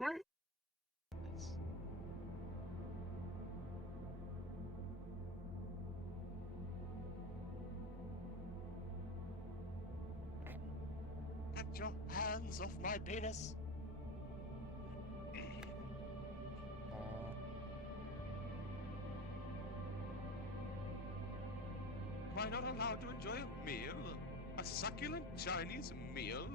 Right. Get your hands off my penis. Am I not allowed to enjoy a meal? A succulent Chinese meal?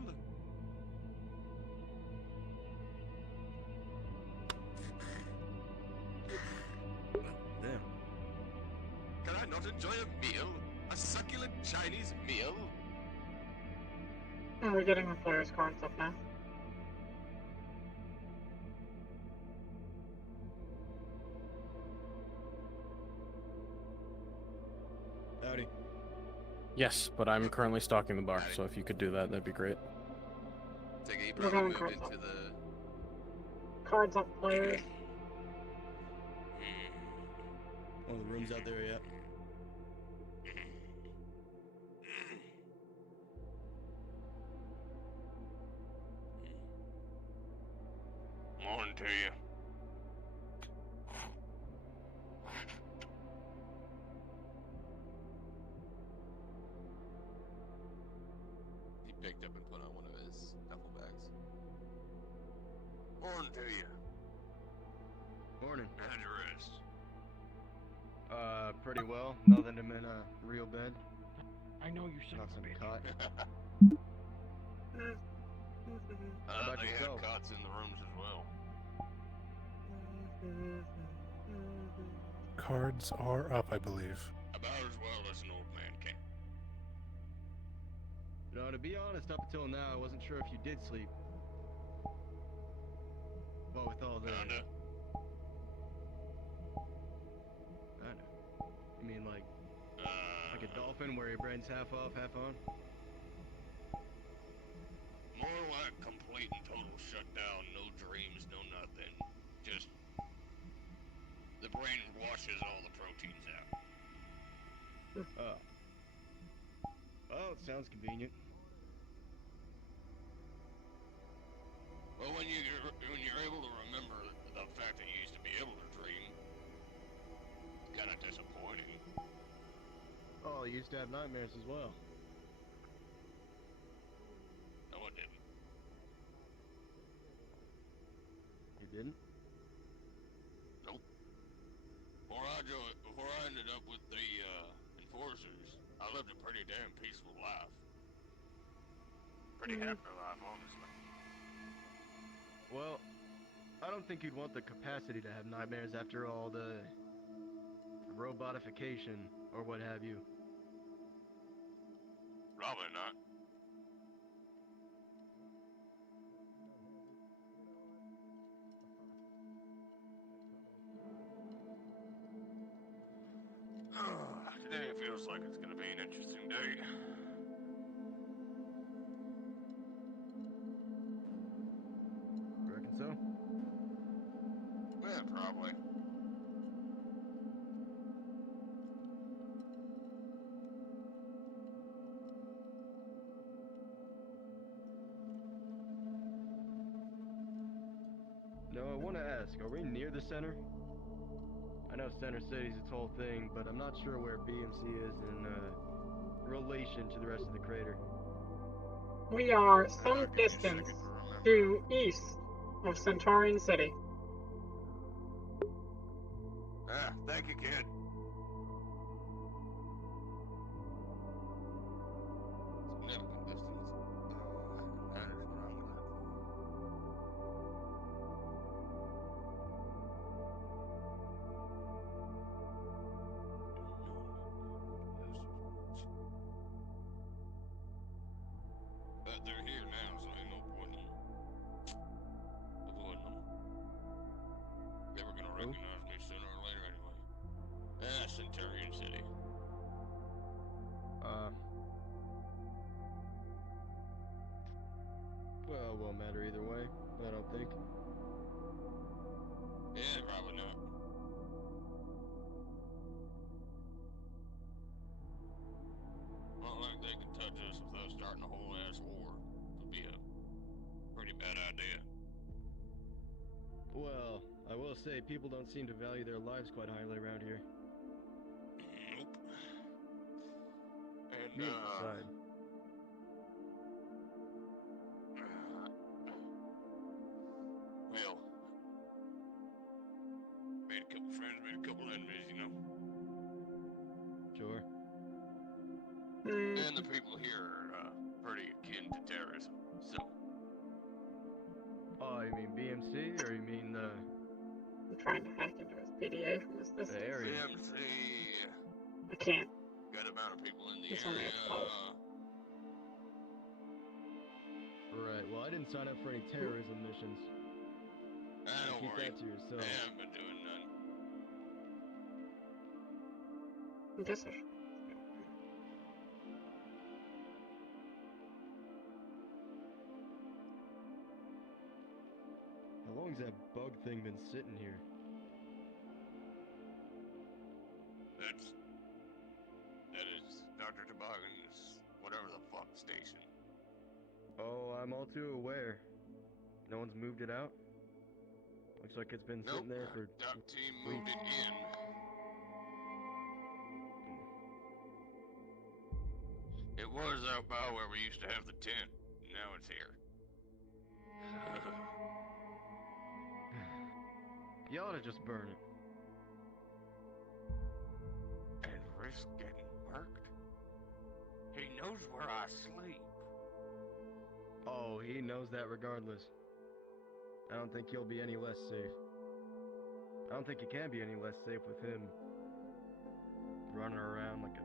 Damn. Can I not enjoy a meal? A succulent Chinese meal? Oh, we're getting the players' cards up now. Howdy. Yes, but I'm currently stalking the bar, so if you could do that, that'd be great. Take a We're brother going moved cards into up. the... Cards up, players. One of the rooms out there, yeah. Morning to you. He picked up and put on one of his duffel bags. Morning to you. Morning. How'd you rest? Pretty well. Now that I'm in a real bed. I know you son Not some cot. How about they yourself? had cots in the rooms as well. Cards are up, I believe. About as well as an old man can. You know, to be honest, up until now, I wasn't sure if you did sleep. Well, with all the... Kinda. I know. You mean like a dolphin where your brain's half off, half on? More like complete and total shutdown, no dreams, no nothing. Just the brain washes all the proteins out. Oh, it sounds convenient. Well, when you're able to remember the fact that you used to be able to dream, it's kind of disappointing. Oh, you used to have nightmares as well. No, I didn't. You didn't? Nope. Before I ended up with the enforcers, I lived a pretty damn peaceful life. Pretty happy life, honestly. Well, I don't think you'd want the capacity to have nightmares after all the robotification or what have you. Probably not. Today it feels like it's gonna be an interesting day. You reckon so? Yeah, probably. No, I want to ask, are we near the center? I know Center City's its whole thing, but I'm not sure where BMC is in relation to the rest of the crater. We are I'll some give you a second distance to due remember. east of Centaurian City. Thank you, kid. Significant distance. That is what I'm glad for. But they're here now, so ain't no point in avoiding them. They were gonna Who? recognize me sooner or later anyway. Centurion City. Well, it won't matter either way, I don't think. Yeah, probably not. Not like they can touch us without starting a whole ass war. It'll be a say, people don't seem to value their lives quite highly around here. Nope. And, Me aside. well, made a couple friends, made a couple enemies, you know? Sure. And the people here are pretty akin to terrorism, so. Oh, you mean BMC, or you mean, I'm trying to hack into his PDA from this distance. area? BMC, I can't. good amount of people in the It's only area. at 12. Right, well, I didn't sign up for any terrorism missions. Don't Keep worry, that to yourself. I haven't been doing none. I guess I should. How long's that bug thing been sitting here? That is Dr. Toboggan's whatever the fuck station. Oh, I'm all too aware. No one's moved it out? Looks like it's been sitting there for Duck team moved it in. It was out by where we used to have the tent. Now it's here. You ought to just burn it. And risk getting murked? He knows where I sleep. Oh, he knows that regardless. I don't think he'll be any less safe. I don't think he can be any less safe with him running around like a...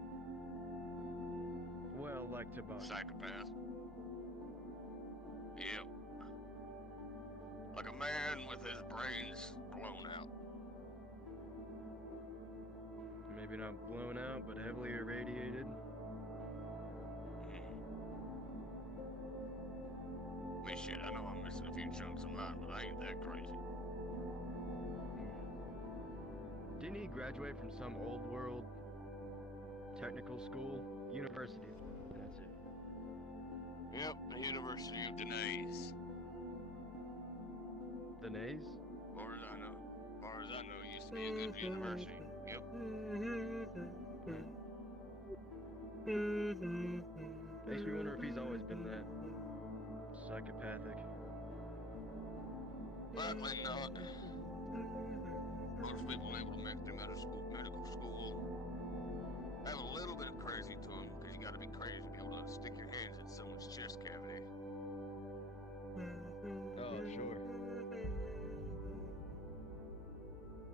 well, like Toboggan. Psychopath. Yep. Like a man with his brains blown out. Maybe not blown out, but heavily irradiated. I mean, shit, I know I'm missing a few chunks of mine, but I ain't that crazy. Didn't he graduate from some old world technical school? University. That's it. Yep, the University of Denays. The Nays? As far as I know. As far as I know, it used to be a good university. Yep. Makes me wonder if he's always been that psychopathic. Likely not. Most people able to make it through medical school have a little bit of crazy to them, because you gotta be crazy to be able to stick your hands in someone's chest cavity. Oh, sure.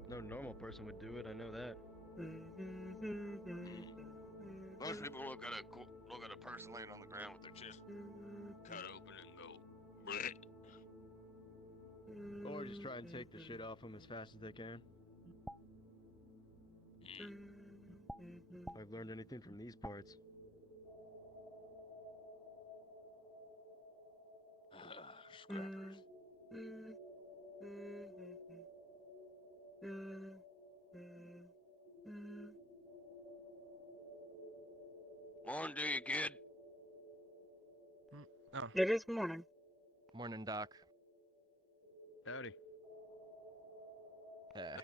No normal person would do it, I know that. Most people look at a person laying on the ground with their chest cut open and go, bleh. Or just try and take the shit off him as fast as they can. If I've learned anything from these parts. Scrappers. Morning to you, kid. Oh, It is morning. morning, Doc. Howdy. Yeah.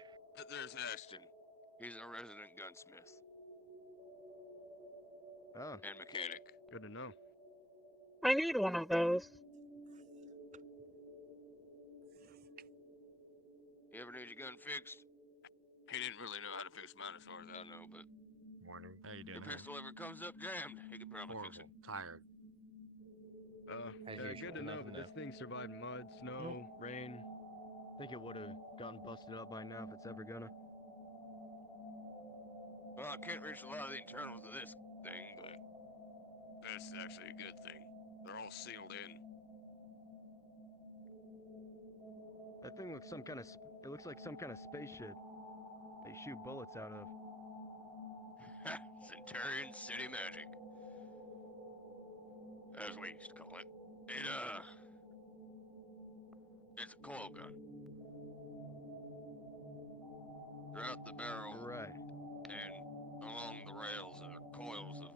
There's Ashton. He's a resident gunsmith Oh, and mechanic. good to know. I need one of those. You ever need your gun fixed? He didn't really know how to fix mine as far as I know, but Morning. How you your doing? pistol ever comes up jammed, he could probably fix it. Horrible. Tired. As usual, Good to know, nothing but this thing survived mud, snow, rain. Think it would have gotten busted up by now if it's ever gonna. Well, I can't reach a lot of the internals of this thing, but that's actually a good thing. They're all sealed in. That thing looks it looks like some kind of spaceship they shoot bullets out of. Centurion City Magic. As we used to call it. It's a coil gun. Throughout the barrel Right. and along the rails are coils of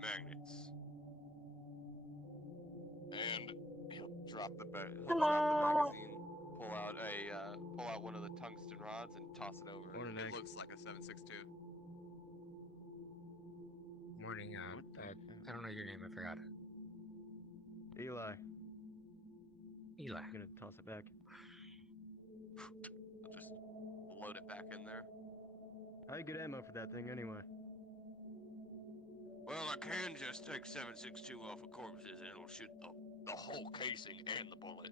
magnets. And he'll drop the magazine, pull out one of the tungsten rods and toss it over. Morning, It Nick. looks like a 7.62. Morning, I don't know your name, I forgot it. Eli. Eli. I'm gonna toss it back. I'll just load it back in there. How you get ammo for that thing anyway? Well, I can just take 7.62 off of corpses and it'll shoot the whole casing and the bullet.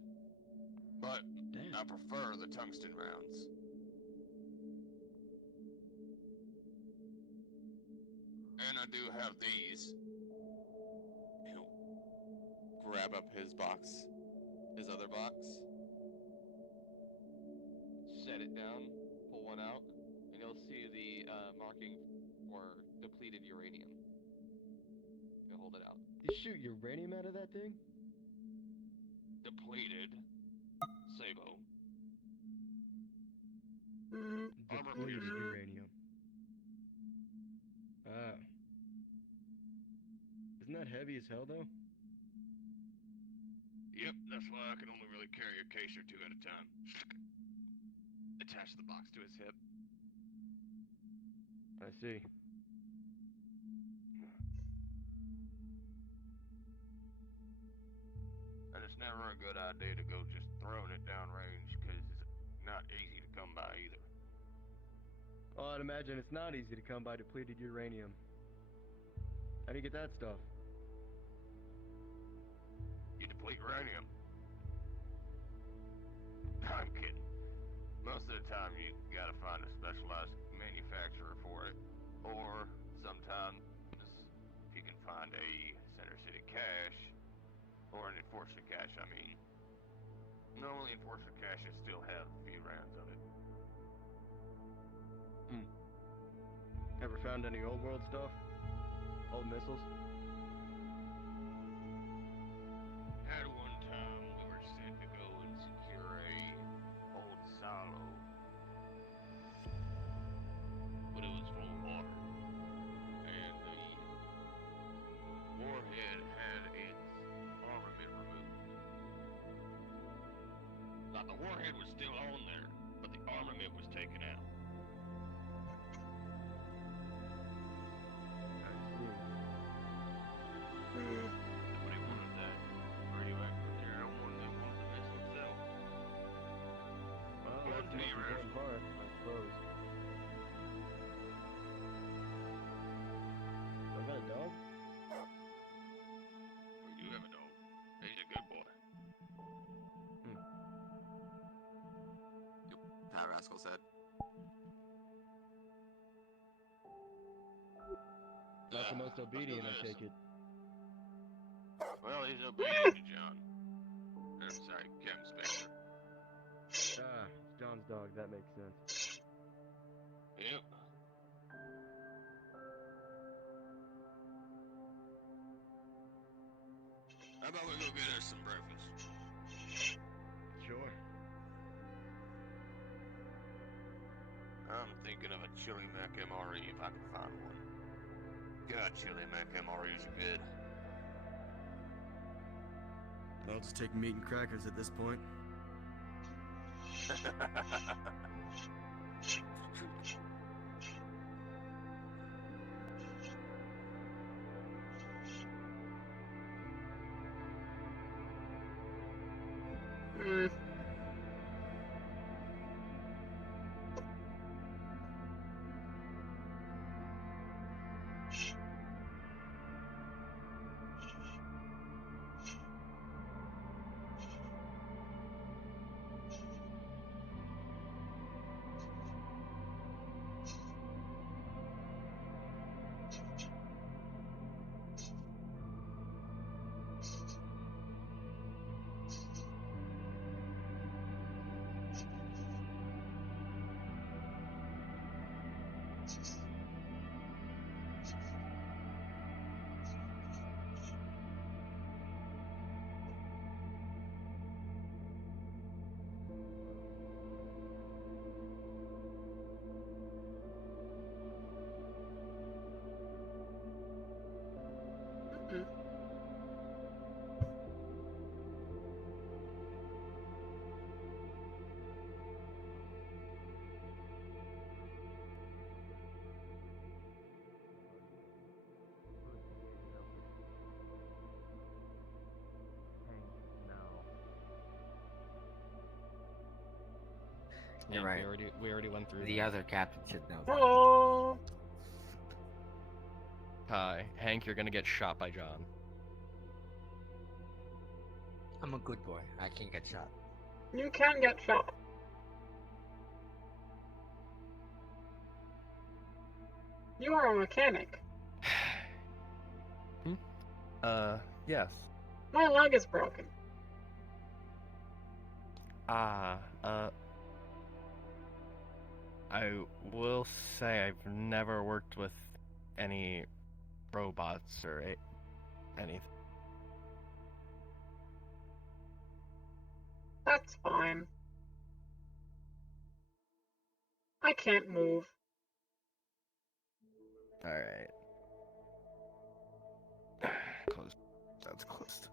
But Damn. I prefer the tungsten rounds. And I do have these. He'll grab up his box, his other box, set it down, pull one out, and you'll see the marking for depleted uranium. He'll hold it out. You shoot uranium out of that thing? Depleted. Sabo. Depleted uranium. Ah. Isn't that heavy as hell, though? Yep, that's why I can only really carry a case or two at a time. Attach the box to his hip. I see. And it's never a good idea to go just throwing it downrange, because it's not easy to come by either. Oh, I'd imagine it's not easy to come by depleted uranium. How do you get that stuff? You deplete uranium. I'm kidding. Most of the time you gotta find a specialized manufacturer for it. Or sometimes if you can find a Center City cache, or an Enforcer cache, I mean. Normally Enforcer caches still have a few rounds of it. Ever found any old world stuff? Old missiles? At one time, we were sent to go and secure a old silo, but it was full of water, and the warhead had its armament removed. Now, the warhead was still on there, but the armament was taken out. Nobody wanted that radioactive material more than they wanted the missile itself. Well, Well, that's the most Nero. important part, I suppose. I got a dog? We do have a dog. He's a good boy. Pat Rascal said. Not the most Let's go obedient, I get take some. it. Well, he's obedient to John. I'm sorry, Captain Spencer. Ah, it's John's dog, that makes sense. Yep. How about we go get us some breakfast? Sure. I'm thinking of a chili mac MRE if I can find one. God, chili mac MREs are good. I'll just take meat and crackers at this point. You're Hank, right. we already went through The that. other captain should know that. Hello. Hi, Hank, you're gonna get shot by John. I'm a good boy. I can't get shot. You can get shot. You are a mechanic. Yes. My leg is broken. I will say I've never worked with any robots or anything. That's fine. I can't move. Alright. Closed. That's closed.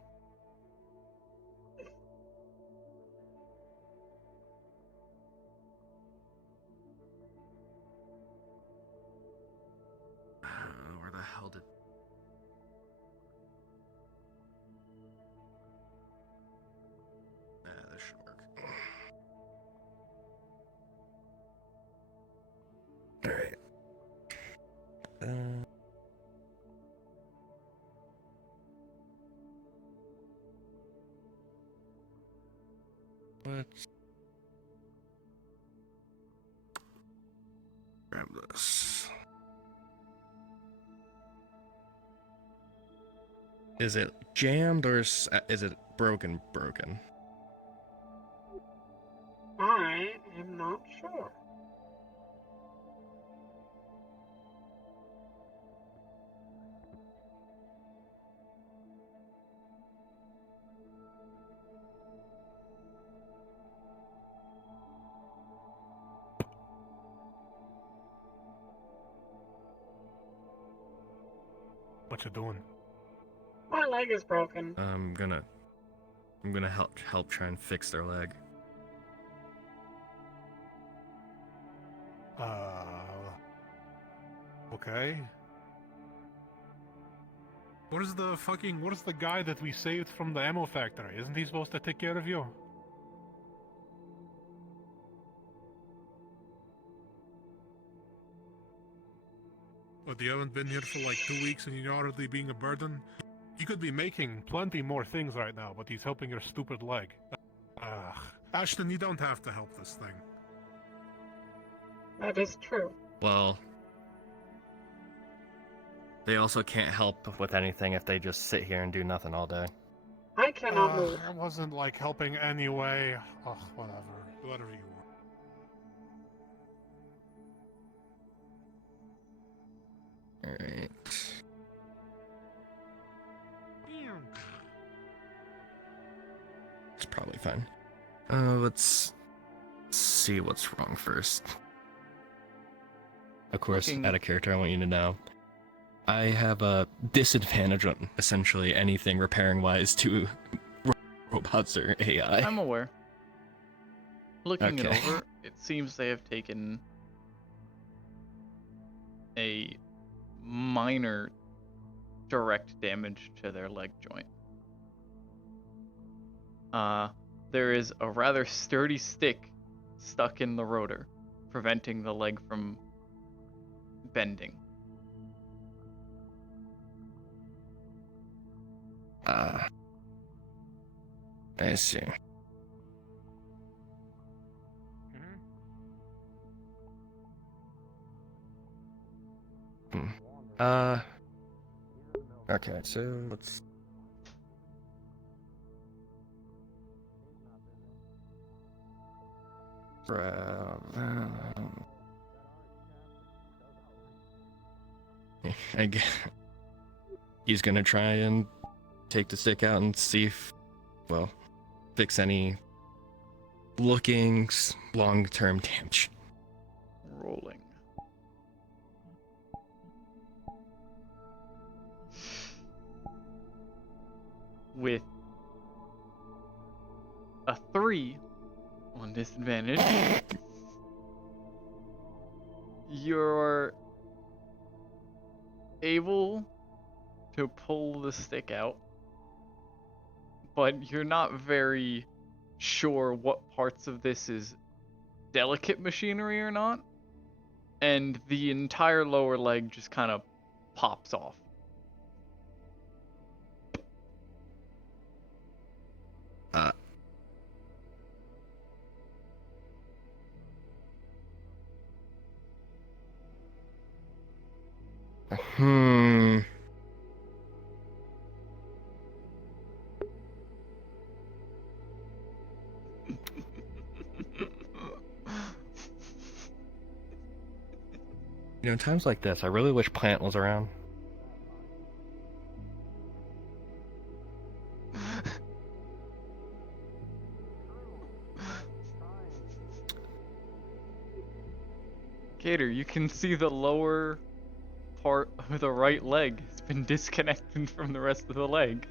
Where the hell did... this should work. Alright. Let's grab this. Is it jammed or is it broken? I am not sure. What you doing? My leg is broken. I'm gonna help try and fix their leg. Okay. What is the guy that we saved from the ammo factory? Isn't he supposed to take care of you? What, you haven't been here for like 2 weeks and you're already being a burden? You could be making plenty more things right now, but he's helping your stupid leg. Ashton, you don't have to help this thing. That is true. Well, they also can't help with anything if they just sit here and do nothing all day. I cannot move. I wasn't like helping anyway. Ugh, whatever you want. Alright. It's probably fine. Let's see what's wrong first. Of course, out of character, I want you to know. I have a disadvantage on essentially anything repairing-wise to robots or AI. I'm aware. Looking it Okay. over, it seems they have taken a minor direct damage to their leg joint. There is a rather sturdy stick stuck in the rotor, preventing the leg from bending. I see. Okay, so let's... I guess he's gonna try and take the stick out and see if, well, fix any looking long-term damage. Rolling. With a 3 on disadvantage, you're able to pull the stick out, but you're not very sure what parts of this is delicate machinery or not, and the entire lower leg just kind of pops off. Hmm. You know, in times like this, I really wish Plant was around. Gator, you can see the lower part of the right leg has been disconnected from the rest of the leg.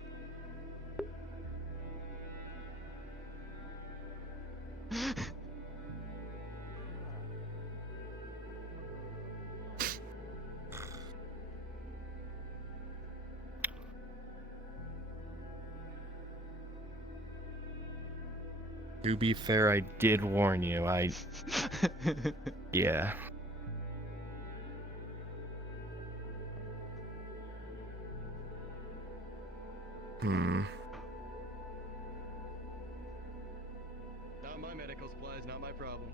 To be fair, I did warn you. Yeah. Not my medical supplies, not my problem.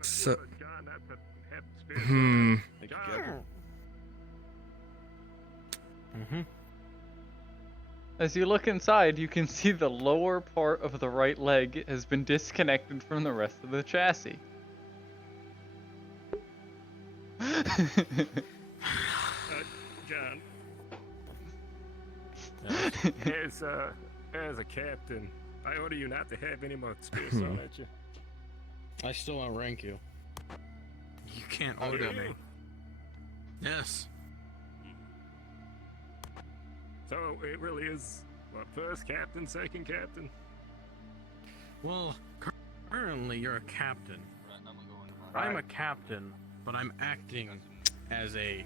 So. As you look inside, you can see the lower part of the right leg has been disconnected from the rest of the chassis. John. As a captain, I order you not to have any more spears thrown at you. I still outrank you. You can't order me. Yes. So it really is, what, first captain, second captain? Well, currently you're a captain. I'm a captain, but I'm acting as a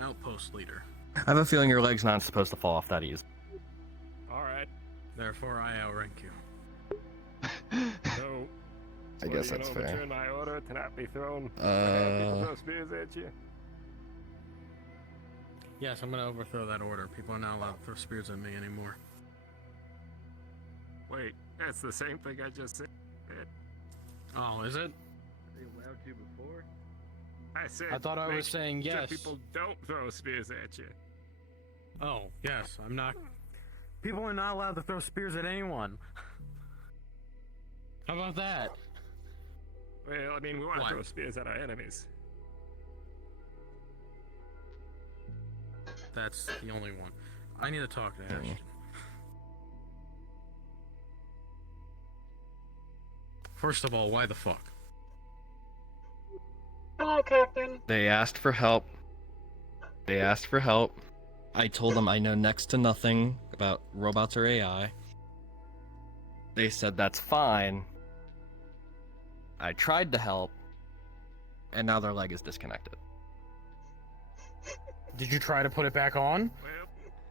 outpost leader. I have a feeling your leg's not supposed to fall off that easy. Alright. Therefore, I outrank you. So, I guess that's fair. Overturn my order to not be thrown. People throw spears at you. Yes, I'm gonna overthrow that order. People are not allowed to throw spears at me anymore. Wait, that's the same thing I just said. Oh, is it? They allowed to before? I said. I thought I was make saying sure yes. people don't throw spears at you. Oh, yes, I'm not. People are not allowed to throw spears at anyone. How about that? Well, I mean, we want What? to throw spears at our enemies. That's the only one. I need to talk to Ashton. First of all, why the fuck? Hello, Captain. They asked for help. I told them I know next to nothing about robots or AI. They said that's fine. I tried to help, and now their leg is disconnected. Did you try to put it back on? Well,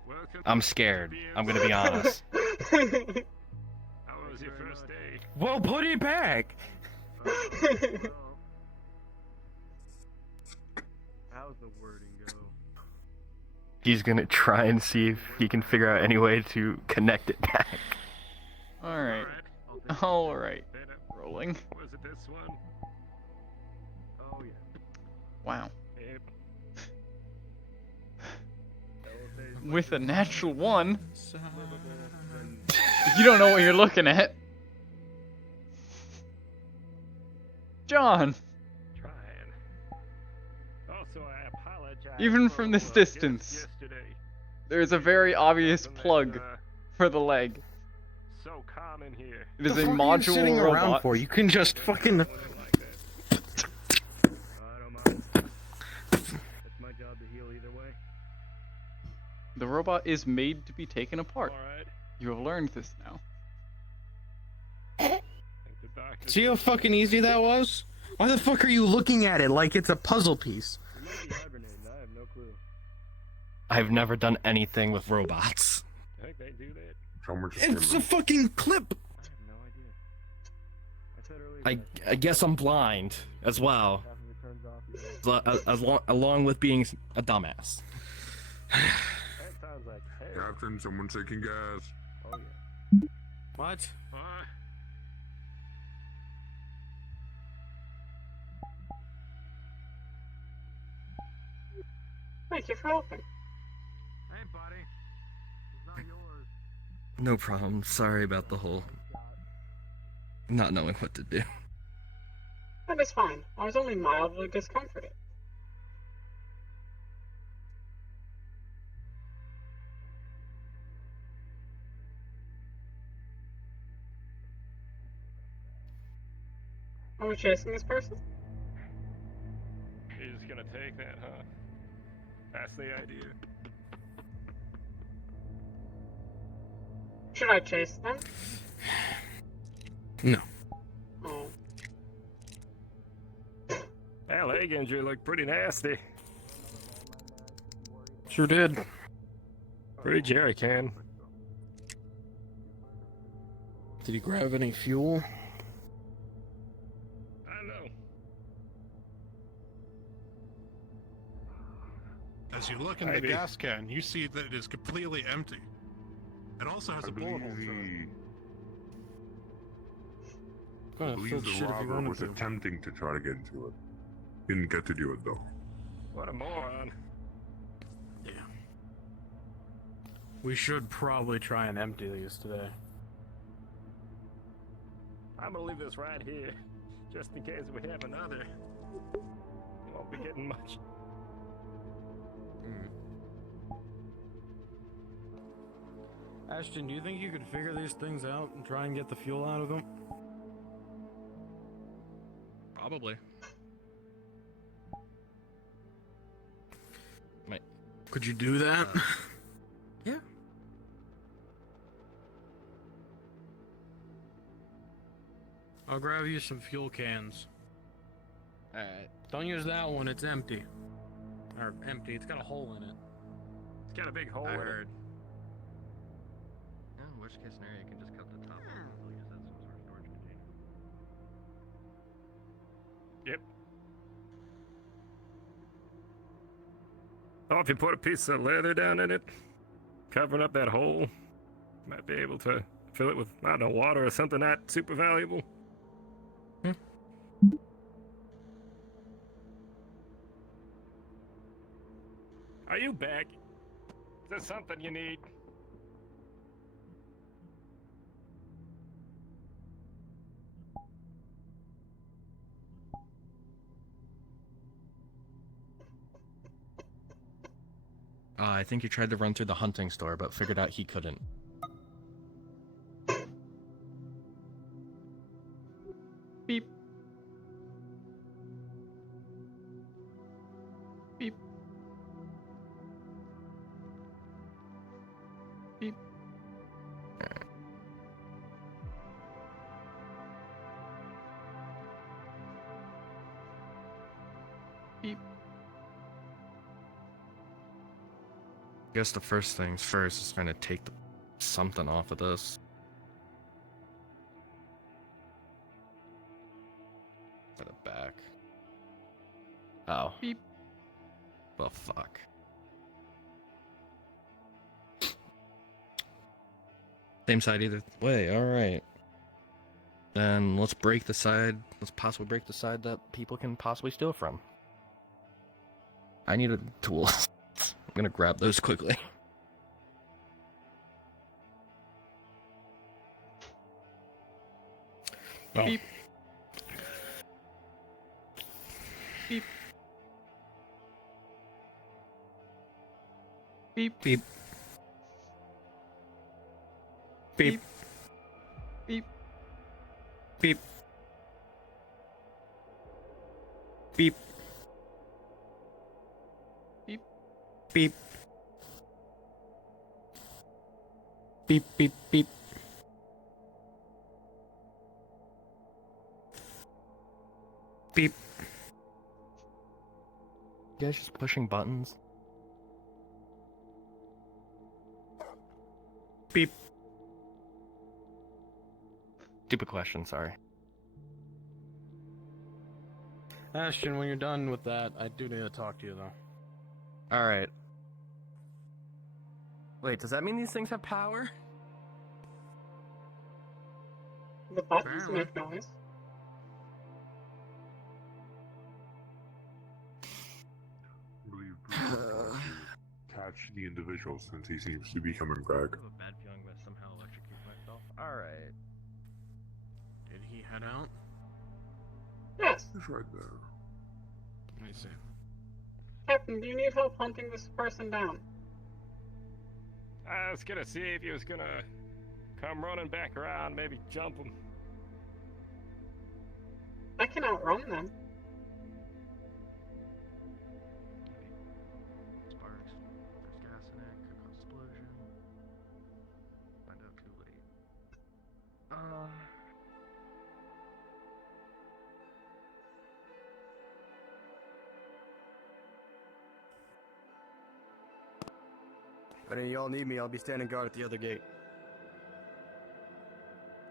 welcome. I'm scared. I'm gonna be honest. How was your first day? Well, put it back! How's the wording go? He's gonna try and see if he can figure out any way to connect it back. Alright. Alright. Rolling. Was it this one? Oh, yeah. Wow. Yep. With a natural 1, you don't know what you're looking at. John! Trying. Also, I apologize. Even for from this our distance, guest yesterday. there's a very obvious Something plug that's, for the leg. so common here. It is The a fuck are you sitting modular around robot. for? You can just fucking. I don't mind. It's my job to heal either way. The robot is made to be taken apart. Alright. You have learned this now. See how fucking easy that was? Why the fuck are you looking at it like it's a puzzle piece? You might be hibernating, I have no clue. I've never done anything with robots. I think they do that. Someone just It's a fucking clip. I have no idea. I said earlier. I guess I'm blind as well, half of it turns off. along with being a dumbass. That sounds like hell. Captain, someone taking gas. Oh yeah. What? Thank you for helping. Hey, buddy. It's not yours. No problem. Sorry about the whole not knowing what to do. That is fine. I was only mildly discomforted. Are we chasing this person? You're just gonna take that, huh? That's the idea. Should I chase them? No. Oh. That leg injury looked pretty nasty. Sure did. Pretty jerry can. Did he grab any fuel? I know. As you look in Maybe. the gas can, you see that it is completely empty. It also has a bullet hole through it. Gonna fill shit if you wanted to. attempting to try to get into it. Didn't get to do it though. What a moron. Yeah. We should probably try and empty these today. I'm gonna leave this right here, just in case we have another. Won't be getting much. Ashton, do you think you could figure these things out and try and get the fuel out of them? Probably. Could you do that? Yeah. I'll grab you some fuel cans. Alright. Don't use that one, it's empty. Or empty, it's got a hole in it. It's got a big hole in it. Yeah, in worst case scenario, you can just cut the top off and use that as some sort of storage container. Yep. Oh, if you put a piece of leather down in it, covering up that hole, might be able to fill it with, I don't know, water or something not super valuable. Are you back? Is there something you need? I think he tried to run through the hunting store, but figured out he couldn't. Beep. Beep. Beep. Beep. I guess the first things first is trying to take something off of this. Put it back. Oh. Beep. Well, fuck. Same side either way, alright. Then let's break the side, let's possibly break the side that people can possibly steal from. I need a tool. I'm gonna grab those quickly. Oh. Beep. Beep. Beep. Beep. Beep. Beep. Beep. Beep. Beep. Beep. Beep, beep, beep. Beep. You guys just pushing buttons? Beep. Stupid question, sorry. Ashton, when you're done with that, I do need to talk to you, though. Alright. Wait, does that mean these things have power? The buttons make noise. I believe Bruce wants to catch the individual since he seems to be coming back. I have a bad feeling that somehow electrocute myself. Alright. Did he head out? Yes. He's right there. Let me see. Captain, do you need help hunting this person down? I was gonna see if he was gonna come running back around, maybe jump him. I can outrun them. Sparks. There's gas in it. Could cause explosion. Find out too late. If any of y'all need me, I'll be standing guard at the other gate.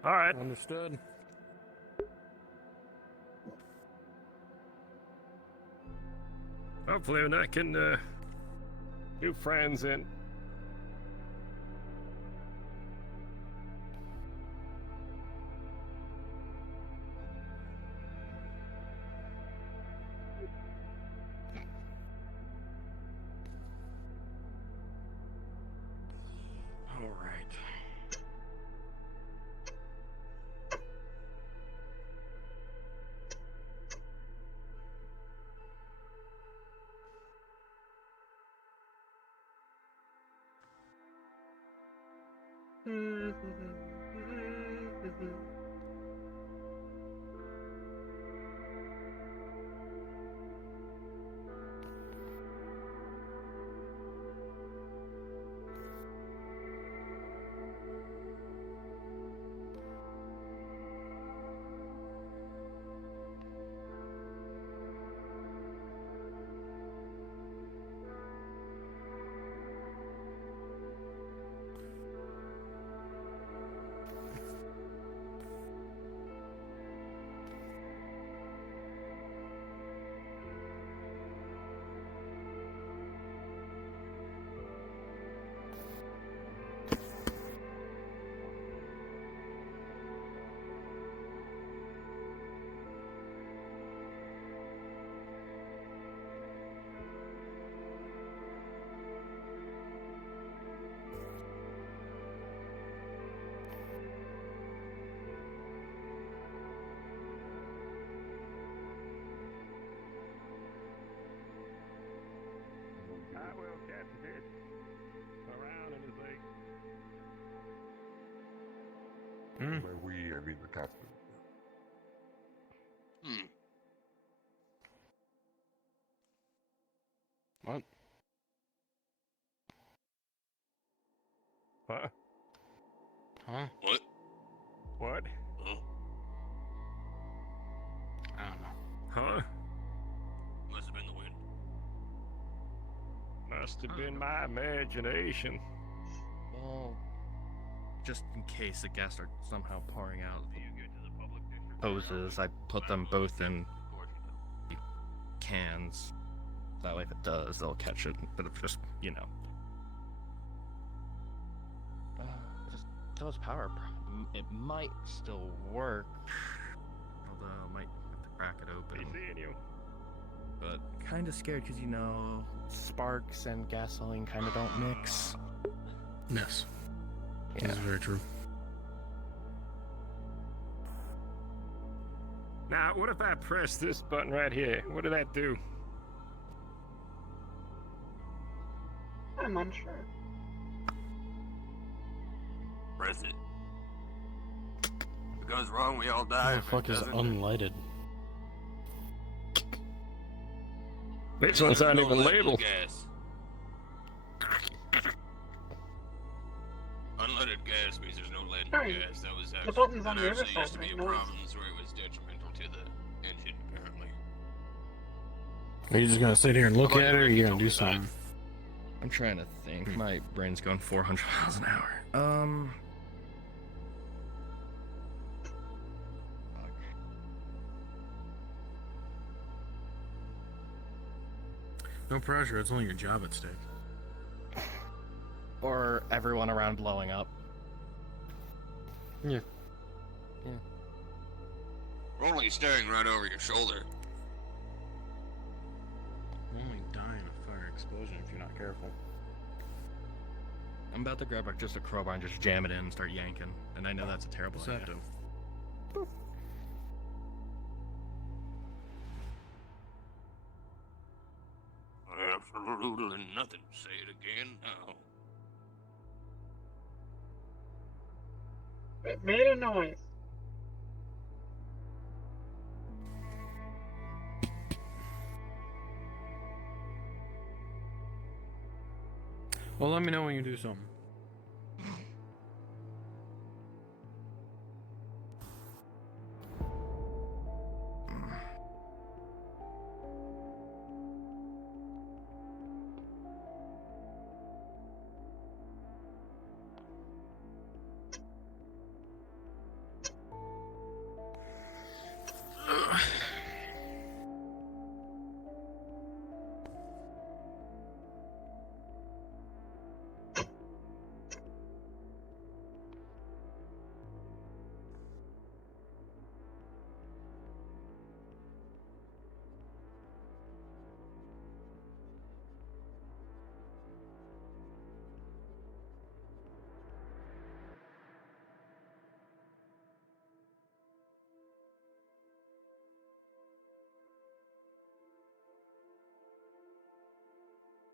Alright. Understood. Hopefully when I can, do friends and... All right. I will, Captain Pitt. Around in his leg. By we, I mean the captain. What? Huh? Huh? What? What? Huh? I don't know. Huh? Must have been the wind. Must have been my imagination. Well, just in case the gas starts somehow pouring out Do you get to the public district? hoses, I put them both in cans. That way if it does, they'll catch it instead of just, you know. Just those power. It might still work. Although I might have to crack it Be open. seeing you. But kind of scared because, you know, sparks and gasoline kind of don't mix. Yes. Yeah. This is very true. Now, what if I press this button right here? What did that do? I'm unsure. Press it. If it goes wrong, we all What die. the If it fuck is doesn't, unlighted? This one's not even labeled. Gas. Unleaded gas means there's no lead in Right. the gas. That was The actually, button's that on the other actually used side, to be a right? No, problem where it was detrimental to the engine, apparently. Are you just gonna sit here and look How about at it, or are you you gonna told do me that? something? I'm trying to think. My brain's going 400 miles an hour. Um. No pressure, it's only your job at stake. Or everyone around blowing up. Yeah. Yeah. We're only staring right over your shoulder. You'll only die in a fire explosion if you're not careful. I'm about to grab just a crowbar and just jam it in and start yanking. And I know that's a terrible What's that idea. do? Absolutely nothing. Say it again now. It made a noise. Well, let me know when you do something.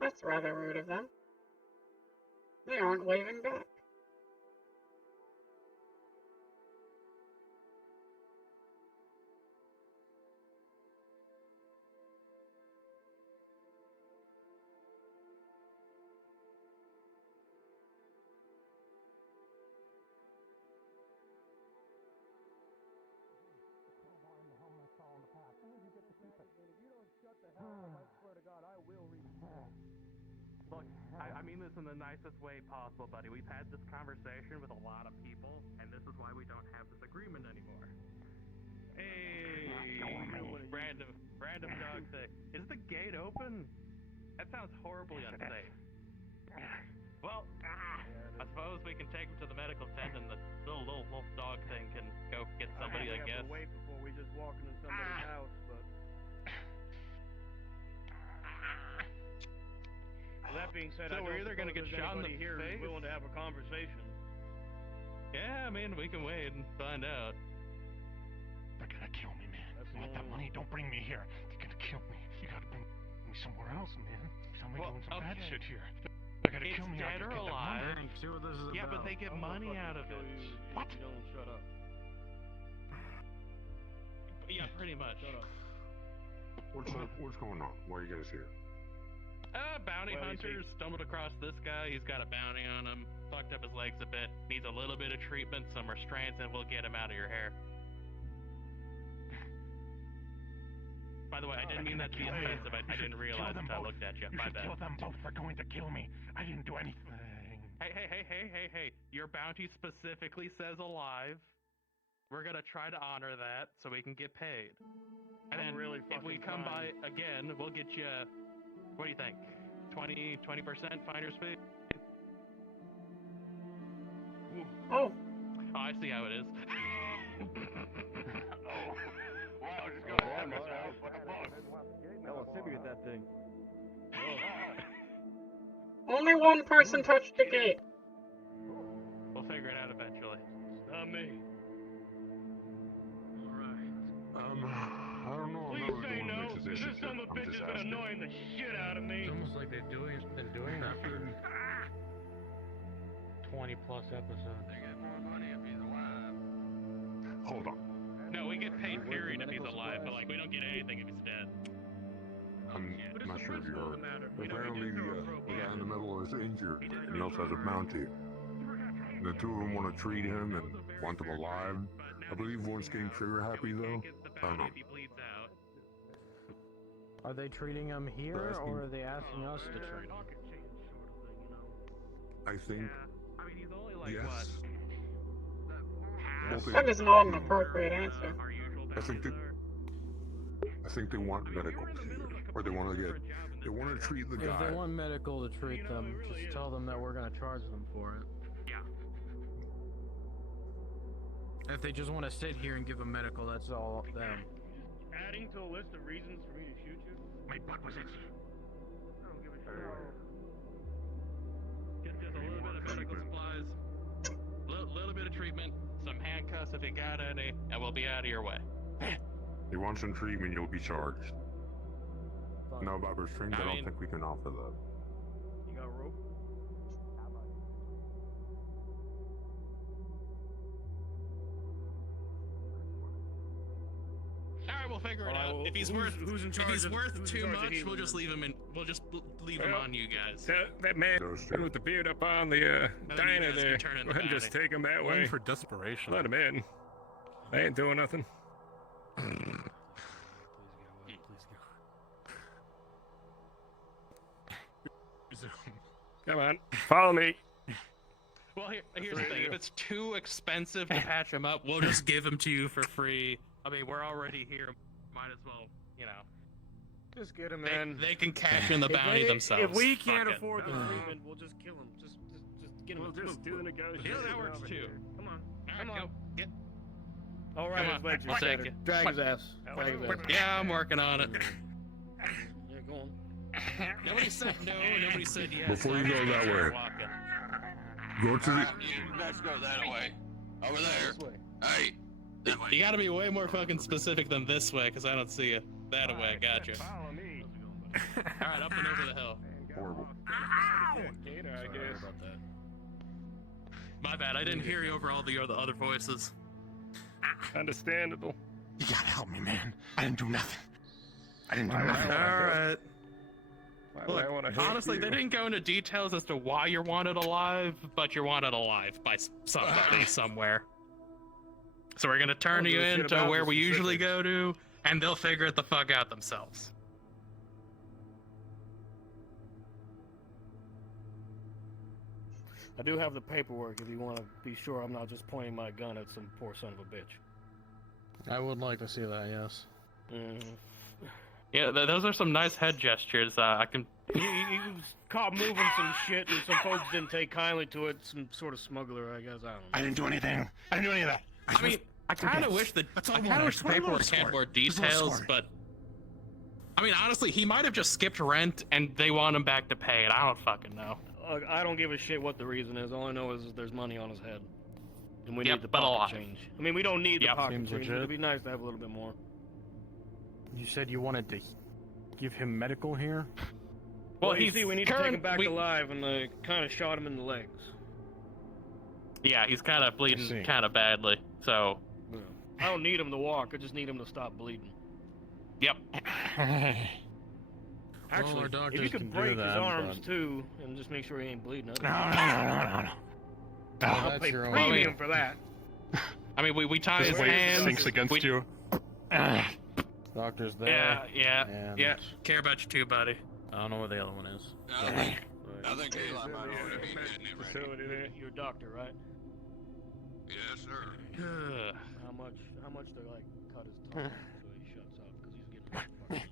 That's rather rude of them. They aren't waving back. Look, I mean this in the nicest way possible, buddy. We've had this conversation with a lot of people, and this is why we don't have this agreement anymore. Hey, random dog thing. Is the gate open? That sounds horribly unsafe. Well, I suppose we can take him to the medical tent, and the little dog thing can go get somebody, I guess. Wait before we just walk into somebody's house, but. That being said, So I we're either gonna get shot in the here face? who's willing to have a conversation. Yeah, I mean, we can wait and find out. They're gonna kill me, man. You want that money? Don't bring me here. They're gonna kill me. You gotta bring me somewhere else, man. Somebody doing some bad shit here. They're gonna kill me. Dead or alive. See what this is Yeah, about. but they get money out of it. What? You don't shut up. Yeah, pretty much. Shut up. What's going on? Why are you guys here? Bounty hunters stumbled across this guy. He's got a bounty on him. Fucked up his legs a bit. Needs a little bit of treatment, some restraints, and we'll get him out of your hair. By the way, I didn't mean that to be offensive. I didn't realize until I looked at you. My bad. Kill them both. They're going to kill me. I didn't do anything. Hey. Your bounty specifically says alive. We're gonna try to honor that so we can get paid. And then if we come by again, we'll get you, what do you think? 20% finder's fee? Oh. Oh, I see how it is. Wow, just go Oh, Get that thing. Only one person touched the gate. We'll figure it out eventually. Not me. I don't know. Please say no, because this son of a bitch has been annoying the shit out of me. It's almost like they've been doing that for 20 plus episodes. They get more money if he's alive. Hold on. No, we get paid period if he's alive, but like we don't get anything if he's dead. I'm not sure if you heard. Apparently, the guy in the middle is injured and he also has a bounty. The two of them want to treat him and want him alive. I believe one's getting trigger happy though. I don't know. Are they treating him here, or are they asking us to treat him? I think I mean, he's only like Yes. what? That is not an appropriate answer. Our usual I think they want medical care, or they want to treat the If guy. they want medical to treat them, just tell them that we're gonna charge them for it. Yeah. If they just want to sit here and give them medical, that's all them. Adding to a list of reasons for me to shoot you? My butt was itchy. I don't give a shit. Just a little bit of medical supplies, little bit of treatment, some handcuffs if you got any, and we'll be out of your way. You want some treatment, you'll be charged. No, about restraint, I don't think we can offer that. You got rope? Alright, we'll figure it out. If he's worth too much, we'll just leave him in. We'll just leave him on you guys. That man with the beard up on the diner there. turn into Go ahead and just take him that One way. for desperation. Let him in. I ain't doing nothing. Come on, follow me. Well, here's the thing. If it's too expensive to patch him up, we'll just give him to you for free. I mean, we're already here. Might as well, you know. Just get him in. They can cash in the bounty themselves. If we can't Fuck it. afford the treatment, we'll just kill him. Just get him. We'll just do the negotiation. Yeah, that works too. Come on. Come on. Get. All right, Come his on. legs I'll are take shattered. it. Drag his ass. Drag his ass. Yeah, I'm working on it. Yeah, go on. Nobody said no. Nobody said yes. Before you I'm go just that gonna way. start walking. Go to the. You guys go that way. Over there. Hey. That way. You gotta be way more fucking specific than this way, because I don't see you. That way, gotcha. Follow me. Alright, up and over the hill. Horrible. Gator, I guess. My bad, I didn't hear you over all the other voices. Understandable. You gotta help me, man. I didn't do nothing. I didn't do nothing. Alright. Why would I wanna Look, hurt honestly, you? they didn't go into details as to why you're wanted alive, but you're wanted alive by somebody somewhere. So we're gonna turn Don't you give a shit into about where the we usually specifics. go to, and they'll figure it the fuck out themselves. I do have the paperwork if you want to be sure I'm not just pointing my gun at some poor son of a bitch. I would like to see that, yes. Yeah, those are some nice head gestures. I can. He was caught moving some shit, and some folks didn't take kindly to it. Some sort of smuggler, I guess. I don't know. I didn't do anything. I didn't do any of that. I mean, I kind of wish that. I kind of wish the paperwork had more details, but. I mean, honestly, he might have just skipped rent, and they want him back to pay it. I don't fucking know. I don't give a shit what the reason is. All I know is there's money on his head, and we Yep, need the but pocket alive. change. I mean, we don't need the Yep. pocket Seems change. legit. It'd be nice to have a little bit more. You said you wanted to give him medical here? Well, you see, we need to take him back alive, and kind of shot him in the legs. Yeah, he's kind of see. bleeding kind of badly, so. I don't need him to walk. I just need him to stop bleeding. Yep. Actually, our if doctors you could can do break his that, arms but- too, and just make sure he ain't bleeding. No. I'll that's pay your own- premium for that. I mean, we tie This his way hands. sinks against we- you. Doctor's there. Yeah. And Care about you too, buddy. I don't know where the other one is. I think Eli might already be getting it ready. Facility there. You're a doctor, right? Yes, sir. How much to like cut his tongue so he shuts up because he's getting fucking annoying.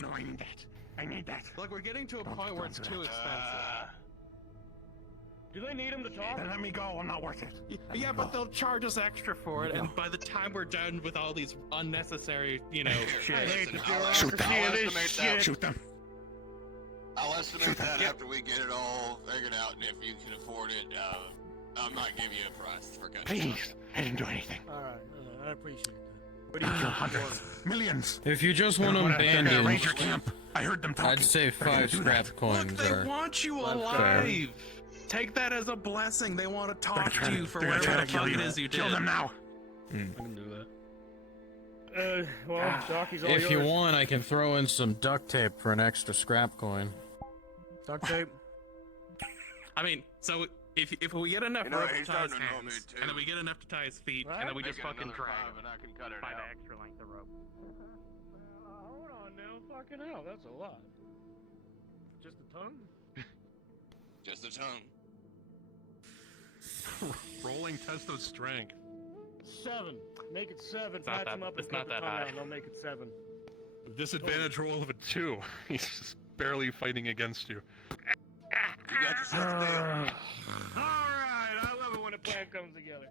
No, I need that. I need that. Look, we're getting to a point where it's too expensive. Do they need him to talk? Then let me go. I'm not worth it. Yeah, but they'll charge us extra for it, and by the time we're done with all these unnecessary, you know, Here, I hate listen, the I'll Shoot them. I'll this estimate shit. that. Shoot them. I'll estimate that after we get it all figured out, and if you can afford it, I might give you a price for cutting. Please. I didn't do anything. All right, I appreciate that. What do you kill hundreds, millions? If you just They're want them gonna raid bandaged, your camp. I heard them talking. I'd say They're gonna 5 do scrap that. coins Look, they are... want you That's alive. Take that as a blessing. They want to They're talk gonna to you for they're gonna whatever try the to kill fuck you. it is you did. Kill them now. I can do that. Well, Doc, he's all If yours. you want, I can throw in some duct tape for an extra scrap coin. Duct tape. I mean, so if we get enough You know, rope to he's tie his starting to know me, hands, too. and then we get enough to tie his feet, Right? and then we Make just it fucking another drag five, him. and I can cut it By the out. extra length of rope. Hold on now, fucking hell, that's a lot. Just the tongue? Just the tongue. Rolling test of strength. 7. Make it 7. not Patch that- him up and it's cut not the that tongue high. out, and I'll make it 7. Disadvantage roll of a 2. He's just barely fighting against you. You got yourself there. Alright, I love it when a plan comes together.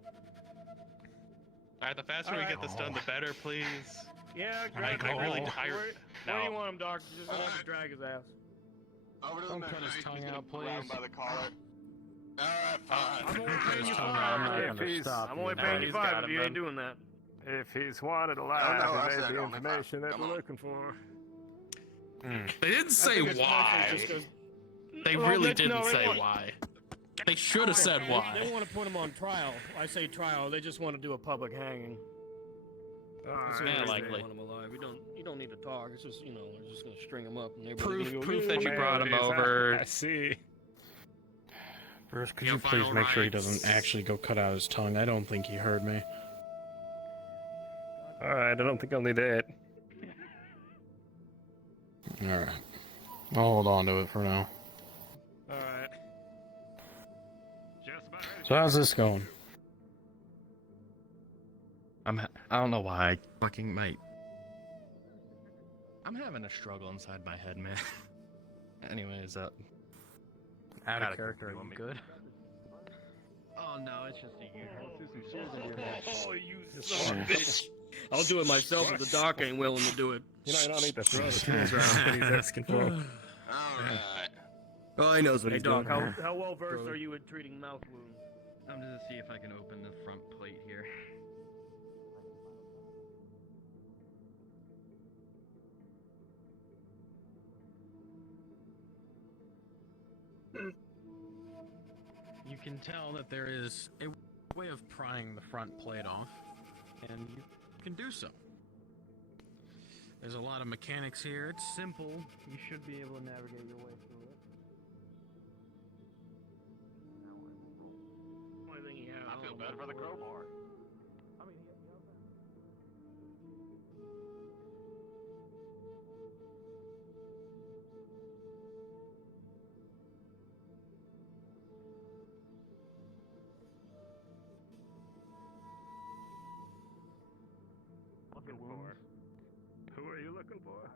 Alright, the faster we get this done, the better, please. Yeah, I drag know. him. really Where, tired. where do you No. want him, Doc? You're just gonna have to drag his ass. Over to the Don't middle. cut his tongue out, Grab him please. by the collar. Alright, fine. I'm only Cut paying his you tongue out, I'm 5. not If gonna he's- stop I'm you. only No, paying you he's 5 got if him you ain't then. doing that. If he's wanted Oh, alive, no, I he said made the only five. information that Come we're on. looking for. They didn't I say think it's mostly why. just 'cause- They Well, really they- didn't no, they say want- why. They should have said They why. want to put him on trial. I say trial. They just want to do a public hanging. That's the Alright, only reason likely. they want him alive. You don't need to talk. It's just we're just gonna string him up and everybody's Proof- gonna go, proof "Yeah, that you yeah, brought him over. I see. Bruce, could Yeah, you please final make sure he rights. doesn't actually go cut out his tongue? I don't think he heard me. Alright, I don't think I'll need that. Alright. I'll hold on to it for now. Alright. Just about ready. So how's this going? I don't know why I fucking might. I'm having a struggle inside my head, man. Anyways, Out Out of of character, are you want you me- good? Oh no, it's just a year. Oh, you son of a bitch! I'll do it myself if the doc ain't willing to do it. You don't need to throw the tools around what he's asking for. Alright. Oh, he knows what Hey, he's doc, doing. how well versed are you in treating mouth wounds? I'm just to see if I can open the front plate here. You can tell that there is a way of prying the front plate off, and you can do so. There's a lot of mechanics here. It's simple. You should be able to navigate your way through it. Only thing he had. I feel bad for the crowbar. Looking for? Who are you looking for?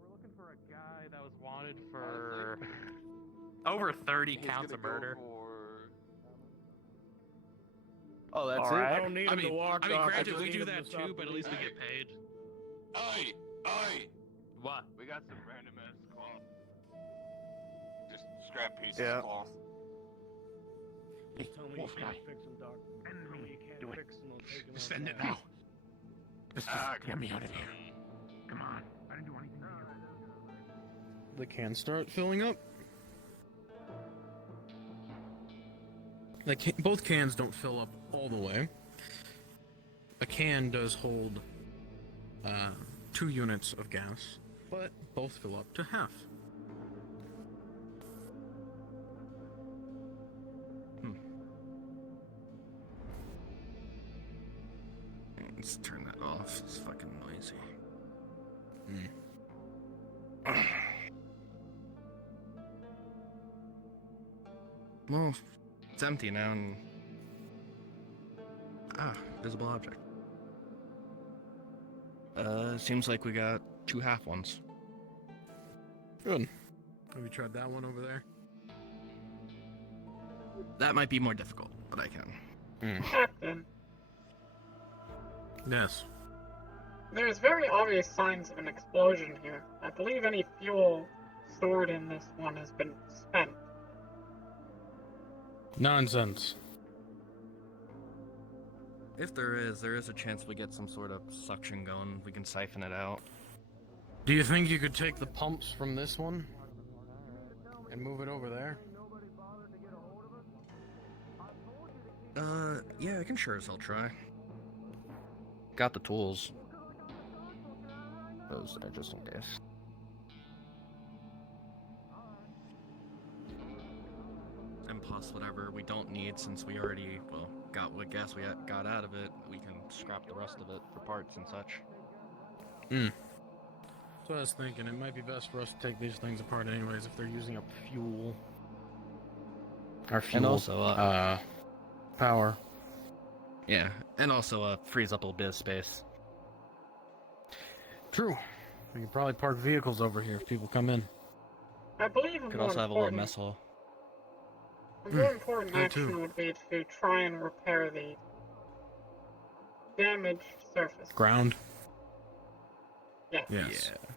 We're looking for a guy that was wanted for over 30 counts of murder. Oh, that's Alright. I don't need him to walk, I mean, doc. granted, just we need do him to that stop too, but at least we bleeding. get paid. Oi! Oi! What? We got some random ass cloth. Just scrap pieces Yeah. of cloth. Just tell me you Wolf can't guy. fix him, doc. Tell me you can't Do it. fix him. I'll take him Just out send it now. now. Just get me out of here. Come on. I didn't do anything to you. The cans start filling up. Both cans don't fill up all the way. A can does hold 2 units of gas, but both fill up to half. Let's turn that off. It's fucking noisy. Well, it's empty now and... visible object. Seems like we got 2 half ones. Good. Have you tried that one over there? That might be more difficult, but I can. Captain, Yes. there's very obvious signs of an explosion here. I believe any fuel stored in this one has been spent. Nonsense. If there is a chance we get some sort of suction going. We can siphon it out. Do you think you could take the pumps from this one and move it over there? Yeah, I can sure as hell try. Got the tools. Those are just in case. And plus, whatever we don't need, since we already, well, got what gas we got out of it, we can scrap the rest of it for parts and such. So I was thinking it might be best for us to take these things apart anyways if they're using up fuel. Our fuel. And also, power. yeah, and also frees up a bit of space. True. We can probably park vehicles over here if people come in. I believe Could also have a little mess hall. a more important that action too. would be to try and repair the damaged surface. Ground. Yes. Yes. Yeah.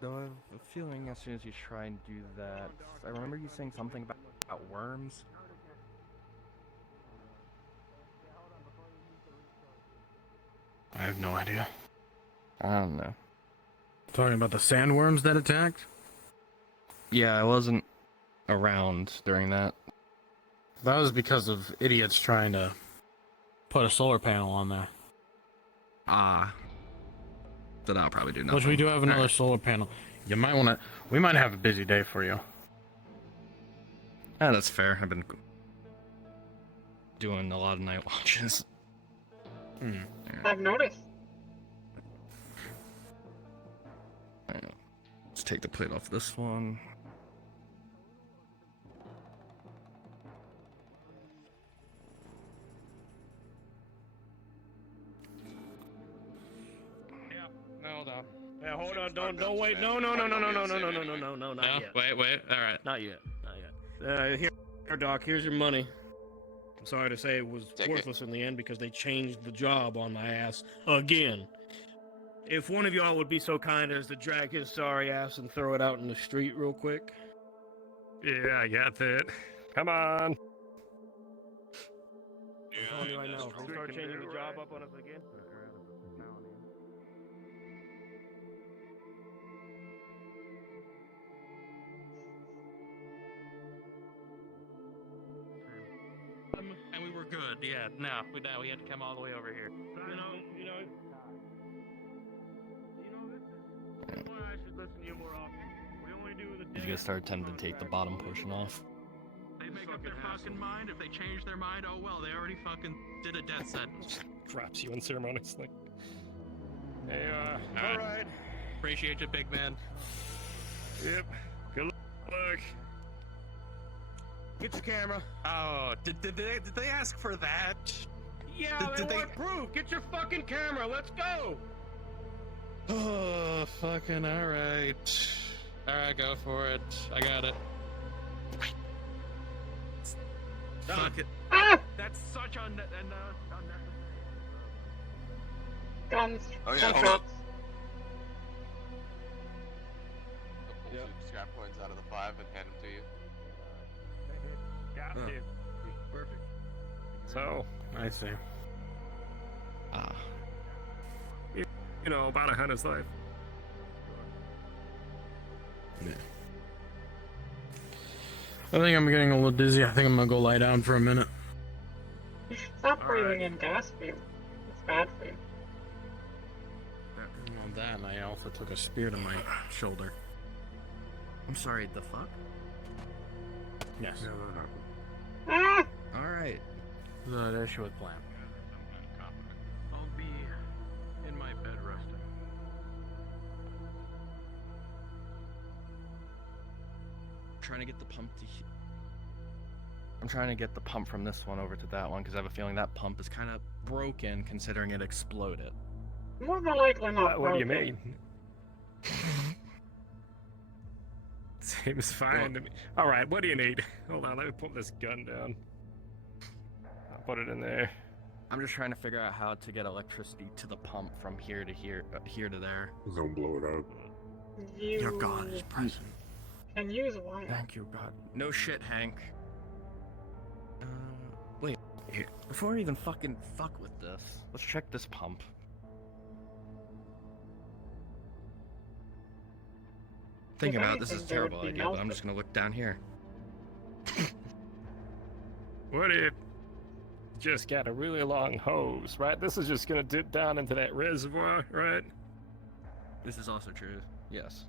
Though I have a feeling as soon as you try and do that, I remember you saying something about worms. I have no idea. I don't know. Talking about the sandworms that attacked? Yeah, I wasn't around during that. That was because of idiots trying to put a solar panel on there. Ah. So that'll probably do nothing. Which we do have another Alright. solar panel. You might want to... We might have a busy day for you. Ah, that's fair. I've been doing a lot of night watches. I've noticed. Alright, let's take the plate off this one. Hold on. Yeah, hold on. Don't wait. No, not yet. Wait. Alright. Not yet. Here, Doc. Here's your money. I'm sorry to say it was worthless in the end because they changed the job on my ass again. If one of y'all would be so kind as to drag his sorry ass and throw it out in the street real quick. Yeah, I got that. Come on. How do I know? They start changing the job up on us again. And we were good. Yeah. No, we had to come all the way over here. You know, this is why I should listen to you more often. We only do the You guys start attempting to take the bottom portion off. They make up their fucking mind. If they change their mind, oh well, they already fucking did a death sentence. Drops you unceremoniously. Hey, Alright. Appreciate you, big man. Yep. Good luck. Get your camera. Oh, did they ask for that? Yeah, Did they they- want proof. Get your fucking camera. Let's go. Oh, fucking alright. Alright, go for it. I got it. Fuck it. Ah! That's such unnecessary. Guns. Oh yeah, hold gunshots. up. I'll pull some scrap coins out of the 5 and hand them to you. Got Oh. you. Perfect. So, I see. you know, about a hunter's life. I think I'm getting a little dizzy. I think I'm gonna go lie down for a minute. You should stop breathing in gas fumes. It's bad for you. Well, that, and I also took a spear to my shoulder. I'm sorry, the fuck? Yes. Ah! Alright. The issue with plan. I'll be in my bed resting. Trying to get the pump to I'm trying to get the pump from this one over to that one because I have a feeling that pump is kind of broken considering it exploded. More than likely not. What do you broken. mean? Seems fine to me. Alright, what do you need? Hold on, let me put this gun down. I'll put it in there. I'm just trying to figure out how to get electricity to the pump from here to here, here to there. Don't blow it up. Your God is present. Can use wire. Thank you, God. No shit, Hank. Wait. Here, before I even fucking fuck with this, let's check this pump. Thinking about it, this is a anything, there would terrible be idea, but I'm melted. just gonna look down here. What if just got a really long hose, right? This is just gonna dip down into that reservoir, right? This is also true. Yes.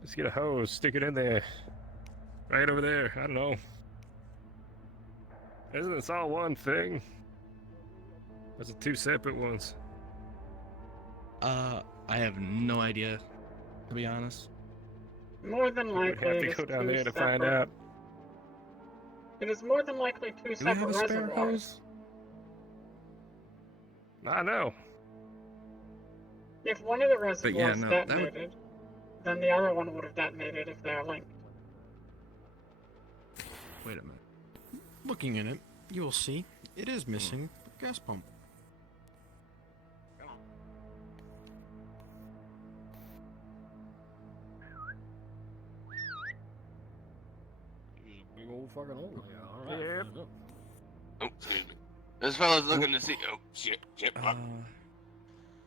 Let's get a hose, stick it in there. Right over there, I don't know. Isn't this all one thing? Or is it two separate ones? I have no idea, to be honest. More than We'd likely, have it to is go down two there to find separate- out. It is more than likely two Do we have separate a spare reservoirs. hose? I know. If one of the reservoirs no, that would- detonated, then the other one would have detonated if they're linked. Wait a minute. Looking in it, you will see it is missing a gas pump. Big old fucking hole. Yeah, alright. Yep. Oh, excuse me. This fella's looking to see. Oh shit!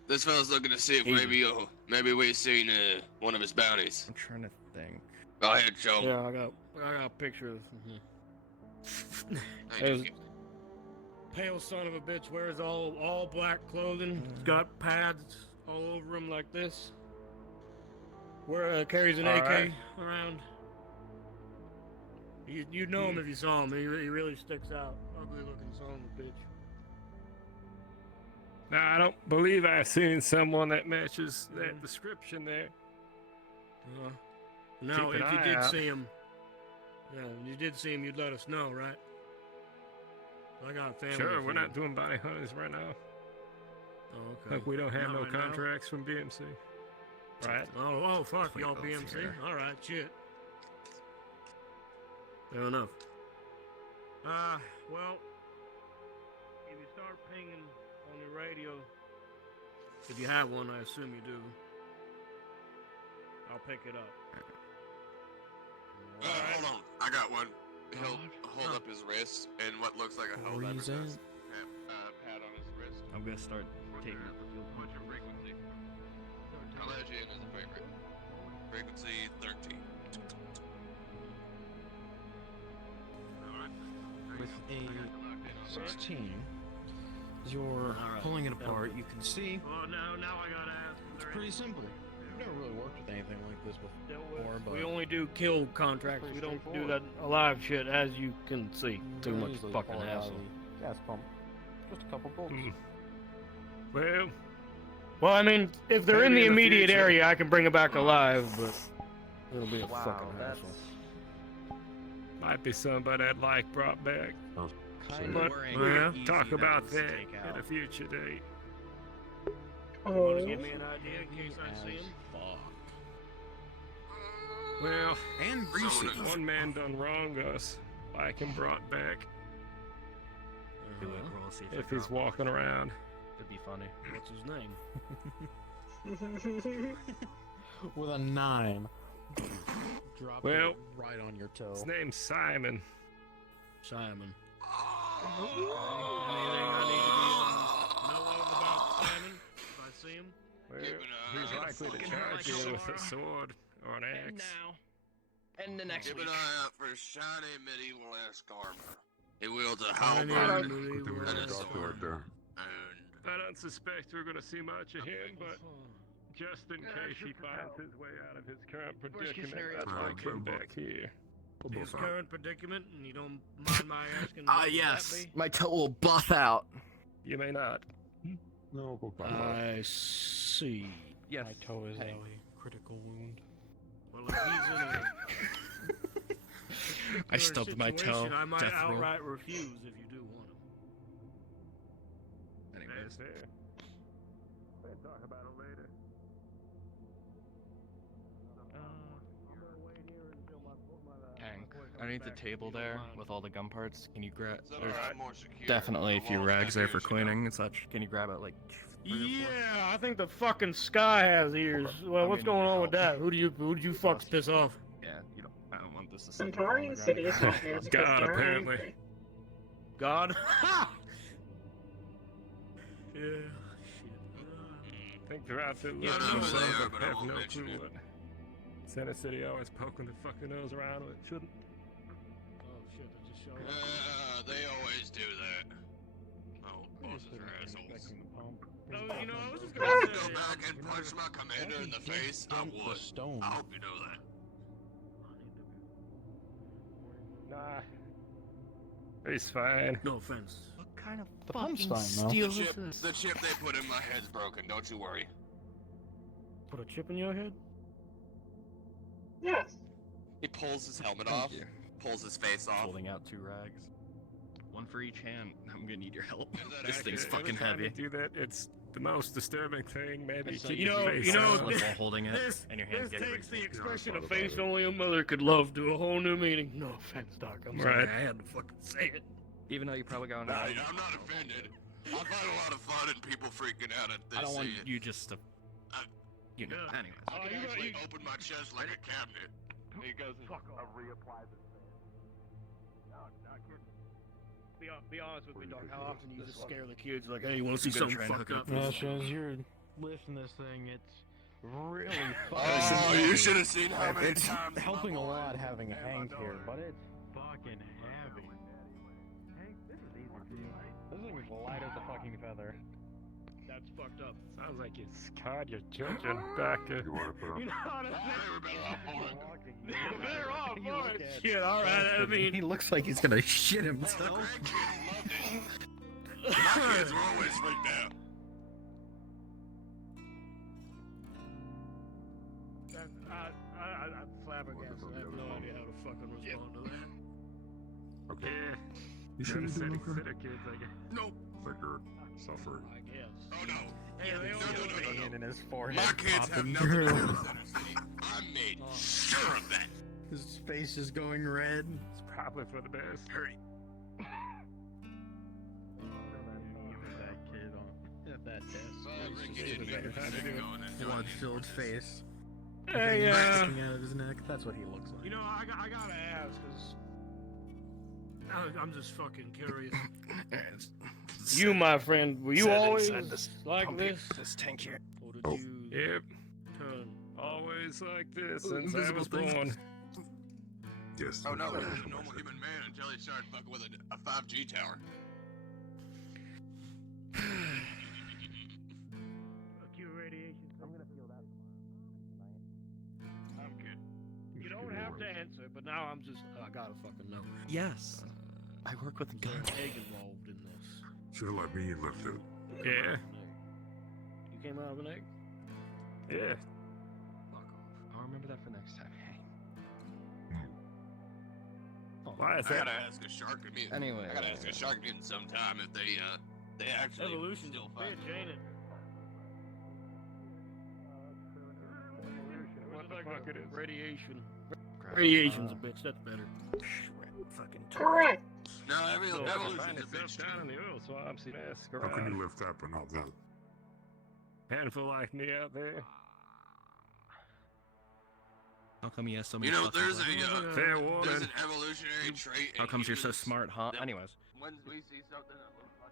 This fella's looking to see if Easy. maybe we've seen one of his bounties. I'm trying to think. Go ahead, show him. Yeah, I got a picture of Hey, There's pale son of a bitch wears all black clothing. He's got pads all over him like this. Carries an All AK right. around. You'd know him if you saw him. He really sticks out. Ugly looking son of a bitch. Now, I don't believe I've seen someone that matches that description there. No, Keep an if you eye did out. see him, you'd let us know, right? I got a family. Sure, to we're feed. not doing bounty hunters right now. Oh, okay. Like we don't have Not no right now? contracts from BMC. Right? Oh, fuck, Way y'all off BMC? here. Alright, shit. Fair enough. Well, if you start pinging on your radio, if you have one, I assume you do, I'll pick it up. Hold on, I got one. He'll hold up his wrist, and what looks like a hell Where he's at? pad on his wrist. I'm gonna start taking What's your frequency? I'll add you in as a favorite. Frequency 13. With a 16, as you're pulling it apart, you can see Oh, now I gotta ask. it's pretty simple. I've never really worked with anything like this before, but We only do kill contracts. We don't do that alive shit, as you can see. Too much fucking hassle. Gas pump. Just a couple bolts. Well, I mean, if they're in Maybe the in the immediate future. area, I can bring it back alive, but it'll be a Wow, fucking that's hassle. might be somebody I'd like brought back. Kinda But worrying we'll how easy talk that about is to that take at a out. future date. Oh, Give me an idea in case I see him. Fuck. Well, And greasy. one man done wronged us. Like him brought back if he's walking around. It'd be funny. What's his name? With a 9. Drop Well, it right on your toe. His name's Simon. Simon. Anything I need to know of about Simon? If I see him? Well, Keep an eye he's out. likely to Fucking charge hell, you with Sora. a sword or an axe. And the next Keep week. an eye out for shiny medieval-esque armor. He wields a Shiny halberd medieval and a esque sword. Right there. And I don't suspect we're going to see much of him, but just in case he finds his way out of his current predicament, scenario? I'd like him back here. His current predicament, and you don't mind my asking? Ah, what would yes. that be? My toe will buff out. You may not. No, go find out. I see. Yes. My toe is a critical wound. Well, if he's in a I stubbed my toe. situation, I might Death row. outright refuse if you do want him. That's fair. We'll talk about it later. Hank, underneath the table there with all the gun parts, can you grab? It's There's alright, more secure. definitely a The few walls rags there have for ears, you know. cleaning and such. Can you grab it like? 3 or 4? Yeah, I think the fucking sky has ears. Well, I'm what's gonna going need on your with that? Who do you fucks piss off? Yeah, you don't. I don't want this to. Centaurian City is not here because God, they're apparently. angry. God. Yeah. I think throughout the I know little who they sons are, of but I have won't no mention clue it. what Center City always poking their fucking nose around when it shouldn't. Oh shit, that just showed They always do that. Oh, bosses are assholes. No, you know, I was just If I gonna could go say. back and punch my commander in the face, I would. Stone. I hope you know that. Nah. He's fine. No offense. What kind of The pump's fucking fine, though. steel The is chip, this? the chip they put in my head's broken. Don't you worry. Put a chip in your head? Yes. He pulls his helmet Thank off, you. pulls his face off. Holding out 2 rags. One for each hand. I'm gonna need your help. This Actually, thing's every fucking time heavy. you do that, it's the most disturbing thing, maybe. So Keep you your know, face you know, down. this- while holding it, this, and your hands this get takes the greasy. expression of face only a mother could love to a whole new meaning. No offense, Doc. I'm sorry. I had to fucking say it. Even though you probably got on. Nah, I'm not offended. I find a lot of fun in people freaking out at this. I don't want you just to. You know. Anyways. I can actually open my chest like a cabinet. He goes, Fuck off. Reapply this. No, not kidding. Be honest with me, Doc. How often do you just scare the kids like, hey, you want to see something fucked up? Well, as you're lifting this thing, it's really Oh, you should have seen how many It's times. helping a lot having Hank here, but it's fucking heavy. Hank, this is easy for you. this thing is light as a fucking feather. That's fucked up. Sounds like you scarred your children, Doctor. You want to put You on? know what I'm They were better off for it. saying? Better off You for look it. at Shit, alright, I mean... he looks like he's gonna shit My himself. grandkids loved it. My kids were always freaked out. I'm flabbergasted. I have no idea how to fucking respond to that. Okay. Yeah. You should have City been kids, I guess. Nope. like you're suffering. I guess. Oh no. Hey, they No, all no, no, no, no. In his forehead. My kids have popping nothing to through. do with Center City. I made sure of that. His face is going red. It's probably for the best. Hurry. That kid on that test. Ricky didn't make a mistake going in. Blood-filled face. Hey, Sticking out of his neck. That's what he looks like. you know, I gotta ask, because I'm just fucking curious. You, my friend, were you always like this? This tank here. Or did you Yep. turn? Always like this since I Invisible was thing. born. Yes. Oh no, he was a normal human man until he started fucking with a 5G tower. Acute radiation. I'm gonna feel that. I'm good. You don't have to answer, but now I gotta fucking know. Yes. I work with Is there guns. an egg involved in this? Should have let me lift it. Yeah. You came out of an egg? Yeah. Fuck off. I'll remember that for next time. Hey. Why is I that? gotta ask a shark again. Anyway. I gotta ask a shark again sometime if they actually Evolution's still a find. bitch, ain't it? What the fuck it is? Radiation. Crap. Radiation's a bitch. That's better. Fucking Correct. No, So evolution's find a itself bitch down in too. the oil swamps, he'd ask How can you around. lift that but not that? Handful like me out there. How come he has so many You know, fucking there's weapons? a Fair there's warning. an evolutionary trait. How in comes you're so humans smart, huh? that Anyways. When we see something that looks like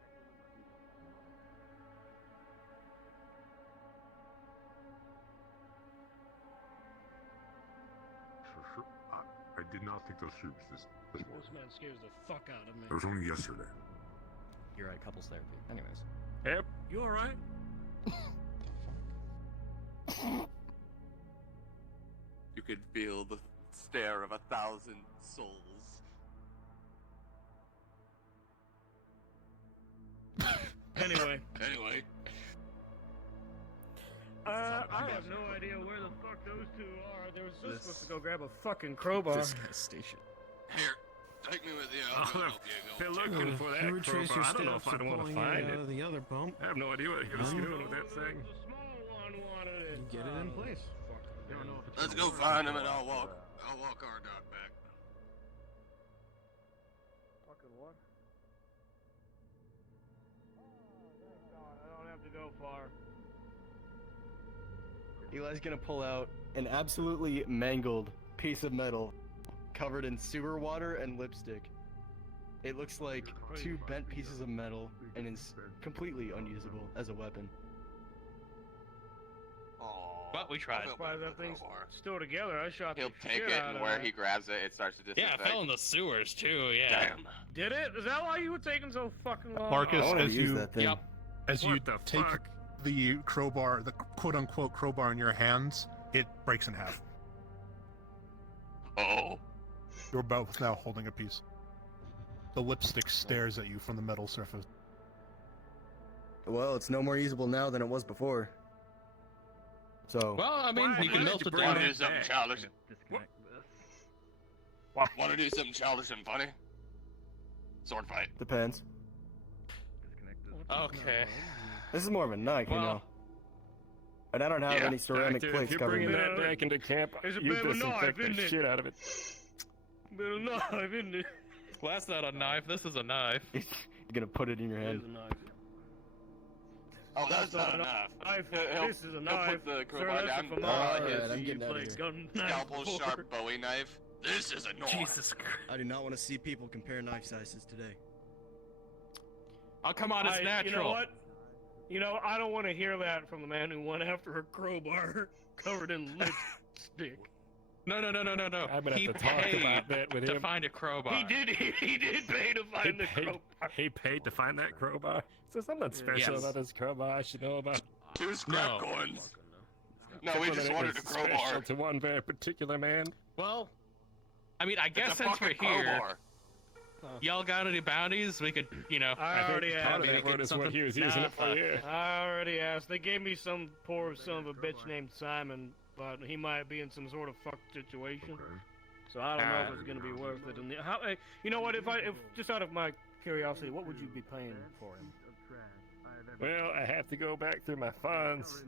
Sure. I did not think those troops this This man scares the fuck out of me. It was only yesterday. You're at couples therapy. Anyways. Yep. You alright? you could feel the stare of 1,000 souls. Anyway. Anyway, I have no idea where the fuck those two are. They were just supposed to go grab a fucking crowbar. This gas station. here, take me with you. I'll Oh, help you go. they're looking for that retrace crowbar. your I don't know if steps I'd of want to pulling find out it. of the other pump. I have no idea what he was Mhm. doing with that thing. The small one wanted it. You get it in place. Fuck. I don't know if it's Let's gonna go work. find him and I'll walk our dog back. Fucking what? Oh, thank God. I don't have to go far. Eli's gonna pull out an absolutely mangled piece of metal covered in sewer water and lipstick. It looks like 2 bent pieces of metal and is completely unusable as a weapon. But we tried. Why that thing's still together? I shot He'll the take shit it, out and of where that. he grabs it, it starts to Yeah, disinfect. it fell in the sewers too. Yeah. Damn. Did it? Is that why you were taking so fucking long? Marcus, I wanted as to use you that thing. Yep. as you What the take fuck? the crowbar, the quote-unquote crowbar in your hands, it breaks in half. Oh. Your belt is now holding a piece. The lipstick stares at you from the metal surface. Well, it's no more usable now than it was before. So. Well, I mean, you can melt it Want to down. do something childish? Want to do something childish and funny? Sword fight. Depends. Okay. This is more of a knife, you know. And I don't have any ceramic Doctor, plates if you're covering bringing me. that back into camp, It's a you bit of a knife, disinfect the isn't it? shit out of it. Bit of knife, isn't it? Well, that's not a knife. This is a knife. You're gonna put it in your hand. Oh, that's not enough. This is a knife. Put the Sir, crowbar that's down. for mine. Alright, I'm getting out of here. Gun knife Scalpel, before. sharp Bowie knife. This is a knife. Jesus Christ. I do not want to see people compare knife sizes today. Oh, come on, it's natural. You know what? You know, I don't want to hear that from the man who went after a crowbar covered in lipstick. No. I'm gonna He have to talk paid about that with to him. find a crowbar. He did pay to find the crowbar. He paid to find that crowbar. Is there something special Yes. about this crowbar I should know about? 2 scrap coins. No, we Except just that wanted a it's special crowbar. to one very particular man. Well, I mean, I guess It's a since we're fucking here, crowbar. y'all got any bounties? We could, you know. I already Part have of that Make it word is what something- he was using it for, yeah. I already asked. They gave me some poor son of a bitch named Simon, but he might be in some sort of fucked situation. So I don't know if it's gonna be worth it. And you know what? If just out of my curiosity, what would you be paying for him? Well, I have to go back through my funds,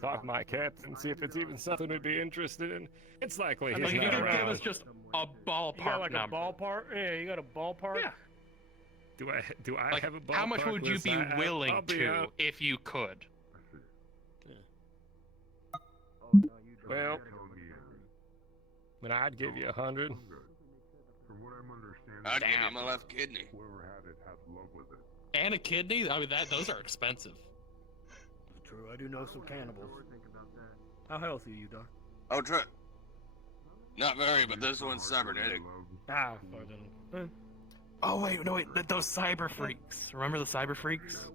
talk to my captain, see if it's even something we'd be interested in. It's likely I he's mean, you not could around. give us just a ballpark You got like number. a ballpark? Yeah, you got a ballpark? Yeah. Do I Like, have a ballpark? how much would you list? be I'll willing be to out. if you could? Well, but I'd give you 100. From what I'm understanding, I'd give you my left kidney. whoever had it had love with it. And a kidney? I mean, those are expensive. True, I do know some cannibals. How healthy are you, Doc? Oh, true. Not very, but this one's cybernetic. Ah, Oh wait, no wait, those cyber freaks. Remember the cyber freaks?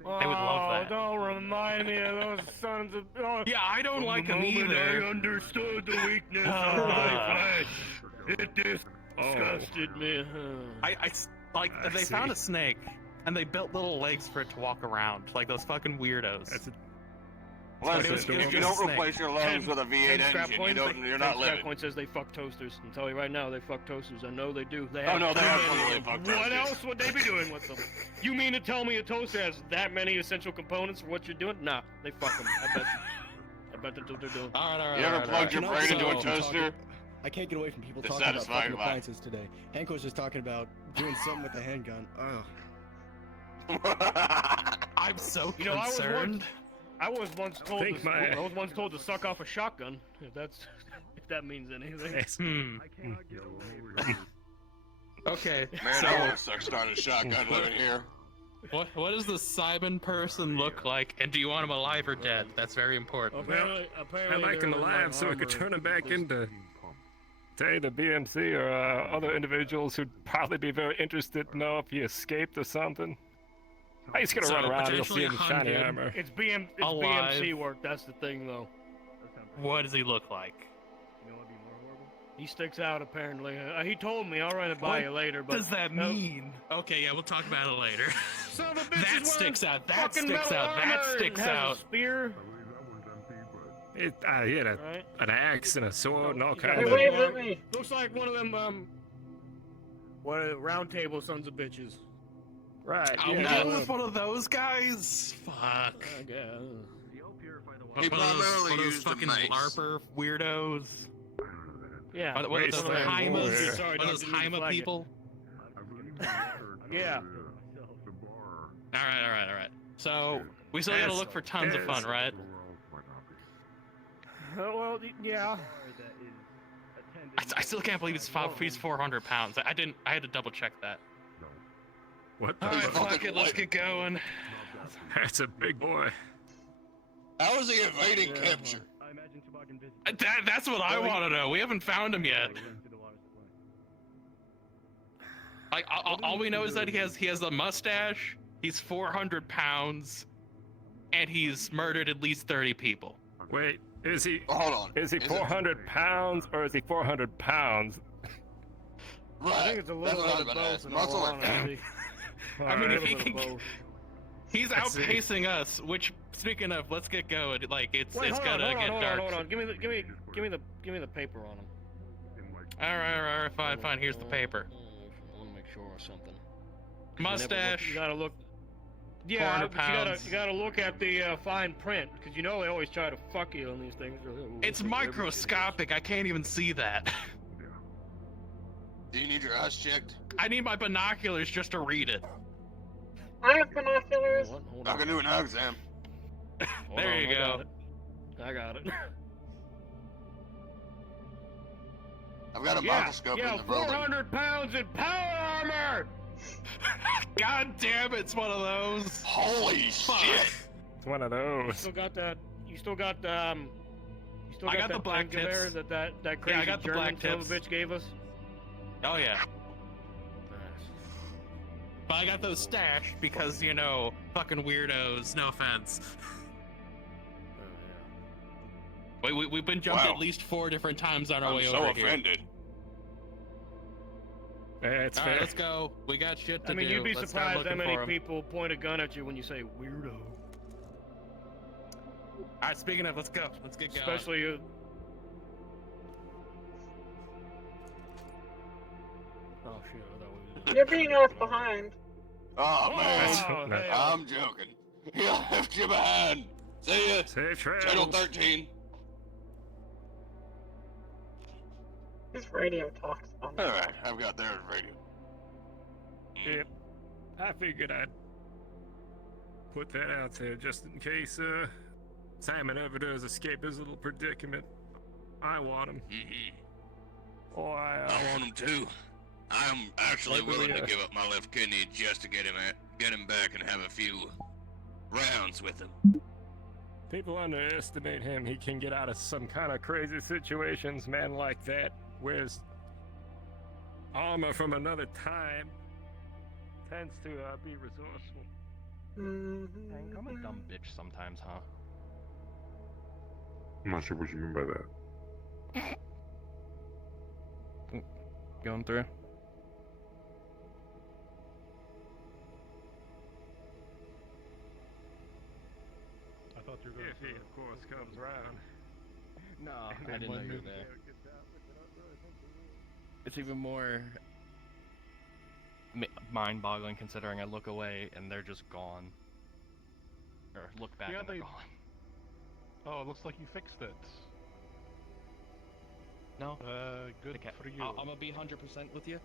They would love that. Don't remind me of those sons of. Oh, Yeah, I don't like the them moment either. I understood the weakness of my flesh. It disgusted me. Like I they see. found a snake and they built little legs for it to walk around, like those fucking weirdos. Listen, was if you a don't snake. replace your lungs with a V8 engine, you're not living. Point says they fuck toasters. I'm telling you right now, they fuck toasters. I know they do. They Oh, have no, they too absolutely many of them. fuck What toasters. else would they be doing with them? You mean to tell me a toaster has that many essential components for what you're doing? Nah, they fuck them. I bet you. I bet that's what they're doing. All right. You ever plugged your You know, brain into a so- toaster? I can't get away from people To talking about satisfy fucking your mind. appliances today. Hank was just talking about doing something with a handgun. Ugh. I'm so You know, concerned. I was once told. Think To, my- I was once told to suck off a shotgun. If that means anything. Okay. Man, so I want to suck start a shotgun living here. what does the Simon person look like, and do you want him alive or dead? That's very important. Apparently, I like him alive so I could turn him back into, say, the BMC or other individuals who'd probably be very interested to know if he escaped or something. I just gonna So, run around, you'll see potentially him in shiny 100. armor. It's Alive. BMC work. That's the thing, though. What does he look like? He sticks out apparently. He told me. I'll run it by What you later. But does that mean? Okay, yeah, we'll talk about it later. Son of a bitch That is sticks wearing out. That fucking sticks metal out. That armor and sticks has out. A spear. I believe that one's empty, but He had Right. an axe and a sword and all He's got kinds Hey, of... wave at me. Looks like one of them. What are round table sons of bitches? Right, Oh, yeah. that was one of those guys. Fuck. I guess. He One of those, primarily one of those used a fucking mace. LARPer weirdos. Yeah. One of those Wasteland Heimas. warrior. Sorry, One of those Dr. Need to Heima flag it. people. I believe the record Yeah. the bar. All right. So we still gotta look for tons of fun, right? The world might not be. Well, yeah. I still can't believe he's 400 pounds. I had to double check that. What the All right, fuck? fuck it, let's get going. That's a big boy. How is he evading capture? That's what I want to know. We haven't found him yet. Like all we know is that he has a mustache. He's 400 pounds, and he's murdered at least 30 people. Wait, is he... Hold on. Is he Is it- 400 pounds or is he 400 pounds? Right. I think it's a little That's bit what of I was both. about In to all ask. Muscle or fat? honesty. I mean, A if he little bit can, of both. He's Let's see. outpacing us. Which, speaking of, let's get going. Like it's Wait, it's hold on, gotta get dark. hold on. Give me the paper on him. All right, fine. Here's the paper. I want to make sure of something. Mustache. You gotta look. Yeah, 400 but you pounds. gotta look at the fine print because you know they always try to fuck you on these things. It's microscopic. I can't even see that. Do you need your eyes checked? I need my binoculars just to read it. I have binoculars. I can do an eye exam. There you go. I got it. I've got a microscope in the building. 400 pounds in power armor! God damn it, it's one of those. Holy shit! It's one of those. You still got that? You still got the? You still I got got the that black thing there tips. that crazy I got the German black son of a tips. bitch gave us? Oh yeah. But I got those stashed because, you know, fucking weirdos. No offense. We've been jumped Wow. at least 4 different times on our I'm way so over here. offended. Yeah, it's All fair. right, let's go. We got shit to I mean, do. you'd be Let's start surprised how looking many for 'em. people point a gun at you when you say weirdo. All right, speaking of, let's go. Let's get going. Especially you. Oh shit! I thought we You're being left behind. Oh Oh, man, hey, I'm joking. He left you behind. See ya. Safe Channel travels. 13. His radio talks on. Alright, I've got their radio. Yep. I figured I'd put that out there just in case Simon ever does escape his little predicament. I want him. Oh, I want him too. I'm actually willing to give up my left kidney just to get him back and have a few rounds with him. People underestimate him. He can get out of some kind of crazy situations. Man like that wears armor from another time. Tends to be resourceful. Hank, I'm a dumb bitch sometimes, huh? I'm not sure what you mean by that. Going through? I thought you were going If he, of course, comes around. No, I didn't know you were there. It's even more mind-boggling considering I look away and they're just gone. Or look back Yeah, and they're they- gone. Oh, it looks like you fixed it. No. Good Okay, for you. I'm gonna be 100% with you.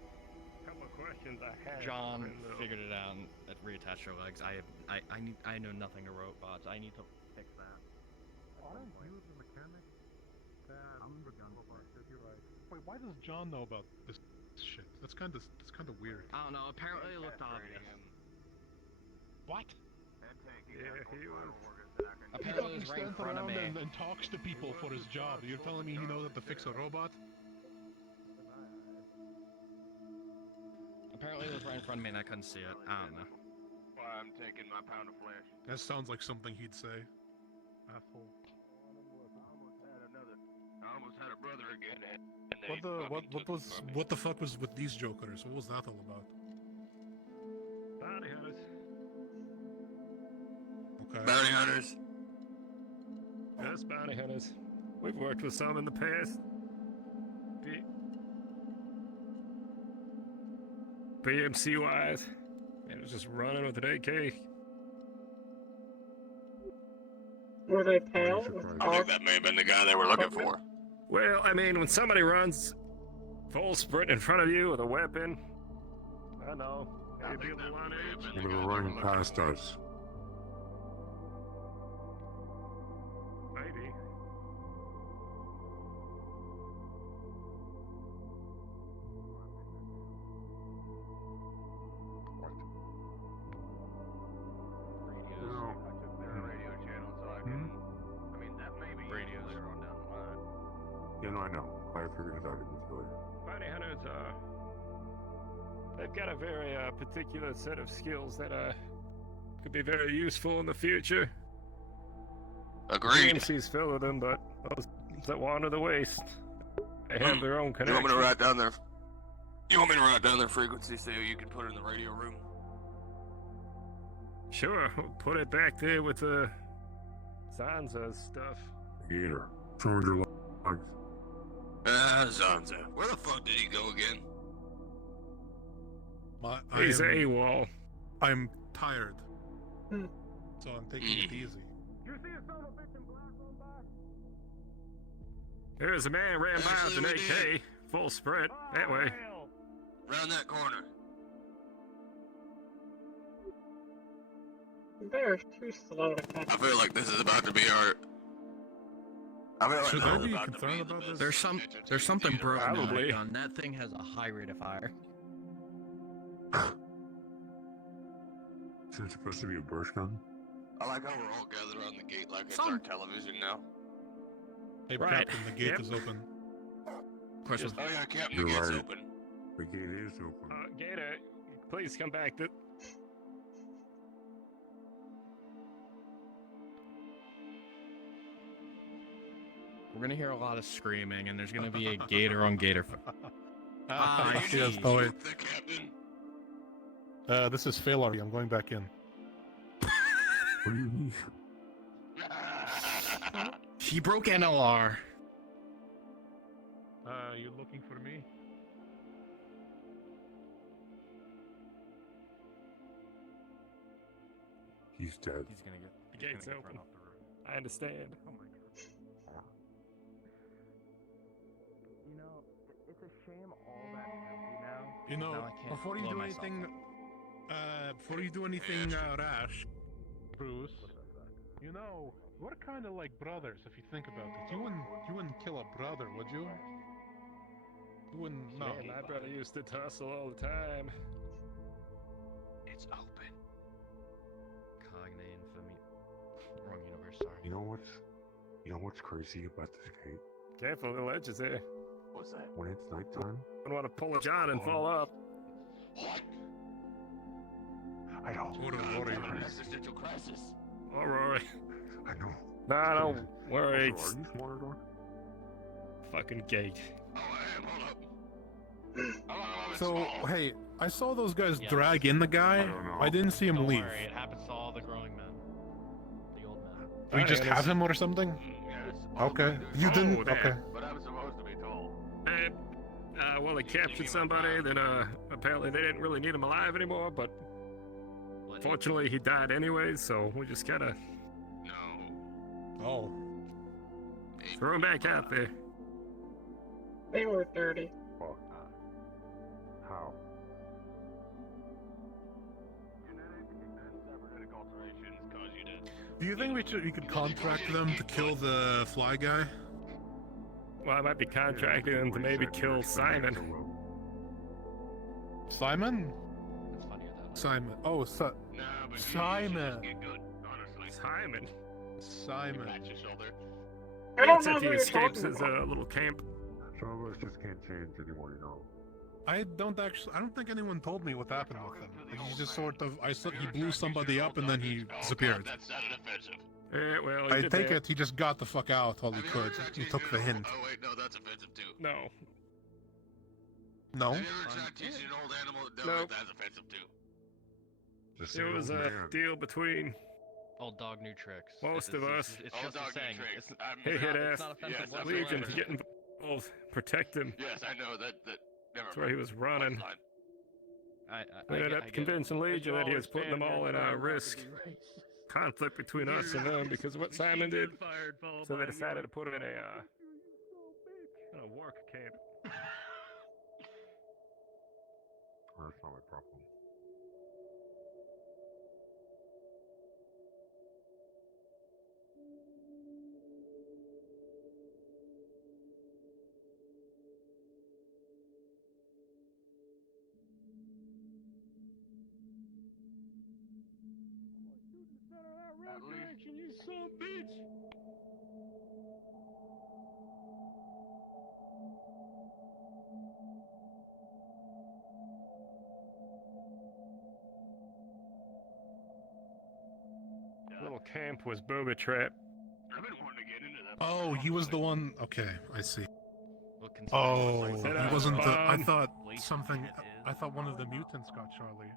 Couple of questions I had. John figured it out at reattach your legs. I know nothing of robots. I need to fix that. Aren't you the mechanic? I'm the gun. You're right. Wait, why does John know about this shit? That's kind of weird. I don't know. Apparently it looked obvious. What? Yeah, he was. He Apparently it fucking was right in stands front of around me. and talks to people for his job. You're telling me he knows how to fix a robot? Apparently it was right in front of me and I couldn't see it. I don't know. Why I'm taking my pound of flesh. That sounds like something he'd say. Asshole. I almost had a brother again, and What the fuck was with these jokers? What was that all about? Bounty hunters. Okay. Bounty hunters. Yes, bounty hunters. We've worked with some in the past. BMC wise. And it was just running with an AK. Were they pale? I think that may have been the guy they were looking for. Well, I mean, when somebody runs full sprint in front of you with a weapon, I know, maybe a little on edge. They were running past us. Maybe. No. I took their radio channel so I can. I mean, that may be Radios. later on down the line. Yeah, no, I know. I figured it out even earlier. Bounty hunters, they've got a very particular set of skills that could be very useful in the future. Agreed. BMC's filled with them, but those that wander the waste, they have their own You connection. want me to write down their? You want me to write down their frequency so you can put it in the radio room? Sure, we'll put it back there with the Sansa's stuff. Gator, 200 logs. Zanza. Where the fuck did he go again? He's AWOL. I'm tired. So I'm taking it easy. There's a man ran by with an AK, full sprint, that way. Round that corner. They're too slow to catch. I feel like this is about to be our. I feel like Should this I is be about to concerned be about the this? There's something broken in Probably. that gun. That thing has a high rate of fire. Is it supposed to be a burst gun? I like how we're all gathered around the gate like it's our television now. Hey, Right. Captain, the gate is open. Question. Oh yeah, Captain, You're the gate's right. open. The gate is open. Gator, please come back. We're gonna hear a lot of screaming, and there's gonna be a gator on gator. I see that's the way. This is Failari. I'm going back in. What do you mean? He broke NLR. You looking for me? He's dead. He's gonna get. The gate's open. I understand. Oh my god. You know, it's a shame all that's empty now. You know, Now I can't before you blow do myself anything, rash, Bruce, you know, we're kind of like brothers if you think about it. You wouldn't kill a brother, would you? You wouldn't. No. Yeah, my brother used to tussle all the time. It's open. Cognate infamy. Wrong universe. Sorry. You know what's crazy about this gate? Careful, the ledge is there. What's that? When it's nighttime, I don't want to pull a John and fall off. What? I don't. What a I'm warrior. having an existential crisis. All right. I know. Nah, don't worry. Also, It's are you smarter, dog? fucking gate. Oh, I am. Hold up. How long have I been So small? hey, I saw those guys Yes. drag in the guy. I don't know. I didn't see him Don't leave. worry, it happens to all the growing men. The old men. We just Alright, have him or something? Yes. Okay. You Oh, didn't. there. Okay. But I'm supposed to be told. Well, they captured somebody, then apparently they didn't really need him alive anymore, but fortunately he died anyway, so we just gotta No. Oh. throw him back out there. They were dirty. Fuck. How? Cybernetic alterations cause you to. Do you think we could contract them to kill the fly guy? Well, I might be contracting him to maybe kill Simon. Simon? It's funnier that. Simon. Oh, Nah, but Simon. You should just get good, honestly. Simon. Simon. Pat your shoulder. I don't know Except who he you're escapes talking his about. little camp. Some of us just can't change anymore, you know. I don't think anyone told me what happened with him. He just sort of, he blew somebody up and then he disappeared. That sounded offensive. Yeah, well, he I did take that. it he just got the fuck out while he Have you ever could. tried He teaching took the an hint. old- Oh wait, no, that's offensive too. No. No? Have you ever tried teaching an old animal? No, Nope. that's offensive too. Just It was a deal between Old dog, new tricks. most of us. It's Old just a dog, new saying. tricks. It's, I'm- Hey, it's hit not, ass. it's not offensive Yes, I'm Legion whatsoever. to get involved, protect him. Yes, I know that. Never That's where he was running. Fine. We ended up get it. convincing Legion that he was always putting them stand all your in ground, risk. not to be racist. Conflict between us and them because of what Simon did. Fired, followed So they by decided to you. put him in a work camp. That's not my problem. You son of a bitch! Little camp was booby trap. I've been wanting to get into that. Oh, he was the one. Okay, I see. We'll consider Oh, it like he wasn't the. I Um, thought something. I thought one of the mutants got Charlie.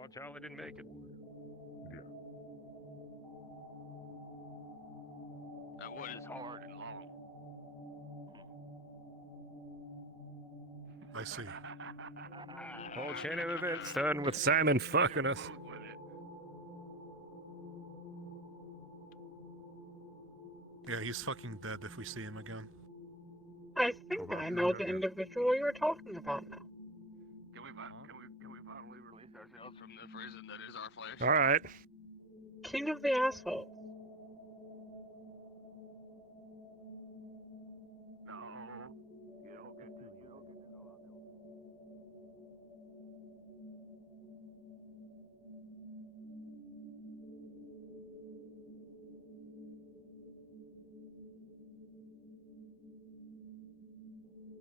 Poor Charlie didn't make it. That wood is hard and long. I see. Whole chain of events starting with Simon fucking us. Yeah, he's fucking dead if we see him again. I think I know the individual you're talking about now. Can we finally release ourselves from the prison that is our flesh? Alright. King of the assholes.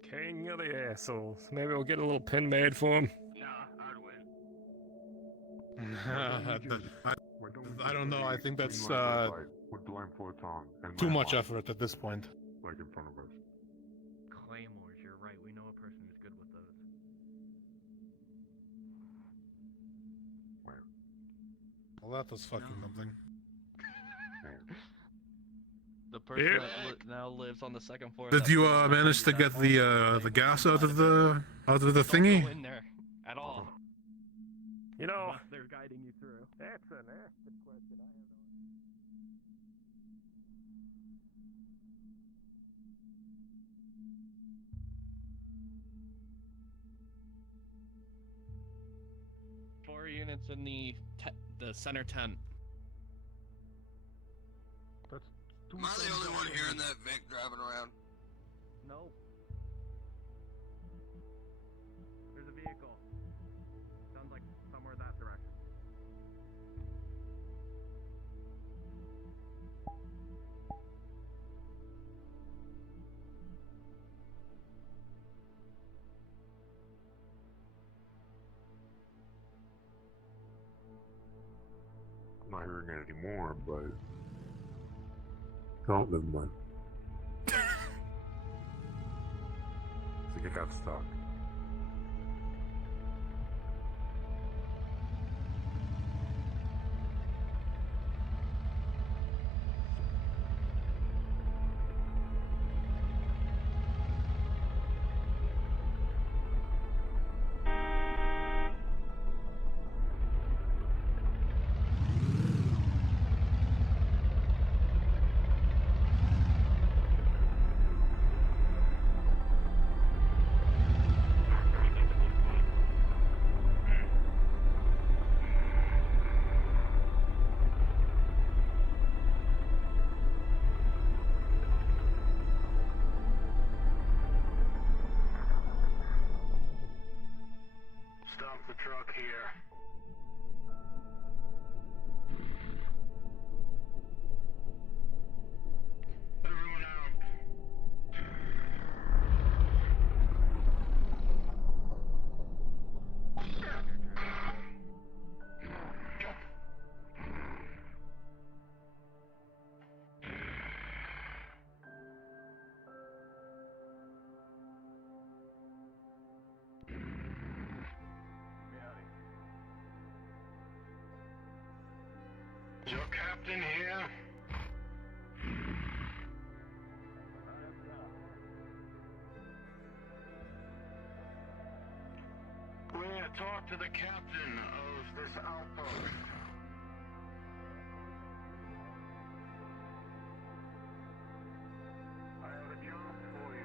King of the assholes. Maybe we'll get a little pin made for him. I don't know. I think that's with blindfold Tom and too much effort at this point. like in front of us. Claymores, you're right. We know a person who's good with those. Well, that was fucking something. The person that now lives on the second floor. Did you manage to get the gas out of the thingy? Don't go in there at all. You know, they're guiding you through. That's an acid question. I have no. Four units in the center tent. Am I the only one hearing that Vic driving around? Nope. There's a vehicle. Sounds like somewhere that direction. I'm not hearing it anymore, but don't live one. I think it got stuck. Stop the truck here. Everyone out. Is your captain here? We're here to talk to the captain of this outpost. I have a job for you.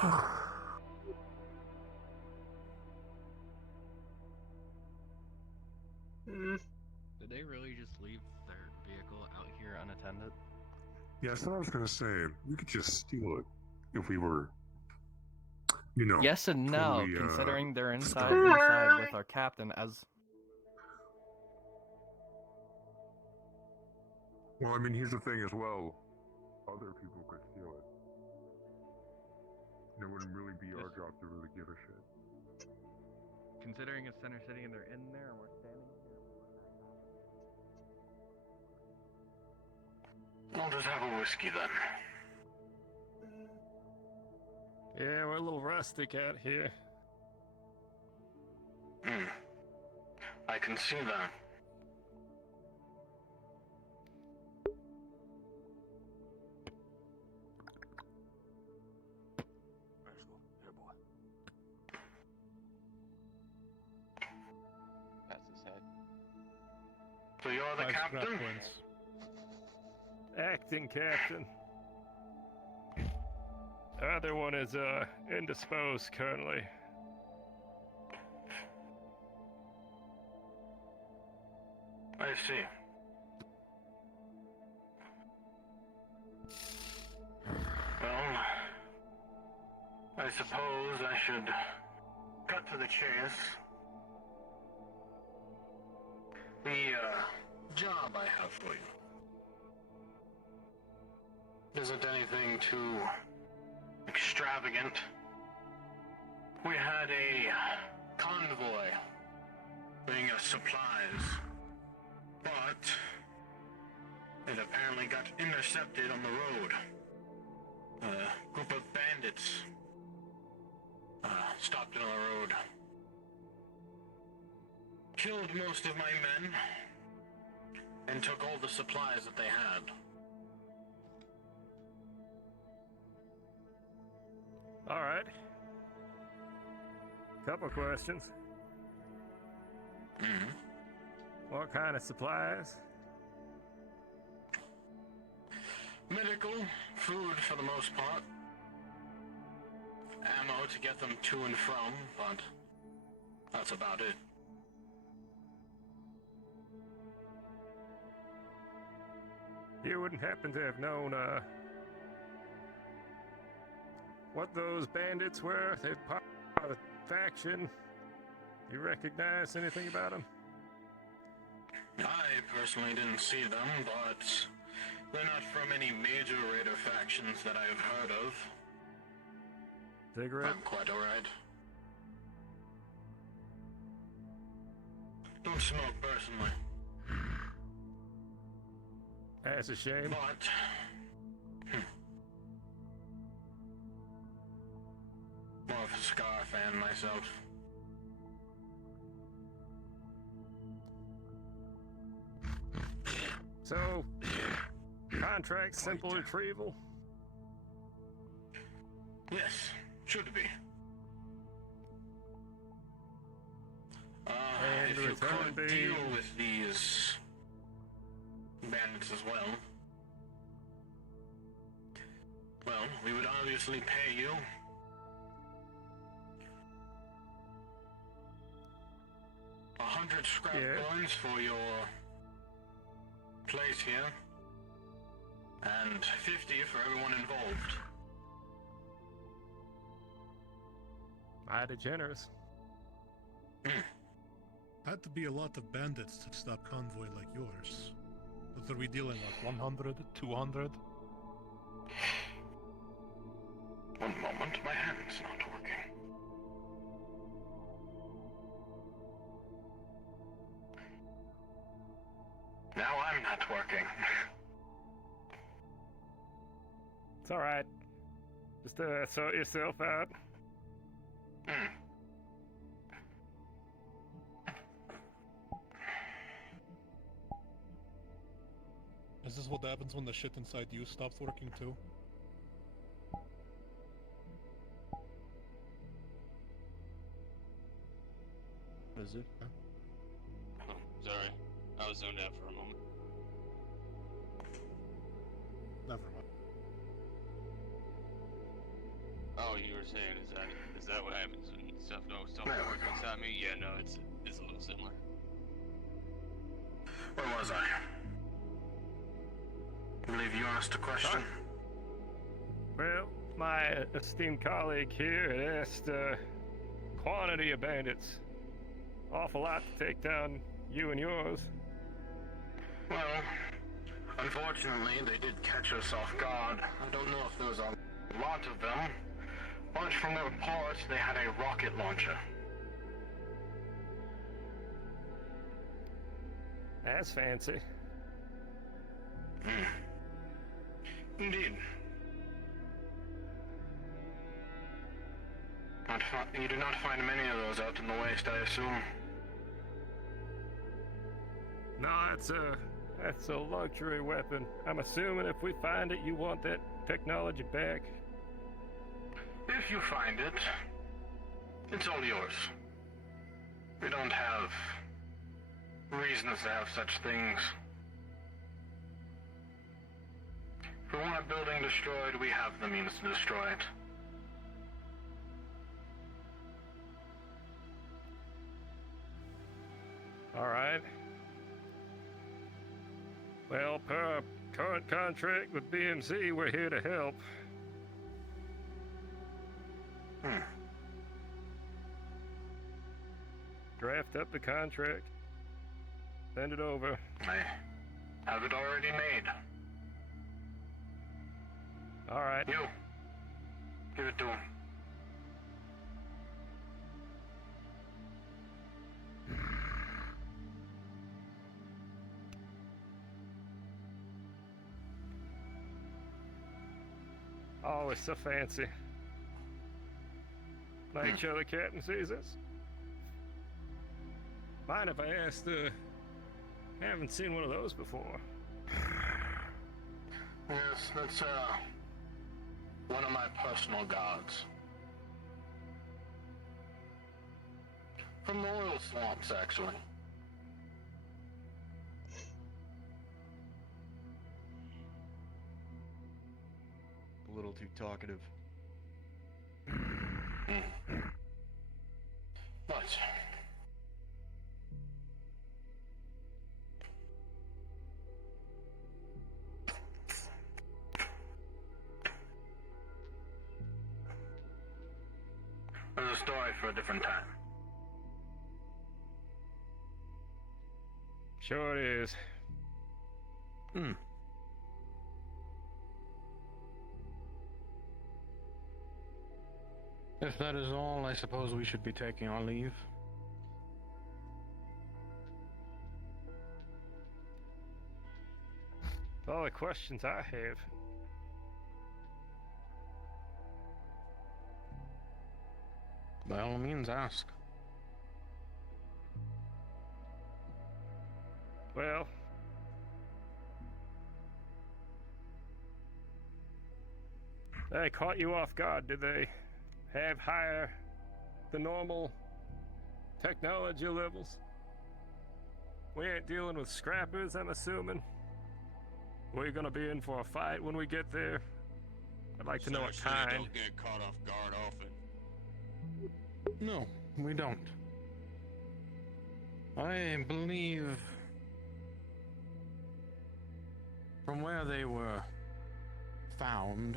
Did they really just leave their vehicle out here unattended? Yeah, that's what I was gonna say. We could just steal it if we were, you know. Yes and no, totally, considering they're inside smart. with our captain as. Well, I mean, here's the thing as well. Other people could steal it. It wouldn't really be our job to really give a shit. Considering it's Center City and they're in there and we're standing here. I'll just have a whiskey then. Yeah, we're a little rustic out here. I can see that. Pats his head. So you're the Five captain? scrap points. Acting captain. The other one is indisposed currently. I see. Well, I suppose I should cut to the chase. The job I have for you isn't anything too extravagant. We had a convoy bringing us supplies, but it apparently got intercepted on the road. A group of bandits stopped it on the road, killed most of my men, and took all the supplies that they had. All right. Couple questions. What kind of supplies? Medical, food for the most part. Ammo to get them to and from, but that's about it. You wouldn't happen to have known, what those bandits were? They're part of a faction. You recognize anything about them? I personally didn't see them, but they're not from any major raider factions that I've heard of. Cigarette? I'm quite alright. Don't smoke personally. That's a shame. But more of a Scar fan myself. So, contract simple retrieval? Yes, should be. And if the you return could be- deal with these bandits as well, we would obviously pay you. $100 scrap coins for your place here, and 50 for everyone involved. Mighty generous. Had to be a lot of bandits to stop convoy like yours. What are we dealing with? 100? 200? One moment, my hand's not working. Now I'm not working. It's alright. Just sort yourself out. Is this what happens when the shit inside you stops working too? Is it? Oh, sorry. I was zoned out for a moment. Never mind. Oh, Oh, you were saying, is that what happens when stuff don't work inside me? Yeah, no, it's a little similar. Where was I? I believe you asked a question. Well, my esteemed colleague here had asked quantity of bandits. Awful lot to take down you and yours. Well, unfortunately, they did catch us off guard. I don't know if there was a lot of them, but from their reports, they had a rocket launcher. That's fancy. Indeed. You do not find many of those out in the waste, I assume. No, that's a luxury weapon. I'm assuming if we find it, you want that technology back. If you find it, it's all yours. We don't have reasons to have such things. If we want a building destroyed, we have the means to destroy it. All right. Well, per our current contract with BMC, we're here to help. Draft up the contract. Send it over. I have it already made. All right. You. Give it to him. Oh, it's so fancy. Make sure the captain sees us. Mind if I asked, haven't seen one of those before. Yes, that's, one of my personal gods. From the oil swamps, actually. A little too talkative. But there's a story for a different time. Sure it is. If that is all, I suppose we should be taking our leave. All the questions I have. By all means, ask. Well, they caught you off guard, did they? Have higher than normal technology levels? We ain't dealing with scrappers, I'm assuming. We're gonna be in for a fight when we get there. I'd like to know what kind. Don't get caught off guard often. No, we don't. I believe from where they were found,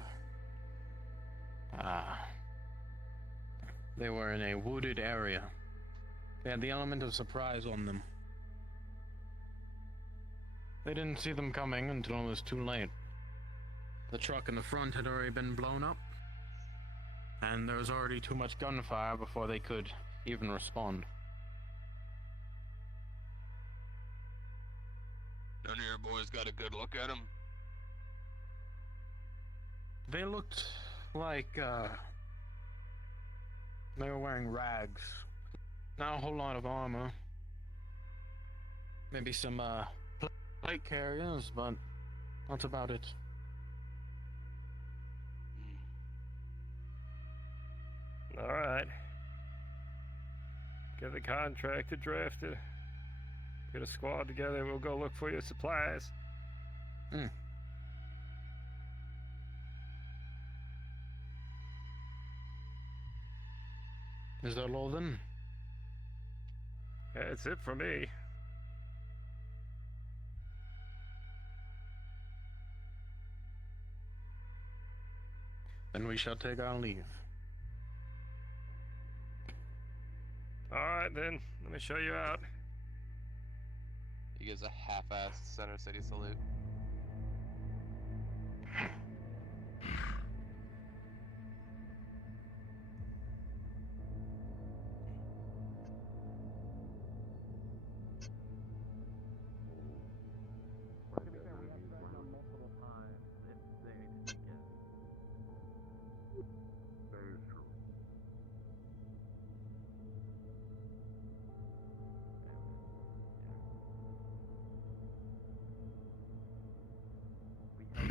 they were in a wooded area. They had the element of surprise on them. They didn't see them coming until it was too late. The truck in the front had already been blown up, and there was already too much gunfire before they could even respond. None of your boys got a good look at him? They looked like, they were wearing rags. Not a whole lot of armor. Maybe some, plate carriers, but that's about it. Alright. Get the contractor drafted. Get a squad together, we'll go look for your supplies. Hmm. Is that all then? That's it for me. Then we shall take our leave. Alright then, let me show you out. He gives a half-assed Center City salute.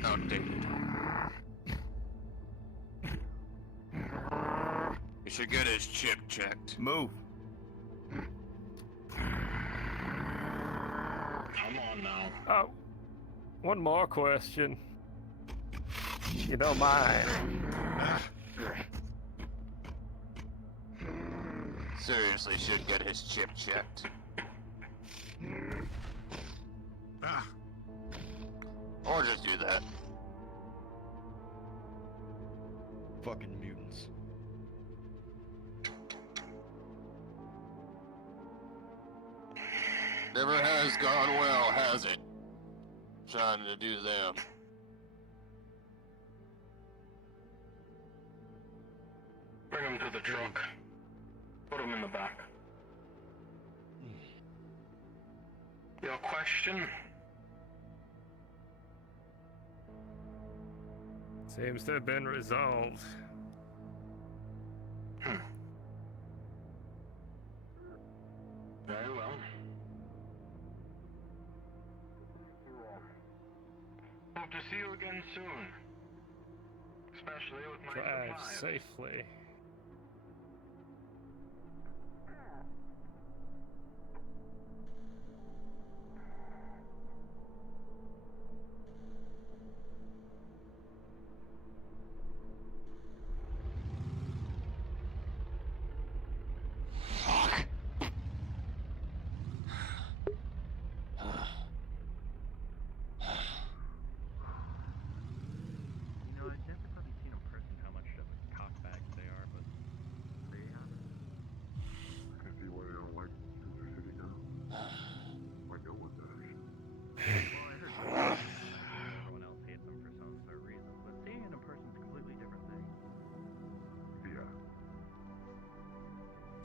Outdated. You should get his chip checked. Move. Come on now. One more question. You don't mind. Seriously, should get his chip checked. Or just do that. Fucking mutants. Never has gone well, has it? Trying to do them. Bring him to the truck. Put him in the back. Your question? Seems to have been resolved. Very well. Hope to see you again soon. Especially with my Drive supplies. safely. You know, I've never really seen in person how much of a cockbags they are, but there you have it. I can see why they don't like Center City now. Why no one does. Well, I heard everyone else hates them for some sort of reason, but seeing it in person is a completely different thing. Yeah.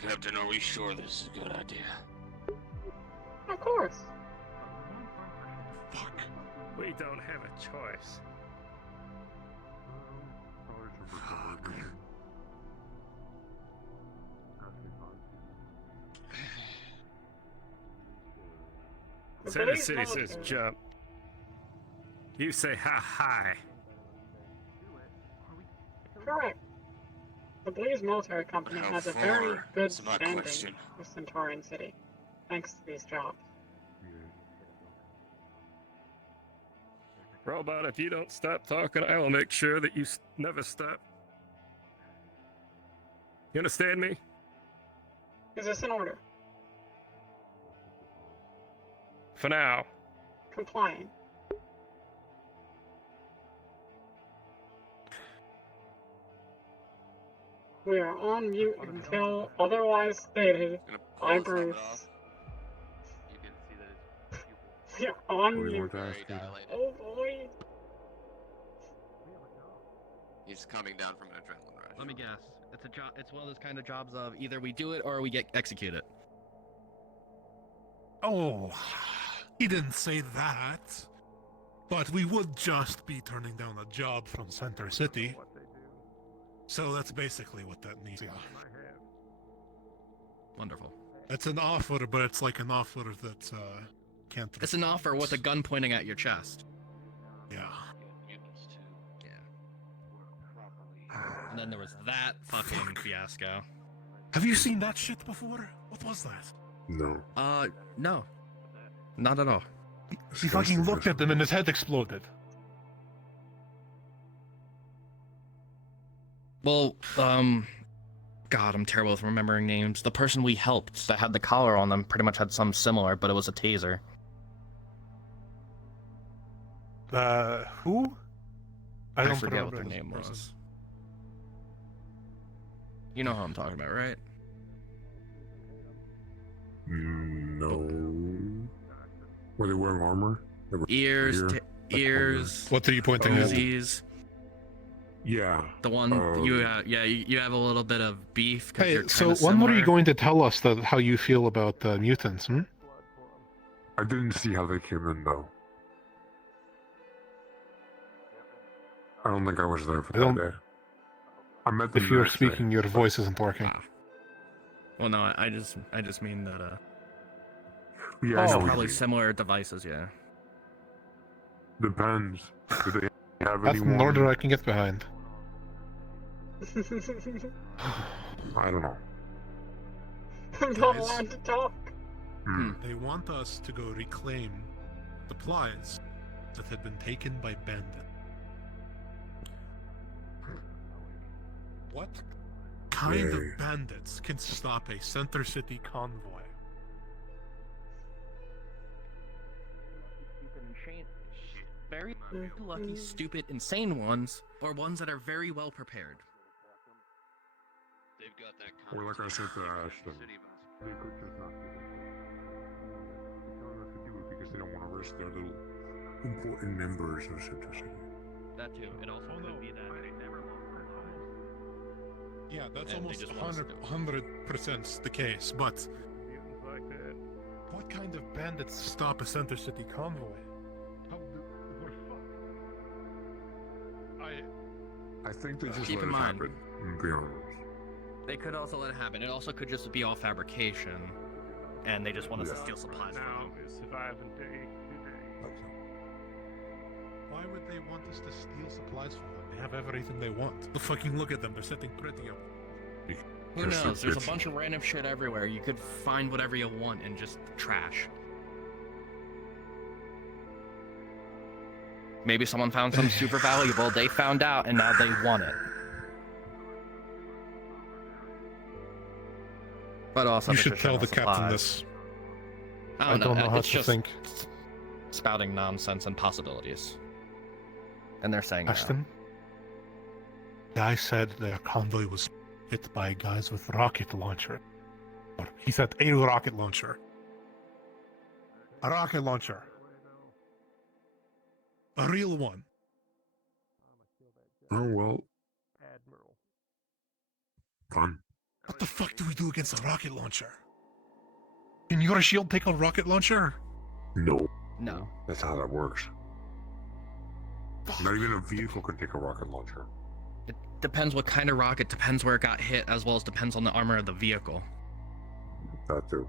Captain, are we sure this is a good idea? Of course. Fuck. We don't have a choice. Probably should recover everything. That'd be fine. The Center police City says military- jump. You say how high. Correct. The Blaze Military Company How has a far? very good That's my standing question. with Centaurian City, thanks to these jobs. Robot, if you don't stop talking, I will make sure that you never stop. You understand me? Is this in order? For now. Complying. We are on mute until otherwise stated by Bruce. You can see that his We are on We mute. weren't asking. Oh boy. He's coming down from an adrenaline rush. Let me guess. It's a job. It's one of those kind of jobs of either we do it or we get executed. Oh, he didn't say that. But we would just be turning down a job from Center City. So that's basically what that means. Yeah. Wonderful. It's an offer, but it's like an offer that can't. It's an offer with a gun pointing at your chest. Yeah. And then there was that fucking fiasco. Have you seen that shit before? What was that? No. No. Not at all. He fucking looked at them and his head exploded. Well, God, I'm terrible with remembering names. The person we helped that had the collar on them pretty much had some similar, but it was a taser. Who? I don't forget what remember their this name person. was. You know who I'm talking about, right? No. Were they wearing armor? They were Ears, here? ears. What are you pointing at? Uzis. Yeah. The one you have a little bit of beef. Hey, you're so kinda when were you similar. going to tell us how you feel about mutants? Hmm? I didn't see how they came in though. I don't think I was there for that day. I met them If you're the next day. speaking, your voice isn't working. Well, no, I just mean that Yeah, I it's know what you probably mean. similar devices. Yeah. Depends. Do they have That's an anyone? order I can get behind. I don't know. I'm not allowed to talk. They want us to go reclaim supplies that had been taken by bandits. What kind of bandits can stop a Center City convoy? Very lucky, stupid, insane ones, or ones that are very well prepared. They've got that Or like I said to Ashton, they could just not do it. They're telling us to do it because they don't want to risk their little important members of Center City. That too. It also could be that. Yeah, that's And they almost just want us to 100% the case, but what kind of bandits stop a Center City convoy? I think they just Keep let in it mind, happen. To be honest. they could also let it happen. It also could just be all fabrication, and they just want us to steal supplies from Now, them. surviving day to day. Why would they want us to steal supplies from them? They have everything they want. Fucking look at them, they're sitting pretty up. Who knows? There's a bunch of random shit everywhere. You could find whatever you want and just trash. Maybe someone found something super valuable, they found out, and now they want it. But also, You if should it's tell the supplies- captain this. I don't know how it's to just think. spouting nonsense and possibilities. And they're saying no. Ashton? Guy said their convoy was hit by guys with rocket launcher. He said a rocket launcher. A rocket launcher. A real one. Oh well. Admiral. Fun. What the fuck do we do against a rocket launcher? Can your shield take a rocket launcher? No. No. That's how that works. Not even a vehicle can take a rocket launcher. It depends what kind of rocket, depends where it got hit, as well as depends on the armor of the vehicle. That too.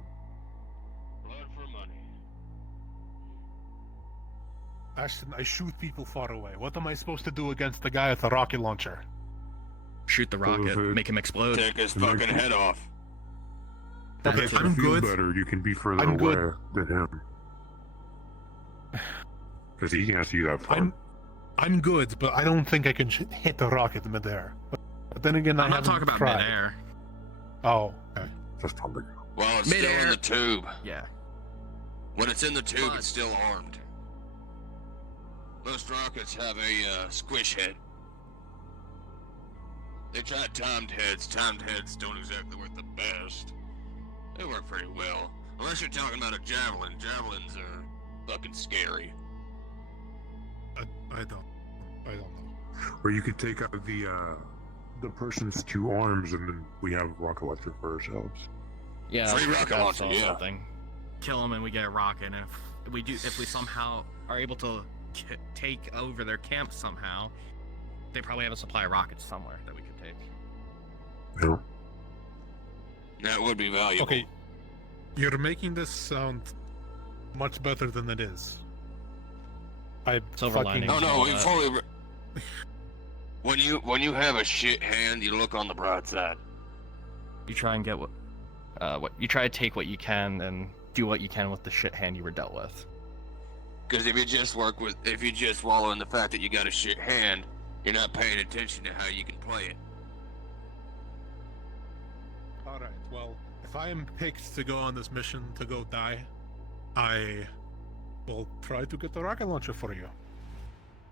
Blood for money. Ashton, I shoot people far away. What am I supposed to do against the guy with the rocket launcher? Shoot the rocket, make him explode. Take his fucking head off. Okay, If you I'm feel good. better, you can be further I'm away good. than him. Because he can't see that far. I'm good, but I don't think I can hit the rocket in midair. But then again, I'm I not haven't talking about tried. midair. Oh, okay. Just tumbling. Well, it's still in the tube. Yeah. When it's in the tube, it's still armed. Most rockets have a squish head. They tried timed heads. Timed heads don't exactly work the best. They work pretty well. Unless you're talking about a javelin. Javelins are fucking scary. I don't know. Or you could take out the person's two arms, and then we have rocket launcher for ourselves. Yeah, Free that's rocket what I launcher, saw yeah. something. Kill them and we get a rocket, and if we somehow are able to take over their camp somehow, they probably have a supply of rockets somewhere that we could take. Yeah. That would be valuable. Okay, you're making this sound much better than it is. I Silver lining. Oh no, we fully. When you have a shit hand, you look on the bright side. You try and get what you try to take what you can and do what you can with the shit hand you were dealt with. Because if you just wallow in the fact that you got a shit hand, you're not paying attention to how you can play it. Alright, well, if I am picked to go on this mission to go die, I will try to get the rocket launcher for you.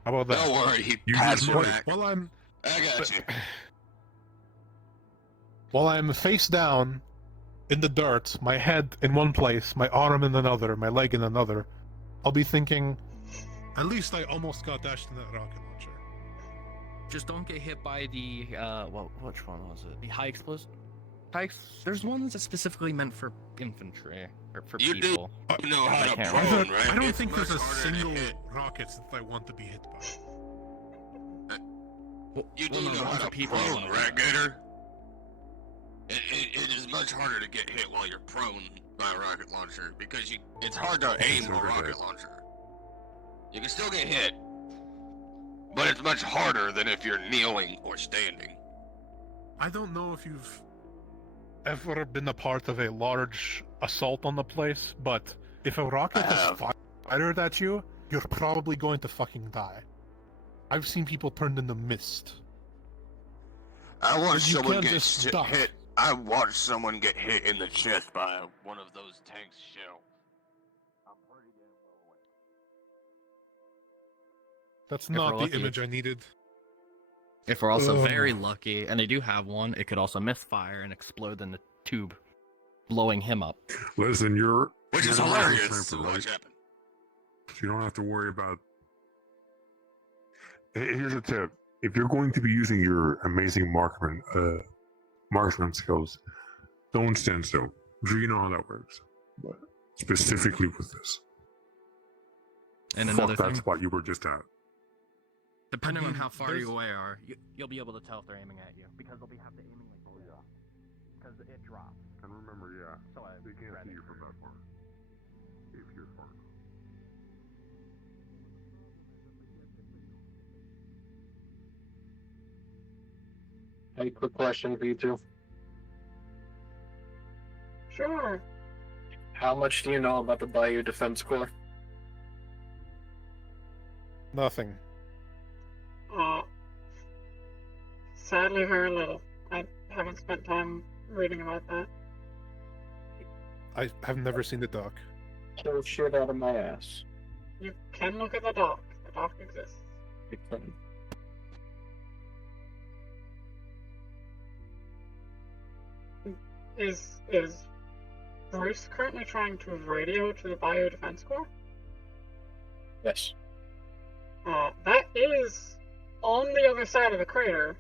How about that? Don't worry, he You pats just your wait. back. While I'm I got you. While I'm face down in the dirt, my head in one place, my arm in another, my leg in another, I'll be thinking, at least I almost got dashed in that rocket launcher. Just don't get hit by the well, which one was it? The high explosive. There's ones that's specifically meant for infantry or for You people. do know how to I prone, right? don't It's think there's a much harder to single hit. rocket that I want to be hit by. You do no, know the how ones to that people prone, know. right, Gator? It is much harder to get hit while you're prone by a rocket launcher because it's hard to aim a rocket launcher. You can still get hit, but it's much harder than if you're kneeling or standing. I don't know if you've ever been a part of a large assault on the place, but if a rocket is fired at you, you're probably going to fucking die. I've seen people turned into mist. I watched You someone can't get just duck. hit. I watched someone get hit in the chest by one of those tanks' shell. That's we're not the lucky. image I needed. If we're also Ugh. very lucky, and they do have one, it could also misfire and explode in the tube, blowing him up. Listen, you're Which is you're not a hilarious to sniper, watch right? happen. So you don't have to worry about. Here's a tip: if you're going to be using your amazing marksman skills, don't stand still. I'm sure you know how that works, but specifically with this, And fuck another that thing, spot you were just at. depending on how far there's- you away are, you'll be able to tell if they're aiming at you because they'll have the aiming like because it drops. And remember, yeah, So they can't see you from that far. If you're far. Hey, quick question for you two. Sure. How much do you know about the Bayou Defense Corps? Nothing. Sadly, very little. I haven't spent time reading about that. I have never seen the doc. Kill shit out of my ass. You can look at the doc. The doc exists. You can. Is Bruce currently trying to radio to the Bayou Defense Corps? Yes. That is on the other side of the crater.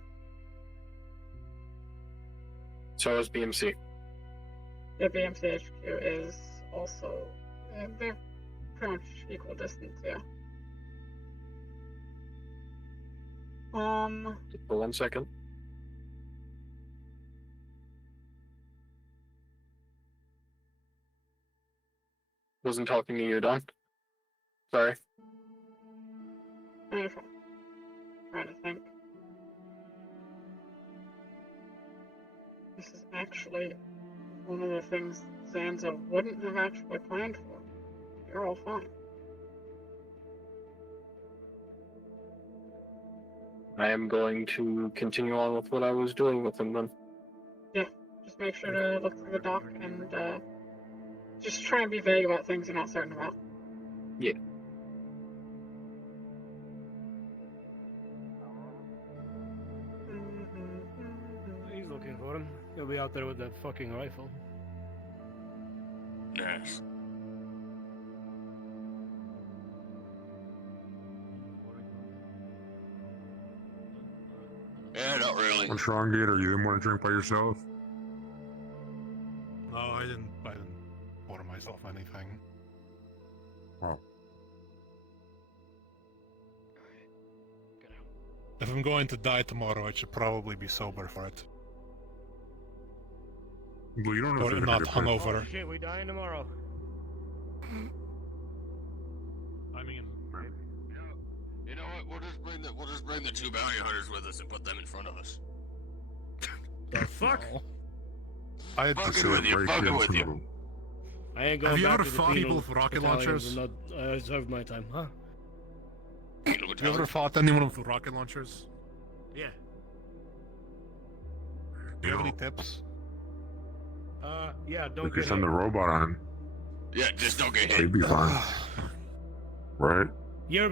So is BMC. The BMC HQ is also... They're pretty much equal distance, yeah. For 1 second. Wasn't talking to you, Don. Sorry. I'm trying to think. This is actually one of the things Zanza wouldn't have actually planned for. You're all fine. I am going to continue on with what I was doing with him then. Yeah, just make sure to look through the doc and just try and be vague about things you're not certain about. Yeah. He's looking for him. He'll be out there with that fucking rifle. Nice. Yeah, not really. I'm strong, Gator. You didn't want to drink by yourself? No, I didn't order myself anything. Oh. If I'm going to die tomorrow, I should probably be sober for it. Well, you don't know if Or you're not gonna get hungover. Oh shit, we dying tomorrow. I mean, You know what? We'll just bring the two bounty hunters with us and put them in front of us. The fuck? I Fucking with you, fucking with you. I ain't going Have you back ever to the fought people penal with rocket battalions launchers? and not, I served my time, huh? Have you ever fought anyone with rocket launchers? Yeah. Do you have any tips? Yeah, We don't could get send the hit. robot on. Yeah, just don't get hit. They'd be fine. Right? You ever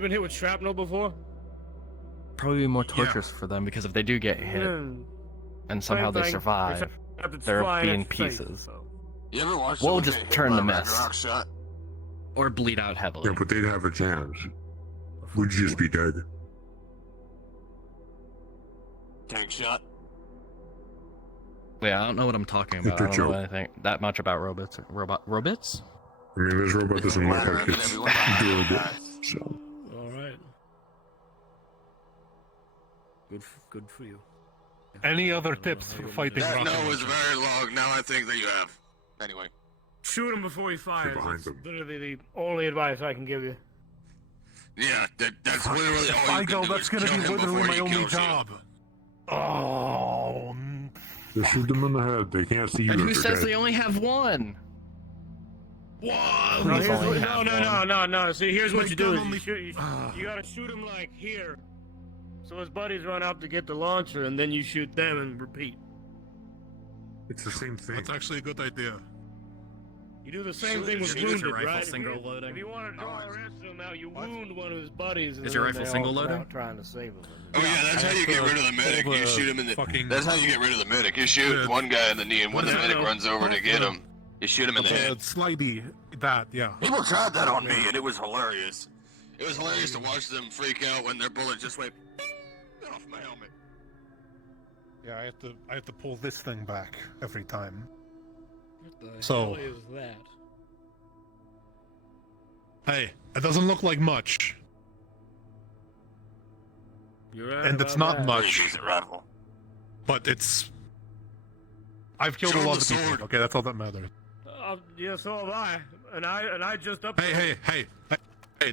been hit with shrapnel before? Probably more torturous for them because if they do get hit and somehow Same they thing, survive, except it's they're flying being at safe, pieces. so. You ever watch We'll someone just get hit turn by the a mess. Ragnarok shot? Or bleed out heavily. Yeah, but they'd have a chance. We'd just be dead. Tank shot. Yeah, I don't know what I'm talking It's about. a I don't know joke. anything that much about robots. Robots? I mean, this robot doesn't look like it's durable. So. All right. Good for you. Any other tips for fighting That rocket no was launchers? very long. Now I think that you have. Anyway. Shoot him before he fires. behind It's him. literally the only advice I can give you. Yeah, that's literally all you I can go, do that's is gonna kill be him literally before my he only kills you. job. Oh. Just shoot them in the head. They can't see you. And who if they're says dead. they only have one? No, Please here's only what, have no. See, here's what My you do. gun Is only- you gotta shoot him like here, so his buddies run up to get the launcher, and then you shoot them and repeat. It's the same thing. That's actually a good idea. You do the same Shoot- thing with shoot with wounded, your rifle right? single if you, loading? If you want to draw a wrestle now, you wound one of his buddies. And Is your then rifle they single all come loading? out trying to save him. Oh yeah, that's how you get rid of the medic. You shoot him in the. That's how you get rid of the medic. You shoot one guy in the knee, and when the medic runs over to get him, you shoot him in the head. Slidey, that, yeah. People tried that on me, and it was hilarious. It was hilarious to watch them freak out when their bullet just went off my helmet. Yeah, I have to pull this thing back every time. What the So- hell is that? Hey, it doesn't look like much, You're right and it's about not that. much, Decent rifle. but it's. I've killed Show a him lot the of people. sword. Okay, that's all that matters. Yeah, so have I. And I just up. Hey,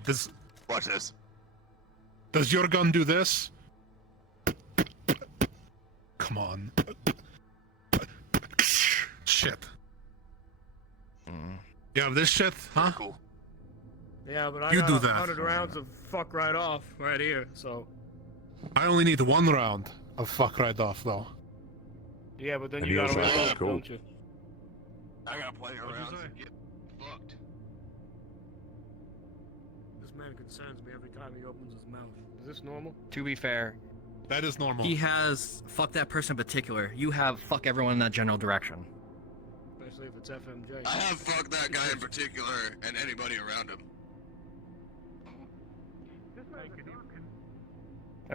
does Watch this. your gun do this? Come on. Shit. You have this shit, huh? Cool. Yeah, but I You got do that. 100 rounds of fuck right off right here. So I only need one round of fuck right off, though. yeah, but then And you you gotta also roll have up, to go. don't you? I got plenty of rounds to get fucked. This man concerns me every time he opens his mouth. Is this normal? To be fair, That is normal. he has fuck that person in particular. You have fuck everyone in that general direction. Especially if it's FMJ. I have fucked that guy in particular and anybody around him.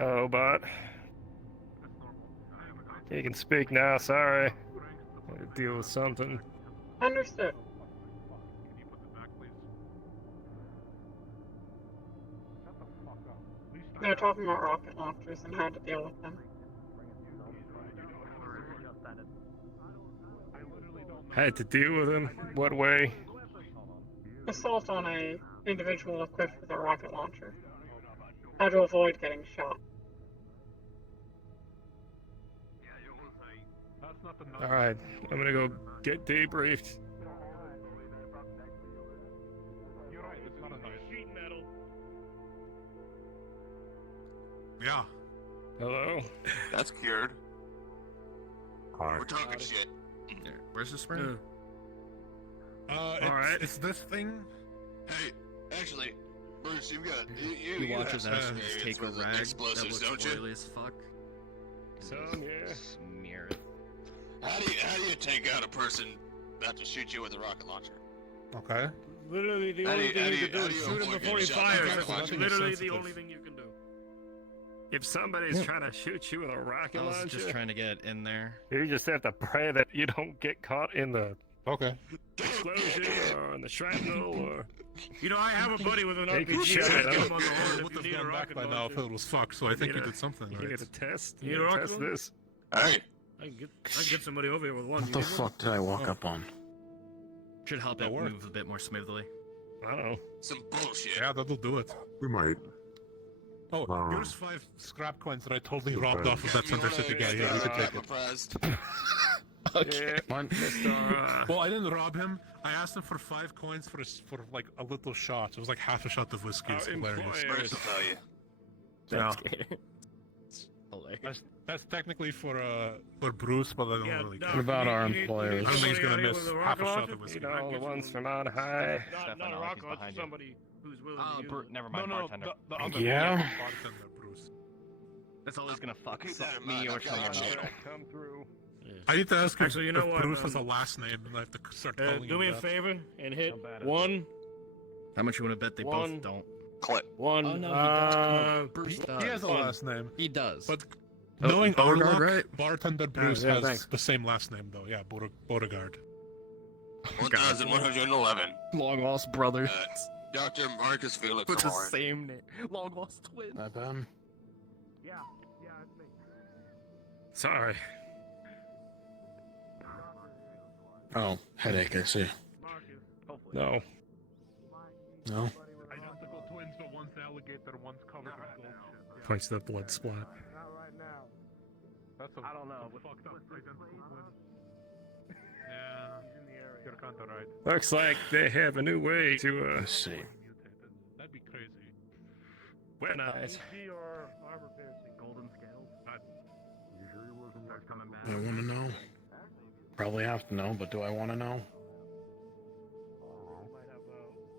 Oh, but you can speak now. Sorry, I had to deal with something. Understood. They're talking about rocket launchers and how to deal with them. Had to deal with him. What way? Assault on a individual equipped with a rocket launcher. How to avoid getting shot. All right, I'm gonna go get debriefed. Sheet metal. Yeah. Hello. That's cured. Hi. We're talking shit. Where's the spring? Alright. It's this thing. Hey, actually, Bruce, you've got you He watches have us some take experience a with rag that explosives, looks don't you? oily as fuck. Some, yeah. Smear it. How do you take out a person about to shoot you with a rocket launcher? Okay. Literally the How do only you- thing how you do can do you- is how do you shoot him avoid before he getting shot by fires. rocket That's launcher? literally the Sensitive. only thing you can do. If somebody's trying to shoot you with a rocket I was launcher, just trying to get in there. you just have to pray that you don't get caught in the Okay. explosion or in the shrapnel or. You know, I have a buddy with an They can RPG. shut I it can get up. him on the horn Would if have you need a gone back rocket by now if launcher. it was fucked, so I think you know, did something You right. get a test. You You need a rocket test launcher? this. Hey, I can get somebody over here with one. What the fuck did I walk up on? Should help That it worked. move a bit more smoothly. I don't know. some bullshit. Yeah, that'll do it. We might. Oh, Wow. here's 5 scrap coins that I totally robbed Okay. off of that Center City guy. Yeah, you can take it. Surprised. Okay. Well, I didn't rob him. I asked him for 5 coins for like a little shot. It was like half a shot of whiskey. It's hilarious. Bruce will tell you. Yeah. Hilarious. That's technically for Bruce, but I don't really care. What about our employers? I don't think he's gonna miss With a half a rocket shot launcher? of whiskey. You know, the ones from on high. Stefan, Not a Alex, rocket he's launcher, behind you. somebody who's willing to use it. Never mind, bartender. The other Yeah. bartender, Bruce. That's always gonna fuck Keep that in me mind, or I've got someone a else. channel. Come through. I need to ask if, Actually, you know if what, Bruce has a last name, and I have to start calling Do him me a that. favor and hit one. How much you want to bet they One. both don't? Clip. One. Oh no, he does. Bruce He does. has a last name. He does. But Oh, knowing Beauregard, Orlok, right? bartender Bruce yeah, has thanks. the same last name, though. Yeah, Beauregard. 1111. Long lost brother. Dr. Marcus Felix With the Warren. same name. Long lost twin. Not bad. Yeah, it's me. Sorry. Oh, headache, I see. No. No? Identical twins, but one's alligator, one's covered in gold shit. Points to the blood splat. Not right now. That's a I don't know. fucked up identical twin. Yeah, you're kinda right. Looks like they have a new way to, let's see. That'd be crazy. When eyes. DC or armor piercing? Golden scales. You sure he wasn't like coming back? Do I want to know? Probably have to know, but do I want to know?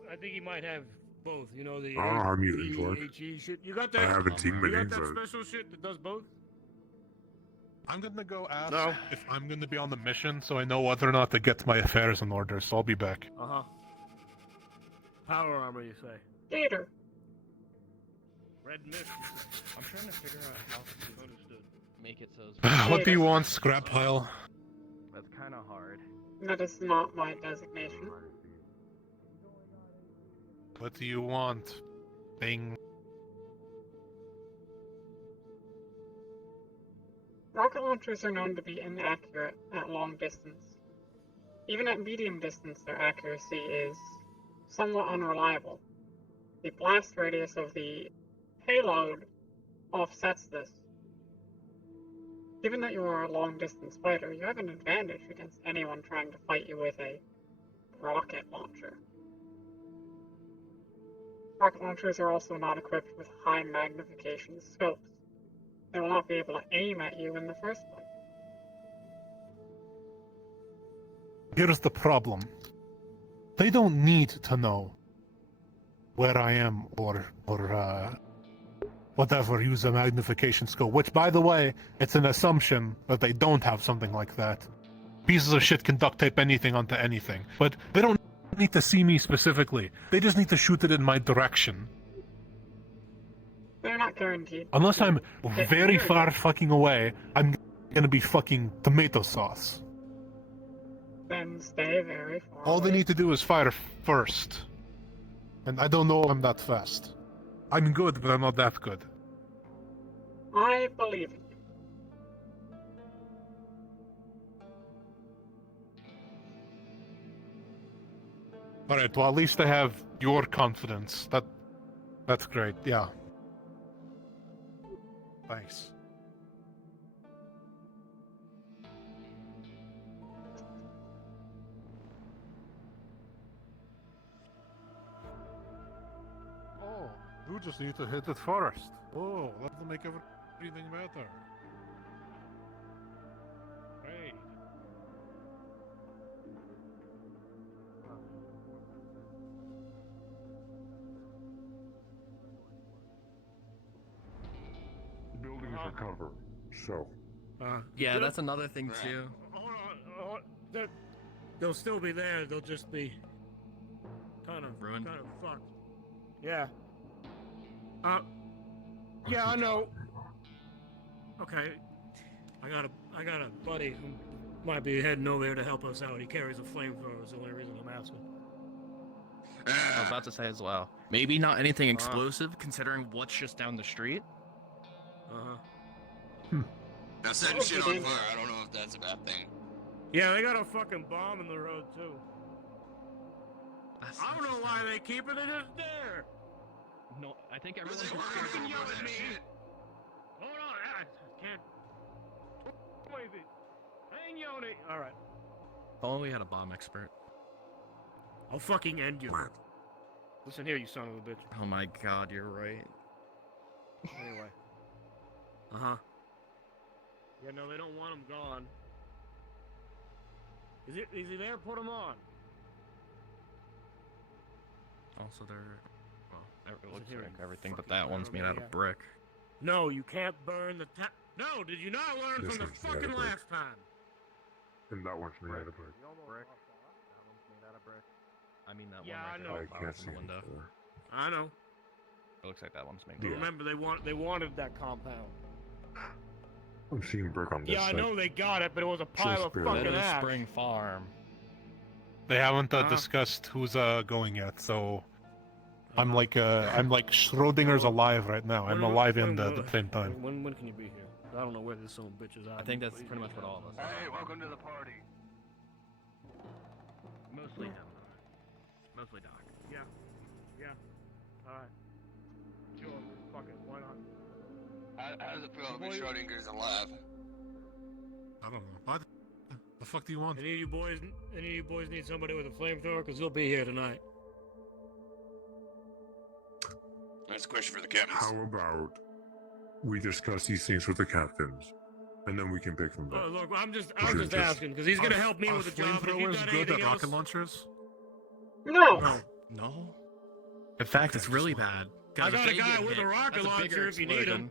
I think he might have both. You know the I don't know how mutants work. HE shit. You got I that? haven't seen You many, got that but special shit that does both? I'm gonna go ask No. if I'm gonna be on the mission, so I know whether or not to get my affairs in order. So I'll be back. Power armor, you say? Gator. Red mist. I'm trying to figure out how to Understood. make it so. What do you want, scrap pile? That's kind of hard. That is not my designation. What do you want? Bing. Rocket launchers are known to be inaccurate at long distance. Even at medium distance, their accuracy is somewhat unreliable. The blast radius of the payload offsets this. Given that you are a long-distance fighter, you have an advantage against anyone trying to fight you with a rocket launcher. Rocket launchers are also not equipped with high magnification scopes. They will not be able to aim at you in the first place. Here's the problem. They don't need to know where I am or whatever, use a magnification scope, which, by the way, it's an assumption that they don't have something like that. Pieces of shit can duct tape anything onto anything, but they don't need to see me specifically. They just need to shoot it in my direction. They're not guaranteed. Unless I'm very far fucking away, I'm gonna be fucking tomato sauce. Then stay very far All they away. need to do is fire first. And I don't know if I'm that fast. I'm good, but I'm not that good. I believe in you. Alright, well at least I have your confidence. That's great, yeah. Thanks. Oh, you just need to hit it first. Oh, that'll make everything better. Great. buildings are covered. So, Yeah, that's another thing too. Hold on. They'll still be there. They'll just be kind of Ruined. Kind of fucked. Yeah. Yeah, I know. Okay. I got a buddy who might be heading over here to help us out. He carries a flamethrower. Is the only reason I'm asking. I was about to say as well. Maybe not anything explosive, considering what's just down the street. Now setting shit on fire, I don't know if that's a bad thing. Yeah, they got a fucking bomb in the road too. I don't know why they keep it just there. No, I think everyone's They just were scared gonna of yell at me. Hold on, I just can't. Wait, hang Yoni. All right, If only we had a bomb expert. I'll fucking end you. Listen here, you son of a bitch. Oh my god, you're right. Anyway. Yeah, no, they don't want him gone. Is he there? Put him on. Also, they're It looks like everything but that one's made out of brick. No, you can't burn the No, did you not learn This from the one's made out of fucking brick. last time? And that one's made out of brick. Brick. That one's made out of brick. I mean that Yeah, one I right know. there. I with can't flowers see in the window. window. I know. It looks like that one's made. But remember, they wanted that compound. I'm seeing brick on this Yeah, I side. know they got it, but it was a pile of barely. fucking Meadow ash. Spring Farm. They haven't discussed who's going yet, so I'm like Schrodinger's alive right now. I'm alive and at the same time. When can you be here? I don't know where this son of a bitch is at. I think that's pretty much what all of us are. Hey, welcome to the party. Mostly him. Mostly Doc. Yeah. Yeah. Alright. Sure. Fuck it. Why not? How does it feel to be Schrodinger's alive? I don't know. What the fuck do you want? Any of you boys need somebody with a flamethrower? Because he'll be here tonight. That's a question for the captains. How about we discuss these things with the captains, and then we can pick from there. Look, I'm just asking, because he's gonna help me with the job. But if you Flamethrowers got good anything at else, rocket launchers? No. No. In fact, it's really bad. I got a guy with a rocket launcher if you need him.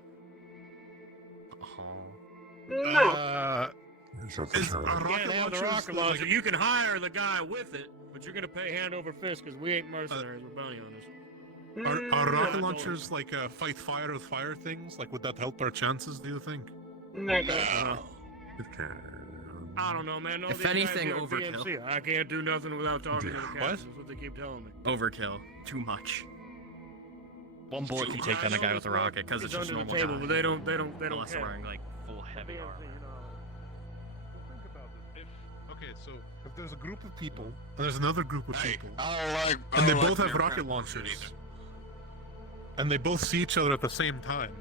No. Is that the You term? can't have the rocket launcher. You can hire the guy with it, but you're gonna pay hand over fist because we ain't mercenaries. We're bounty hunters. Are rocket launchers like fight fire with fire things? Like, would that help our chances, do you think? Negative. It can. I don't know, man. No, If these guys anything, here at overkill. BMC, I can't do nothing without talking to the What? captains. That's what they keep telling me. Overkill. Too much. One bullet can take down a guy with a rocket because it's just under the normal table, time. but they don't Unless care. wearing like full heavy armor. Think about this. Okay, so if there's a group of people and there's another group of people, I and they don't like both have their rocket crap launchers, and they both see each other at the same time,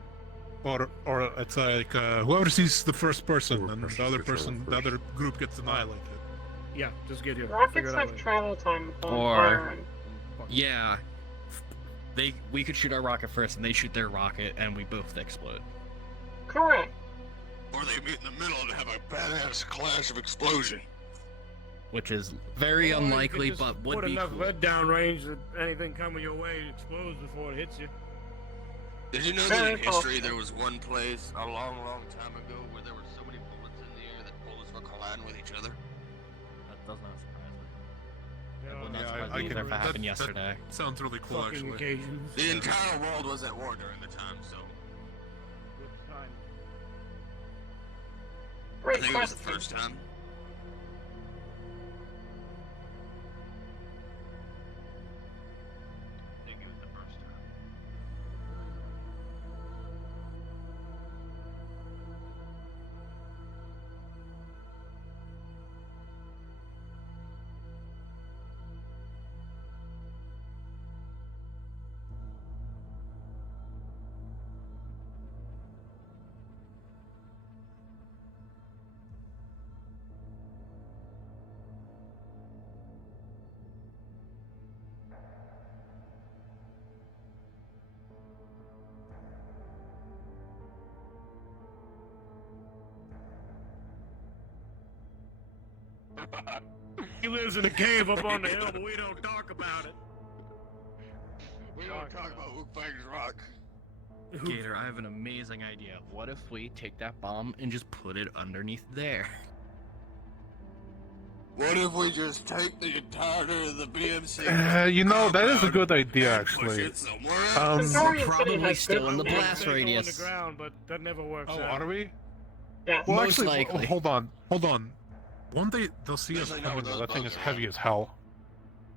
or it's like whoever sees the first person, and the other person, the other group gets annihilated. Yeah, just get here. Rockets have travel time. Or, yeah, we could shoot our rocket first, and they shoot their rocket, and we both explode. Correct. Or they meet in the middle and have a badass clash of explosion. Which is very Or you could unlikely, just but would put be enough cool. lead down range that anything coming your way explodes before it hits you. Did you know that in history there was one place a long, long time ago where there were so many bullets in the air that bullets were colliding with each other? That does not surprise me. Yeah, Well, Yeah, that's I probably can. if that happened yesterday. That sounds really cool, Fucking actually. occasions. The entire world was at war during the time, so Good time. I Great think it was the question. first time. I think it was the first time. He lives in a cave up on the hill, but we don't talk about it. We don't talk about who bangs rock. Gator, I have an amazing idea. What if we take that bomb and just put it underneath there? What if we just take the entirety of the BMC? You know, that is a good idea, push actually. it somewhere else? Victorian City Probably has still good in the movies. blast They go radius. underground, but that never works Oh, out. are we? Yeah. Well, Most actually, likely. hold on. One day they'll see us coming. Though. That thing is heavy as hell.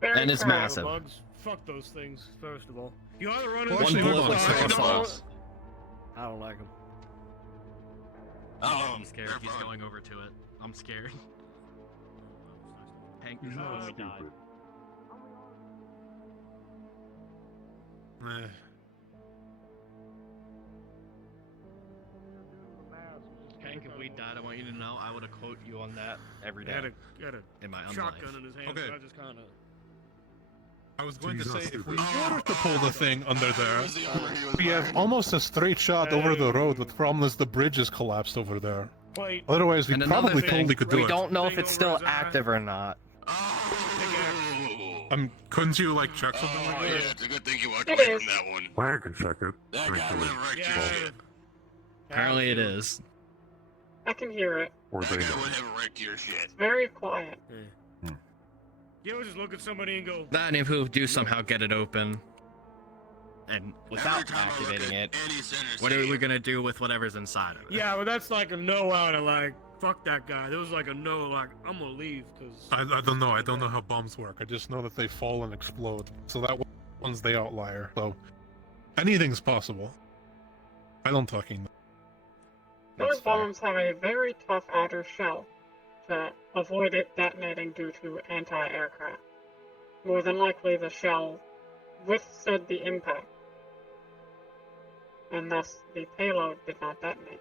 Very And it's correct. massive. Bugs. Fuck those things, first of all. You either run Well, into actually, One hold bullet on. would I throw know- us off. I don't like them. Oh, I'm scared. He's going over to it. I'm scared. Hank, He's not we stupid. died. Eh. Hank, if we died, I want you to know I would have quote you on that every He day had a in my own shotgun life. in his hand, Okay. so I just kind of... I was going He's to not say, if stupid. we were to pull the thing under there, was the armor he was we have wearing? almost a straight shot over the road, but the problem is the bridge is collapsed over there. Wait. Otherwise, we And another probably thing, totally could do we it. don't know if it's still active or not. Couldn't you like check something like that? Yeah, it's a good thing you walked It away is. from that one. Well, I can check it. That guy went right to your shit. Apparently it is. I can hear it. Or That they guy know. went right to your shit. It's very quiet. You ever just look at somebody and go, That and if we do somehow get it open, and without Every time I look activating at it, any Center what are City- we gonna do with whatever's inside of it? yeah, but that's like a no out of like, fuck that guy. There was like a no, like, I'm gonna leave, because... I don't know. I don't know how bombs work. I just know that they fall and explode. So that one's the outlier. So anything's possible. I don't fucking know. Those bombs have a very tough outer shell to avoid it detonating due to anti-aircraft. More than likely, the shell withstood the impact, and thus the payload did not detonate.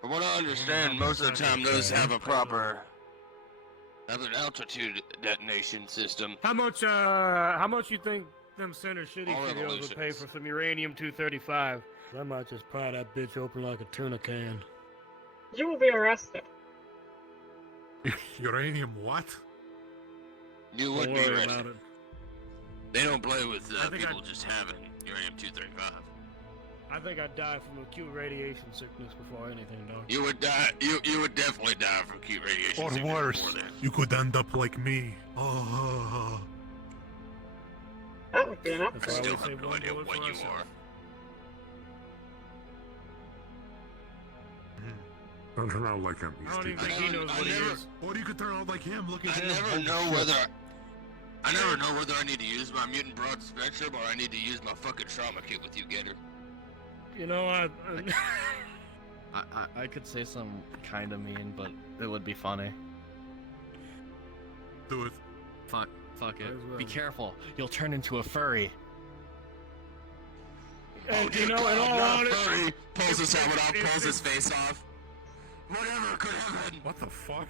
From what I understand, most of the time those have an altitude detonation system. How much you think them Center City All studios would pay revolutions. for some uranium-235? I might just pry that bitch open like a tuna can. You will be arrested. Uranium what? You would Don't be worry arrested. about it. They don't play with I think people just having uranium-235. I think I'd die from acute radiation sickness before anything, dog. You would die. You would definitely die from acute radiation Or sickness worse, before that. you could end up like me. Oh. That would be an I upgrade. still have no idea what you are. Don't turn out like him. I don't even think he knows what he is. Or you could turn out like him. Look at I him. never Holy know shit. whether. I never know whether I need to use my mutant broad spectrum or I need to use my fucking trauma kit with you, Getter. You know, I could say some kind of mean, but it would be funny. Do it. Fuck it. As well. Be careful. You'll turn into a furry. And you know, in all honesty, Pulls his helmet off, pulls his face off. Whatever could happen. What the fuck?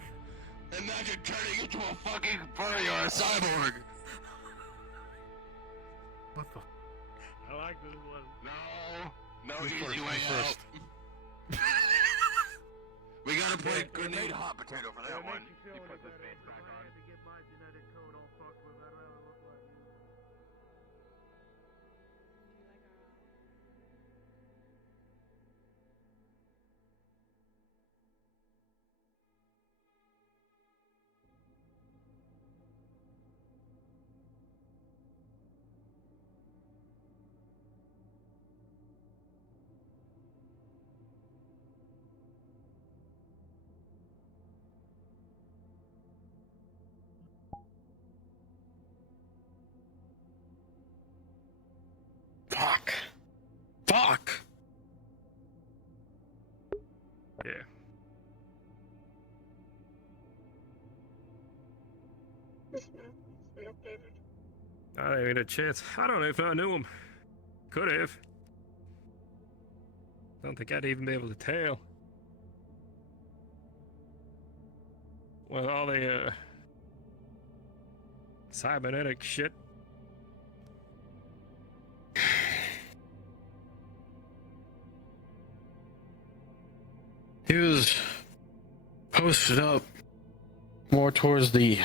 Imagine turning into a fucking furry or a cyborg. What the? I like this one. No You easy first, way you out. first. We gotta play grenade hot potato for that one. You put this face back on. Fuck! Yeah. This map needs to be updated. I didn't even a chance. I don't know if I knew him. Could have. Don't think I'd even be able to tell. With all the cybernetic shit. He was posted up more towards the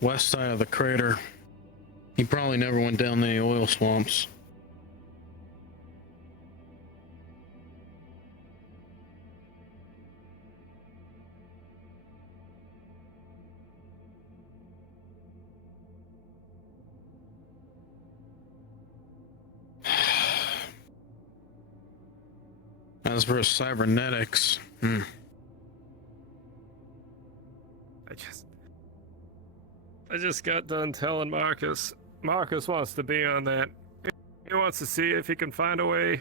west side of the crater. He probably never went down the oil swamps. As for cybernetics, I just got done telling Marcus. Marcus wants to be on that. He wants to see if he can find a way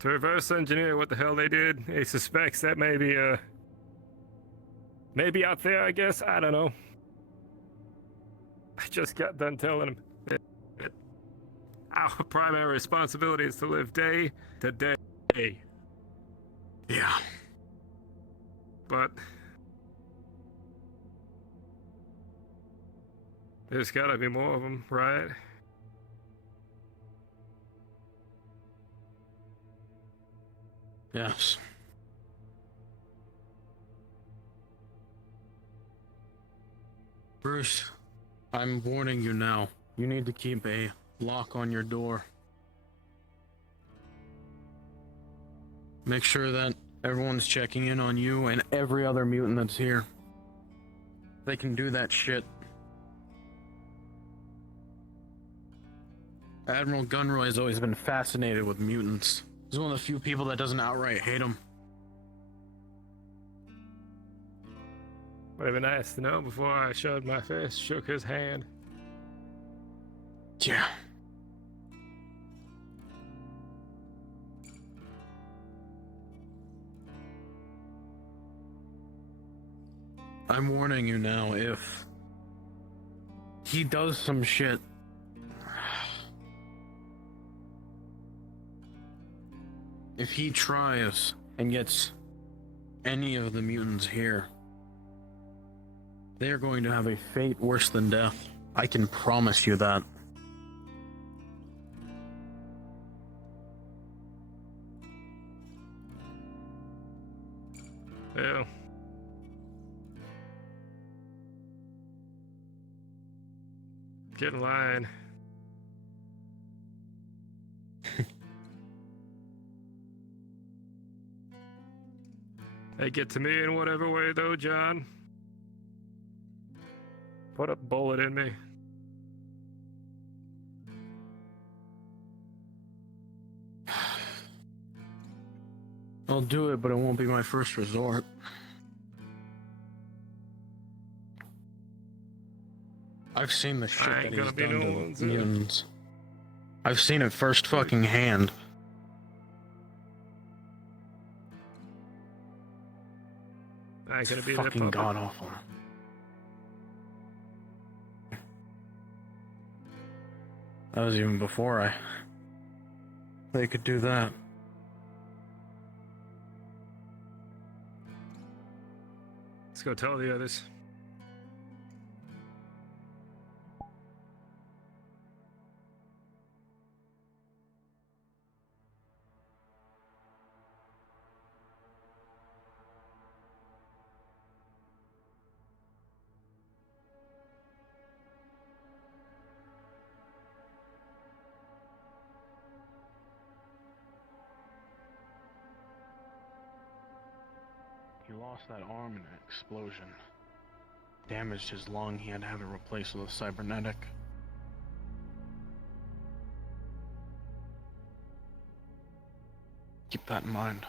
to reverse engineer what the hell they did. He suspects that maybe out there, I guess. I don't know. I just got done telling him that our primary responsibility is to live day to day. Yeah. But there's gotta be more of them, right? Yes. Bruce, I'm warning you now. You need to keep a lock on your door. Make sure that everyone's checking in on you and every other mutant that's here. They can do that shit. Admiral Gunroy has always been fascinated with mutants. He's one of the few people that doesn't outright hate them. Would have been nice to know before I shoved my fist, shook his hand. Yeah. I'm warning you now, if he does some shit, if he tries and gets any of the mutants here, they are going to have a fate worse than death. I can promise you that. Well, get in line. They get to me in whatever way, though, John. Put a bullet in me. I'll do it, but it won't be my first resort. I've seen the shit that he's done to mutants. I've seen it first fucking hand. I ain't gonna be fucking that god awful. That was even before they could do that. Let's go tell the others. He lost that arm in an explosion. Damaged his lung, he had to have it replaced with a cybernetic. Keep that in mind.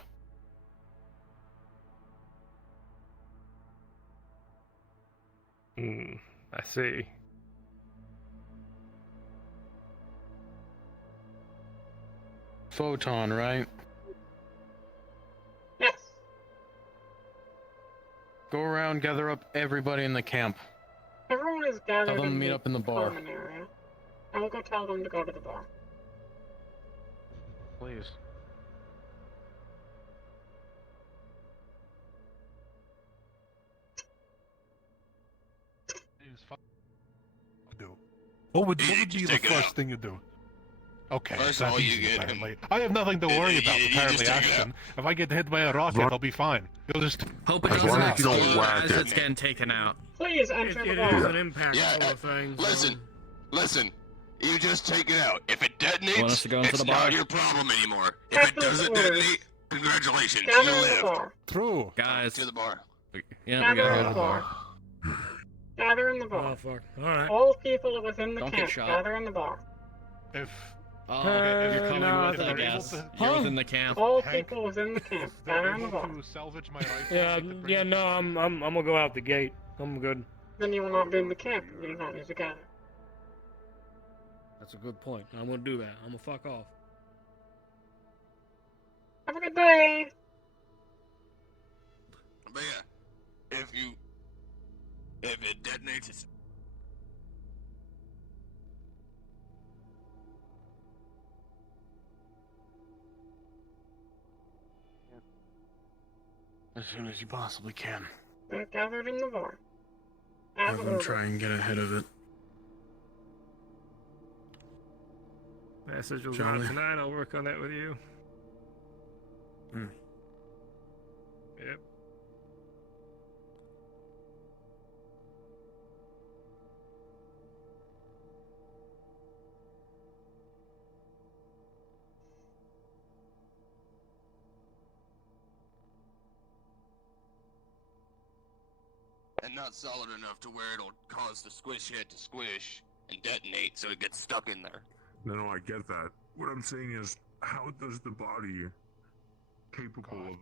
I see. Photon, right? Yes. Go around, gather up everybody in the camp. Everyone is gathered Tell them in to meet the up in the bar. common area. I will go tell them to go to the bar. Please. What would be the first thing you do? Okay, First of that's all, you easy, get apparently. I have nothing to worry about, apparently, Ashton. If I get hit by a rocket, I'll be fine. You'll just... Hope it As doesn't long as you don't explode whack as it. it's getting taken out. Please enter the It bar. is an impact sort of thing. Listen. You just take it out. If it detonates, Want us to go into it's the bar? not your problem anymore. If it Captain's doesn't orders. detonate, congratulations, Gather you in the lived. bar. True. Guys, To the bar. Yeah, we Gather gotta in go the to the bar. bar. Gather in the bar. Oh, fuck. Alright. All people within the Don't get camp, shot. gather in the bar. If... Oh, okay. You're coming no, with if it, I they're guess. able to- You're Huh? within the camp. All Hank, people within the camp, if they're gather in the able bar. to salvage my rifle... Yeah, they could bring yeah, it no, to- I'm gonna go out the gate. I'm good. Then you will not be in the camp. You do not need to gather. That's a good point. I'm gonna do that. I'm gonna fuck off. Have a good day. But yeah, if it detonates, it's... As soon as you possibly can. They're gathered in the bar. As Have them ordered. try and get ahead of it. Message will go out Charlie. tonight. I'll work on that with you. Yep. And not solid enough to where it'll cause the squish head to squish and detonate, so it gets stuck in there. No, I get that. What I'm saying is, how does the body capable of,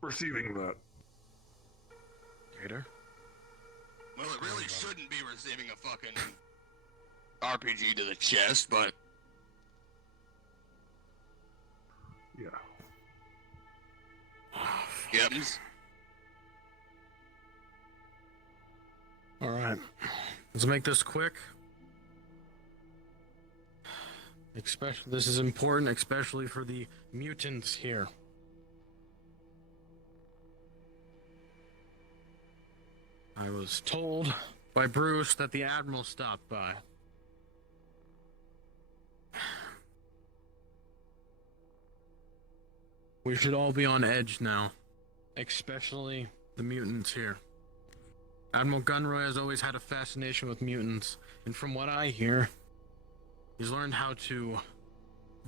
receiving that? Gator? Well, it really shouldn't be receiving a fucking RPG to the chest, but... Yeah. Gibbs? Alright. Let's make this quick. This is important, especially for the mutants here. I was told by Bruce that the Admiral stopped by. We should all be on edge now, especially the mutants here. Admiral Gunroy has always had a fascination with mutants, and from what I hear, he's learned how to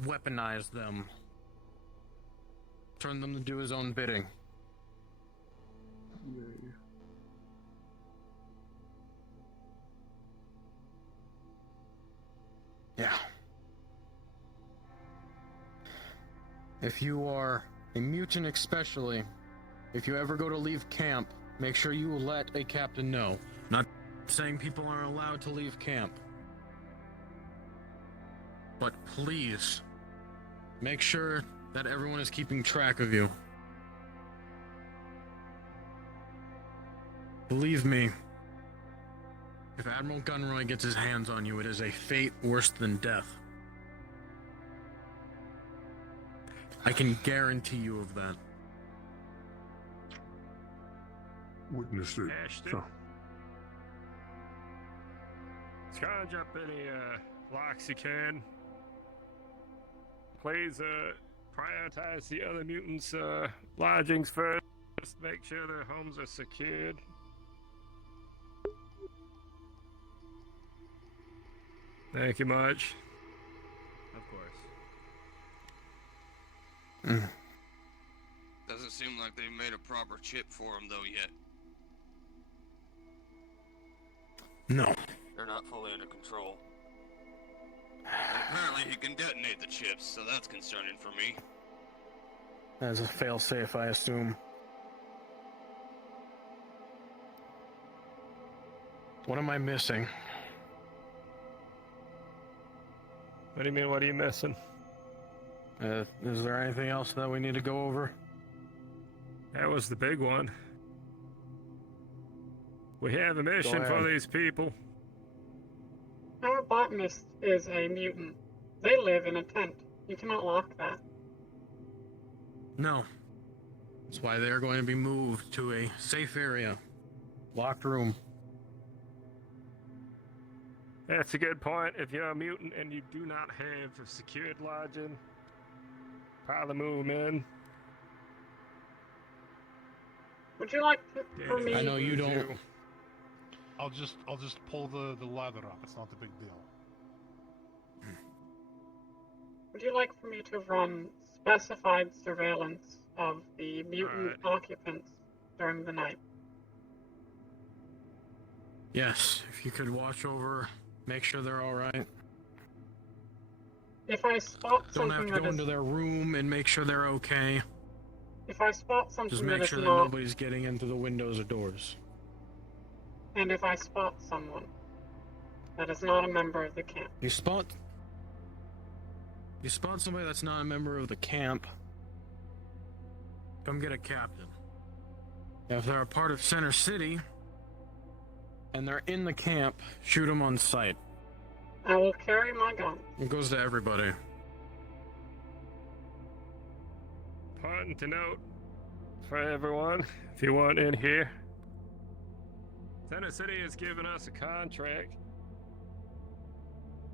weaponize them, turn them to do his own bidding. Yay. Yeah. If you are a mutant especially, if you ever go to leave camp, make sure you let a captain know. Not saying people aren't allowed to leave camp. But please, make sure that everyone is keeping track of you. Believe me, if Admiral Gunroy gets his hands on you, it is a fate worse than death. I can guarantee you of that. Witnessed it. Ashton. So. Scrounge up any locks you can. Please prioritize the other mutants' lodgings first. Make sure their homes are secured. Thank you much. Of course. Doesn't seem like they've made a proper chip for him, though, yet. No. They're not fully under control. And apparently he can detonate the chips, so that's concerning for me. As a failsafe, I assume. What am I missing? What do you mean, what are you missing? Is there anything else that we need to go over? That was the big one. We have a mission for these people. Our botanist is a mutant. They live in a tent. You cannot lock that. No. That's why they're going to be moved to a safe area. Locked room. That's a good point. If you're a mutant and you do not have a secured lodging, probably move them in. Would you like for me? I know you don't. I'll just pull the ladder up. It's not a big deal. Would you like for me to run specified surveillance of the mutant occupants during the night? Yes, if you could watch over, make sure they're all right. If I spot Don't something have to that go is, into their room and make sure they're okay. if I spot something Just that make is sure that not, nobody's getting into the windows or doors. and if I spot someone that is not a member of the camp, You spot somebody that's not a member of the camp, come get a captain. If they're a part of Center City and they're in the camp, shoot them on sight. I will carry my gun. It goes to everybody. Important to note for everyone, if you want in here. Center City has given us a contract.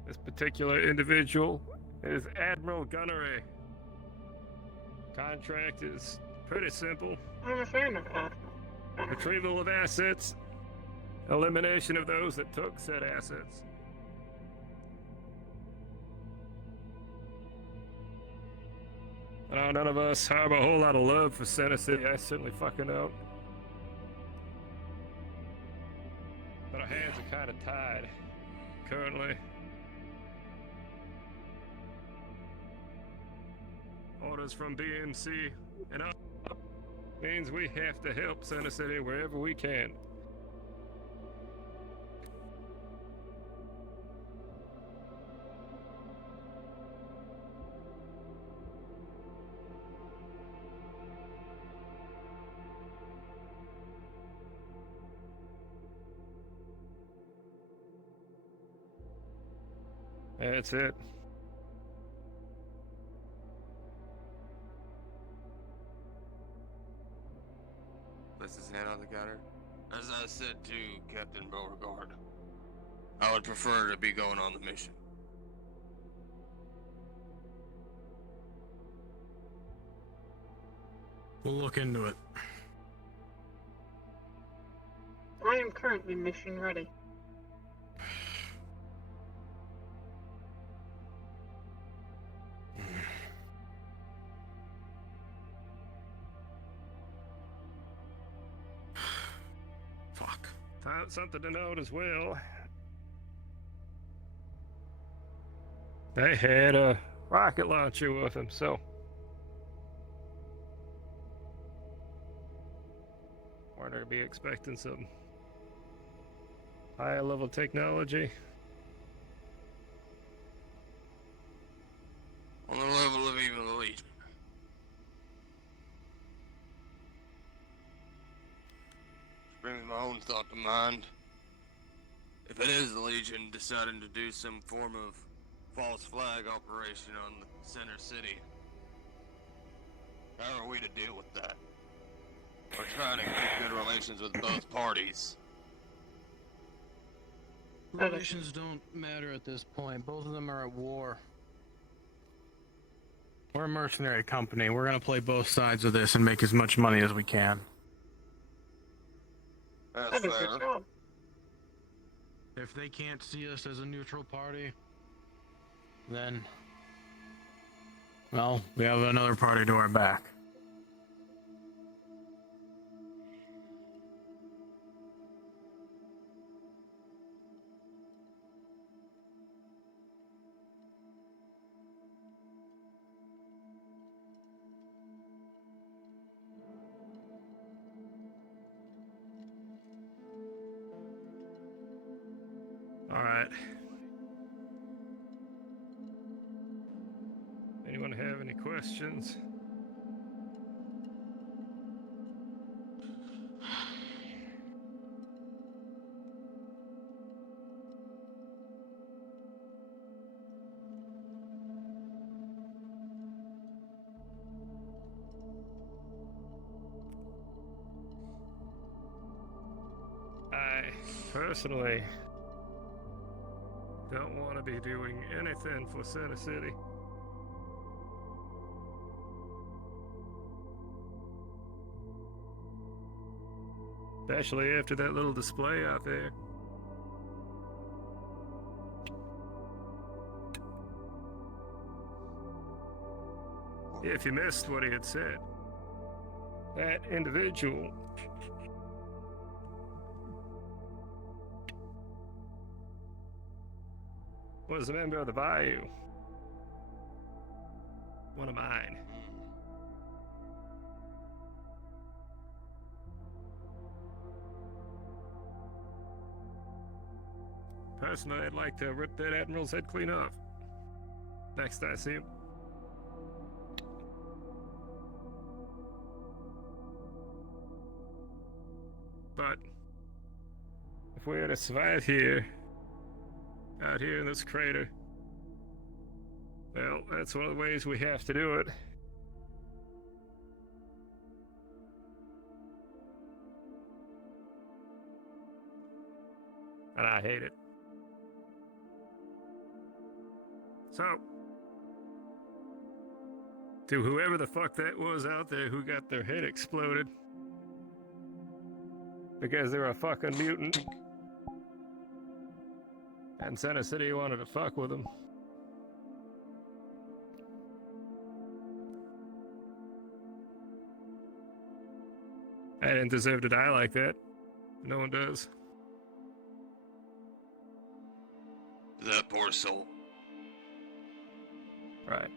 This particular individual is Admiral Gunnery. Contract is Pretty simple. I'm a fan of Admiral. Retrieval of assets, elimination of those that took said assets. None of us harbor a whole lot of love for Center City. I certainly fucking don't. But our hands are kind of tied, currently. Orders from BMC and up means we have to help Center City wherever we can. That's it. Puts his hand on the counter. As I said to Captain Beauregard, I would prefer to be going on the mission. We'll look into it. I am currently mission ready. Fuck. Found something to note as well. They had a rocket launcher with them, so we're to be expecting some higher level technology. On the level of even the Legion. Which brings my own thought to mind. If it is the Legion deciding to do some form of false flag operation on the center city, how are we to deal with that? We're trying to keep good relations with both parties. Relations don't matter at this point. Both of them are at war. We're a mercenary company. We're gonna play both sides of this and make as much money as we can. That's fair. If they can't see us as a neutral party, then, well, we have another party to our back. All right. Anyone have any questions? I personally don't want to be doing anything for Center City. Especially after that little display out there. If you missed what he had said, that individual was a member of the Bayou. One of mine. Personally, I'd like to rip that Admiral's head clean off. Next I see him. But if we are to survive here, out here in this crater, well, that's one of the ways we have to do it. And I hate it. So, to whoever the fuck that was out there who got their head exploded because they were a fucking mutant. And Center City wanted to fuck with them. I didn't deserve to die like that. No one does. That poor soul. Right.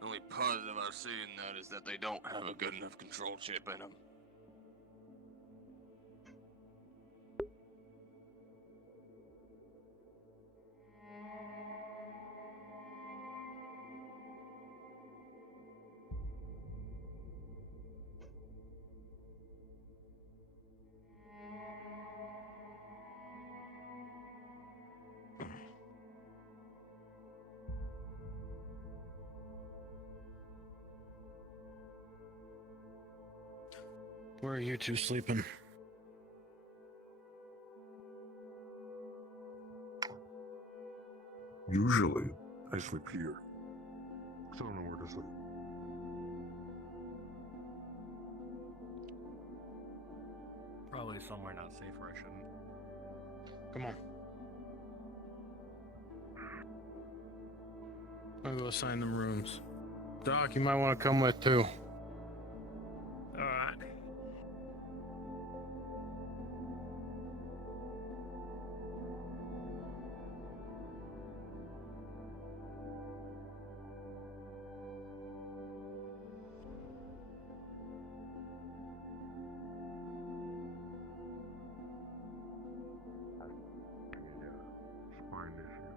The only positive I've seen that is that they don't have a good enough control chip in them. Where are you two sleeping? Usually, I sleep here. 'Cause I don't know where to sleep. Probably somewhere not safe where I shouldn't. Come on. I'll go assign them rooms. Doc, you might want to come with too. Alright. Spine issue.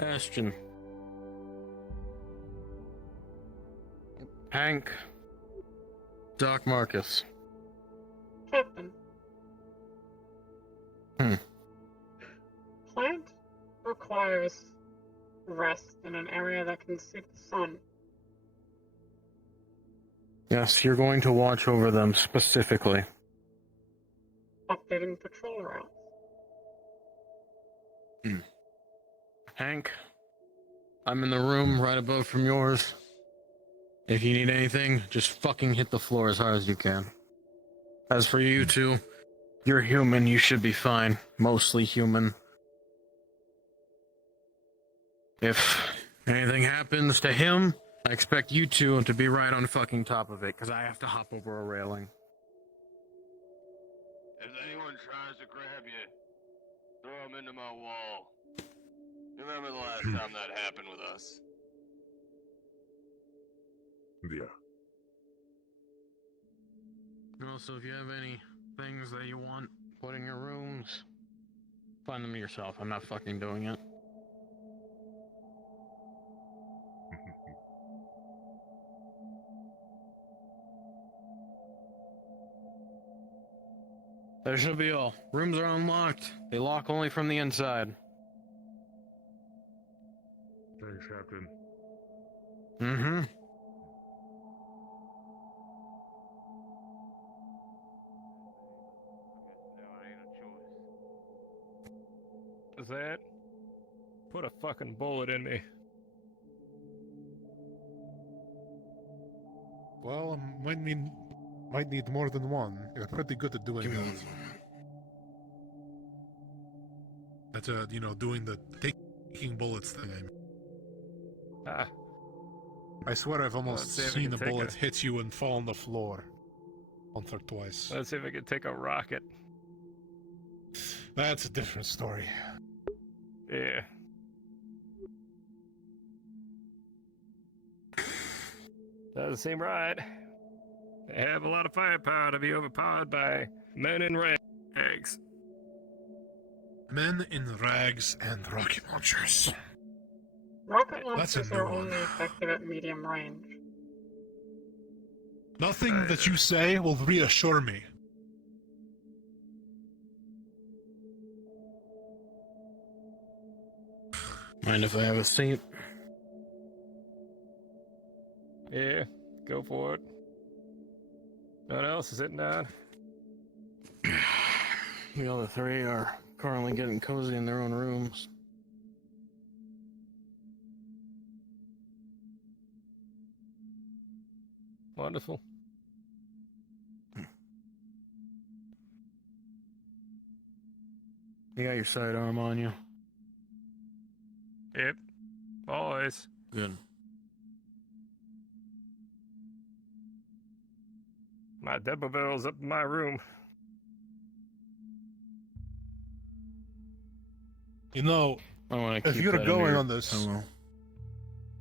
Ashton. Hank. Doc Marcus. Captain, Hmm. plant requires rest in an area that can suit the sun. Yes, you're going to watch over them specifically. Updating patrol routes. Hank, I'm in the room right above from yours. If you need anything, just fucking hit the floor as hard as you can. As for you two, you're human, you should be fine. Mostly human. If anything happens to him, I expect you two to be right on fucking top of it, because I have to hop over a railing. If anyone tries to grab you, throw them into my wall. Remember the last time that happened with us? Yeah. And also, if you have any things that you want put in your rooms, find them yourself. I'm not fucking doing it. That should be all. Rooms are unlocked. They lock only from the inside. Thanks, Captain. Mm-hmm. Is that? Put a fucking bullet in me. Well, might need more than one. You're pretty good at doing that. That's doing the taking bullets thing. I mean. Ah. I swear I've almost Let's see if I seen can a take bullet a- hit you and fall on the floor. Once or twice. Let's see if I can take a rocket. That's a different story. Yeah. Doesn't seem right. They have a lot of firepower to be overpowered by men in rags. Men in rags and rocket launchers. Rocket That's a launchers new are one. only effective at medium range. Nothing that you say will reassure me. Mind if I have a seat? Yeah, go for it. No one else is sitting down. The other three are currently getting cozy in their own rooms. Wonderful. You got your sidearm on you? Yep. Always. Good. My double barrel's up in my room. You know, I want to if keep you're that going under on this, pillow.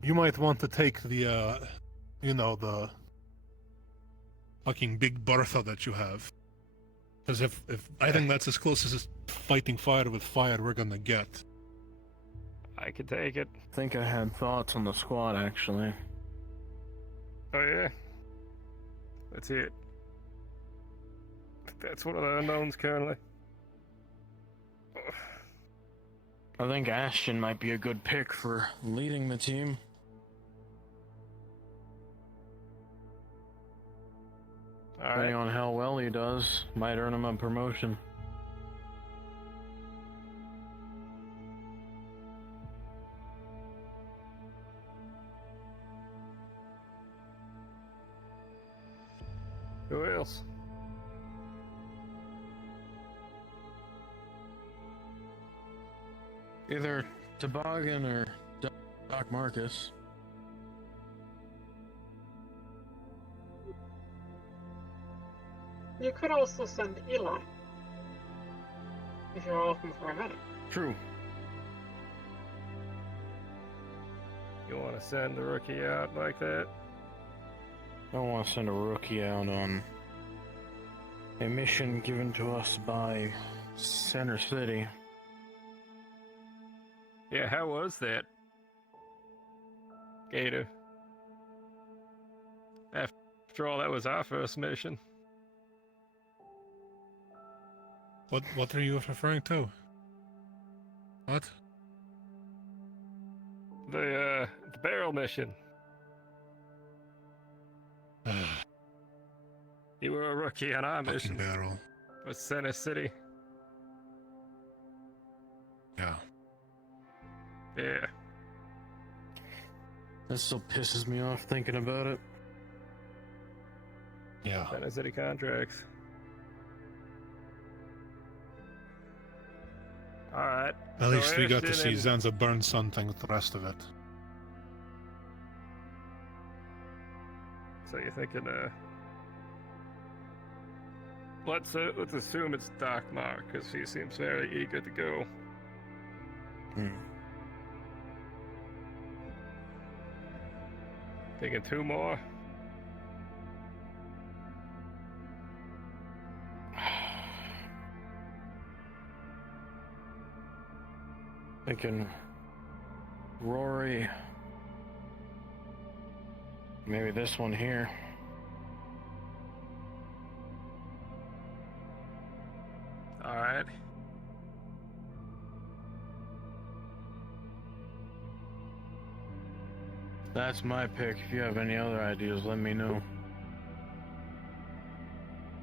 you might want to take the, the fucking big Bertha that you have. Because if I think that's as close as fighting fire with fire we're gonna get. I could take it. I think I had thoughts on the squad, actually. Oh yeah? Let's hear it. That's one of the unknowns currently. I think Ashton might be a good pick for leading the team. Depending on how well he does, might earn him a promotion. Who else? Either Toboggan or Doc Marcus. You could also send Eli, if you're looking for a medic. True. You want to send the rookie out like that? I don't want to send a rookie out on a mission given to us by Center City. Yeah, how was that? Gator. After all, that was our first mission. What are you referring to? What? The barrel mission. You were a rookie on our mission. Barrel. With Center City. Yeah. Yeah. That still pisses me off thinking about it. Yeah. Center City contracts. Alright. At least we got to see Zanza burn something with the rest of it. So you're thinking, let's assume it's Doc Mark, because he seems very eager to go. Thinking 2 more? Thinking Rory. Maybe this one here. Alright. That's my pick. If you have any other ideas, let me know.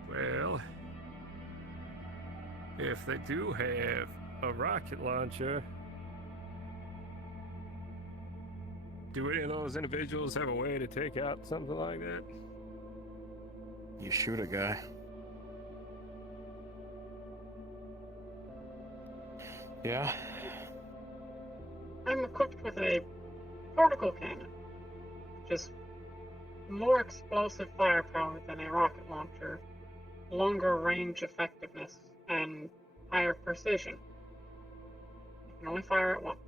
Well, if they do have a rocket launcher, do any of those individuals have a way to take out something like that? You shoot a guy. Yeah? I'm equipped with a particle cannon, just more explosive firepower than a rocket launcher, longer range effectiveness, and higher precision. You can only fire it once.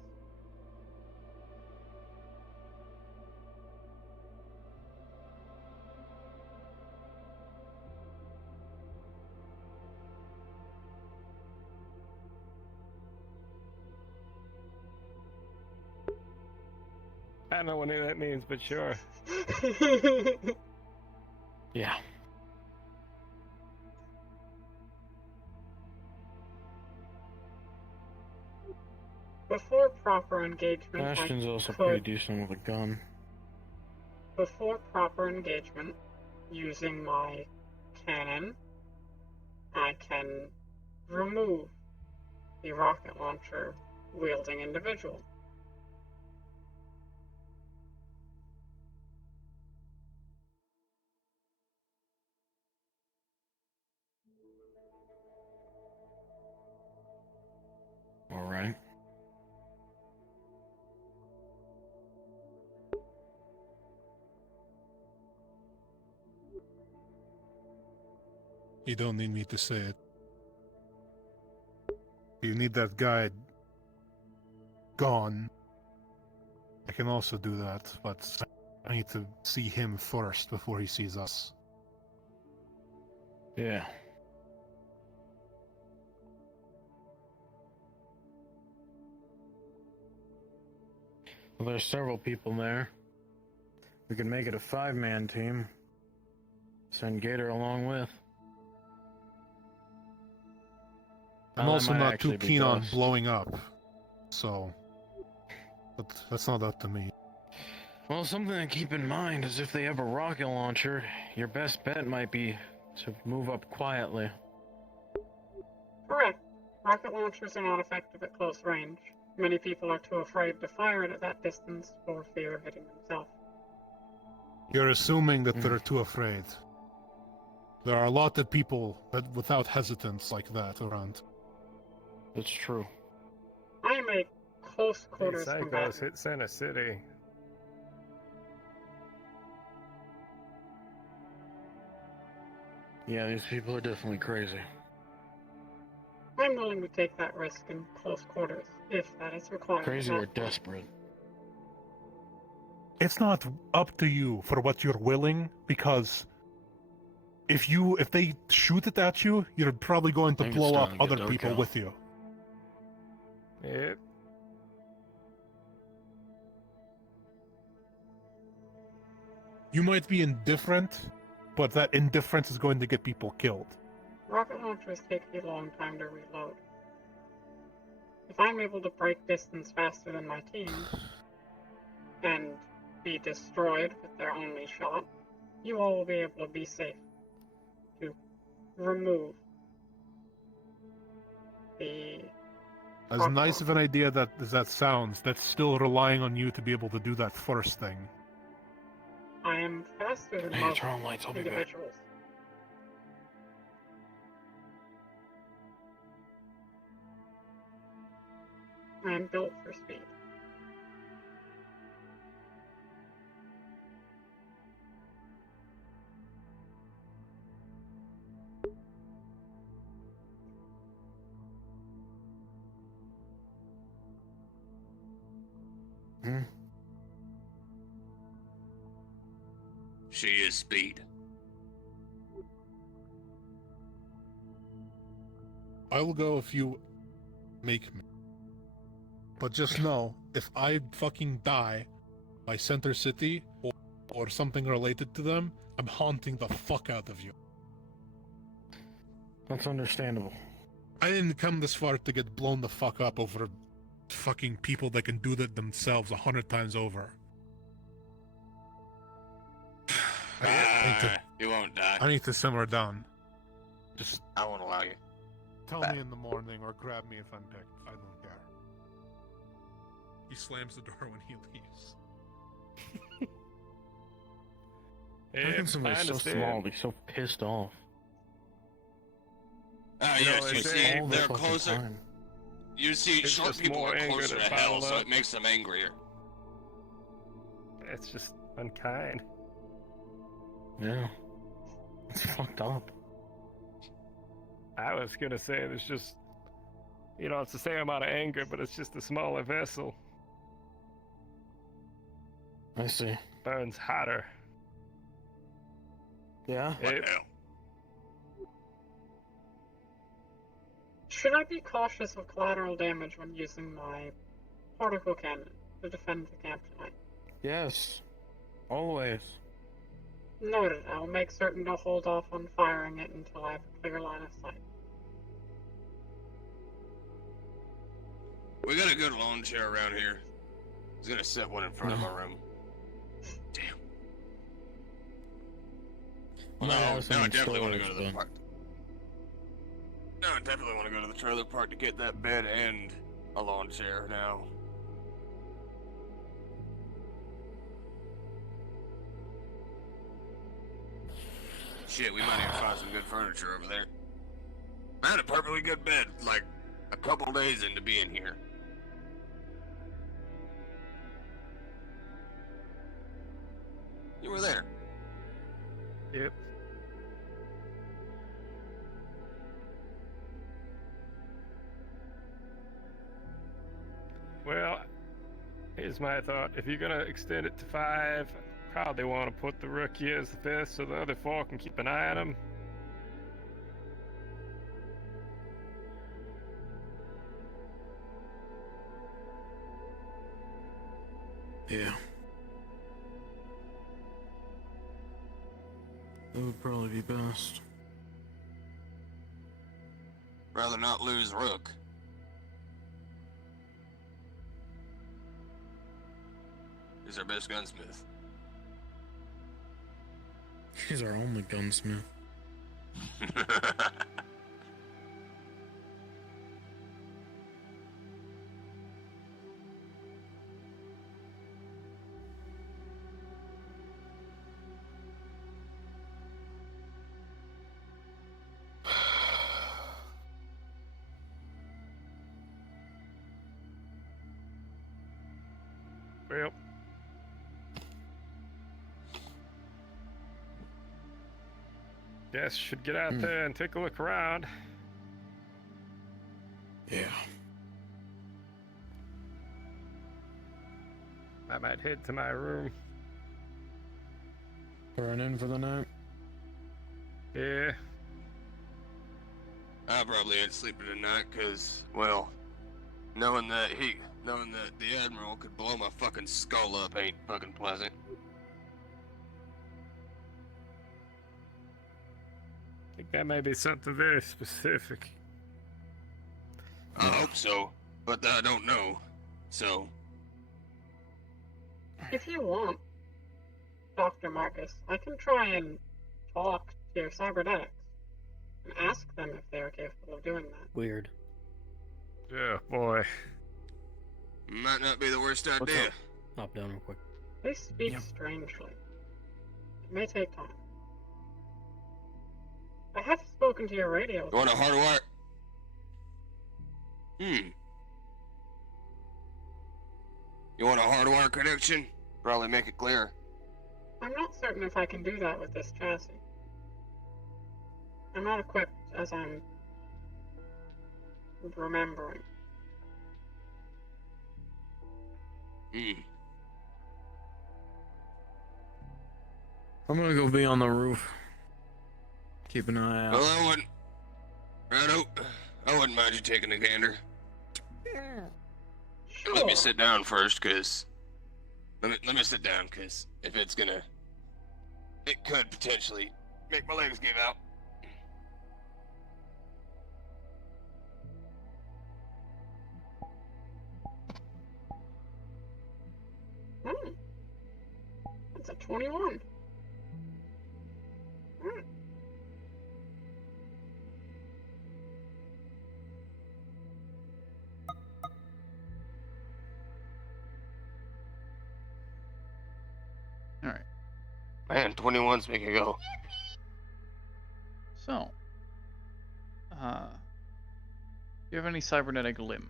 I don't know what any of that means, but sure. Yeah. Before proper engagement, Ashton's also could, pretty decent with a gun. Before proper engagement, using my cannon, I can remove the rocket launcher wielding individual. Alright. You don't need me to say it. You need that guy gone. I can also do that, but I need to see him first before he sees us. Yeah. Well, there's several people there. We can make it a 5-man team. Send Gator along with. I'm Well, that also might not too actually be keen on best. blowing up, so... But that's not up to me. Well, something to keep in mind is if they have a rocket launcher, your best bet might be to move up quietly. Correct. Rocket launchers are not effective at close range. Many people are too afraid to fire it at that distance for fear of hitting themselves. You're assuming that they're too afraid. There are a lot of people that without hesitance like that around. That's true. I am a close These quarters psychos combatant. hit Center City. Yeah, these people are definitely crazy. I'm willing to take that risk in close quarters, if that is required. Crazy or desperate. It's not up to you for what you're willing, because if they shoot it at you, you're probably going to I think it's blow up starting to get other dark people out. with you. Yep. You might be indifferent, but that indifference is going to get people killed. Rocket launchers take a long time to reload. If I'm able to break distance faster than my team, and be destroyed with their only shot, you all will be able to be safe. To remove the... As nice of an idea that sounds, that's still relying on you to be able to do that first thing. I am faster than Hey, most turn on lights, I'll be back. individuals. I am built for speed. She is speed. I will go if you make me. But just know, if I fucking die by Center City or something related to them, I'm haunting the fuck out of you. That's understandable. I didn't come this far to get blown the fuck up over fucking people that can do that themselves 100 times over. You won't die. I need to simmer down. Just I won't allow you. tell me in the morning or grab me if I'm picked. I don't care. He slams the door when he leaves. How can somebody so small be so pissed off? Yes, you see, all the they're fucking closer. time. You see, It's short just people more are anger closer to to hell, pile so up. it makes them angrier. It's just unkind. Yeah. It's fucked up. I was gonna say there's just, it's the same amount of anger, but it's just a smaller vessel. I see. Burns hotter. Yeah? Yep. Should I be cautious of collateral damage when using my particle cannon to defend the camp tonight? Yes. Always. Noted. I'll make certain to hold off on firing it until I have a clear line of sight. We got a good lawn chair around here. I was gonna set one in front of my room. Damn. Well, now I definitely want to go to the park. Now I definitely want to go to the trailer park to get that bed and a lawn chair now. Shit, we might even find some good furniture over there. I had a perfectly good bed, like, a couple days into being here. You were there. Yep. Well, here's my thought. If you're gonna extend it to 5, probably want to put the rookie as the 5th so the other 4 can keep an eye on him. Yeah. That would probably be best. Rather not lose Rook. He's our best gunsmith. He's our only gunsmith. Well, guess should get out there and take a look around. Yeah. I might head to my room. Run in for the night. Yeah. I probably ain't sleeping tonight, cause, well, knowing that the Admiral could blow my fucking skull up ain't fucking pleasant. I think that may be something very specific. I hope so, but I don't know, so. If you want, Dr. Marcus, I can try and talk to your cybernetics and ask them if they are capable of doing that. Weird. Yeah, boy. Might not be the worst idea. Hop down real quick. They speak strangely. It may take time. I have spoken to your radio. You want a hardwire? You want a hardwire connection? Probably make it clearer. I'm not certain if I can do that with this chassis. I'm not equipped as I'm remembering. I'm gonna go be on the roof. Keep an eye out. Well, I wouldn't mind you taking a gander. Sure. Let me sit down first, cause let me sit down, cause if it's gonna, it could potentially make my legs give out. That's a 21. Alright. Man, 21's make it go. So, do you have any cybernetic limbs?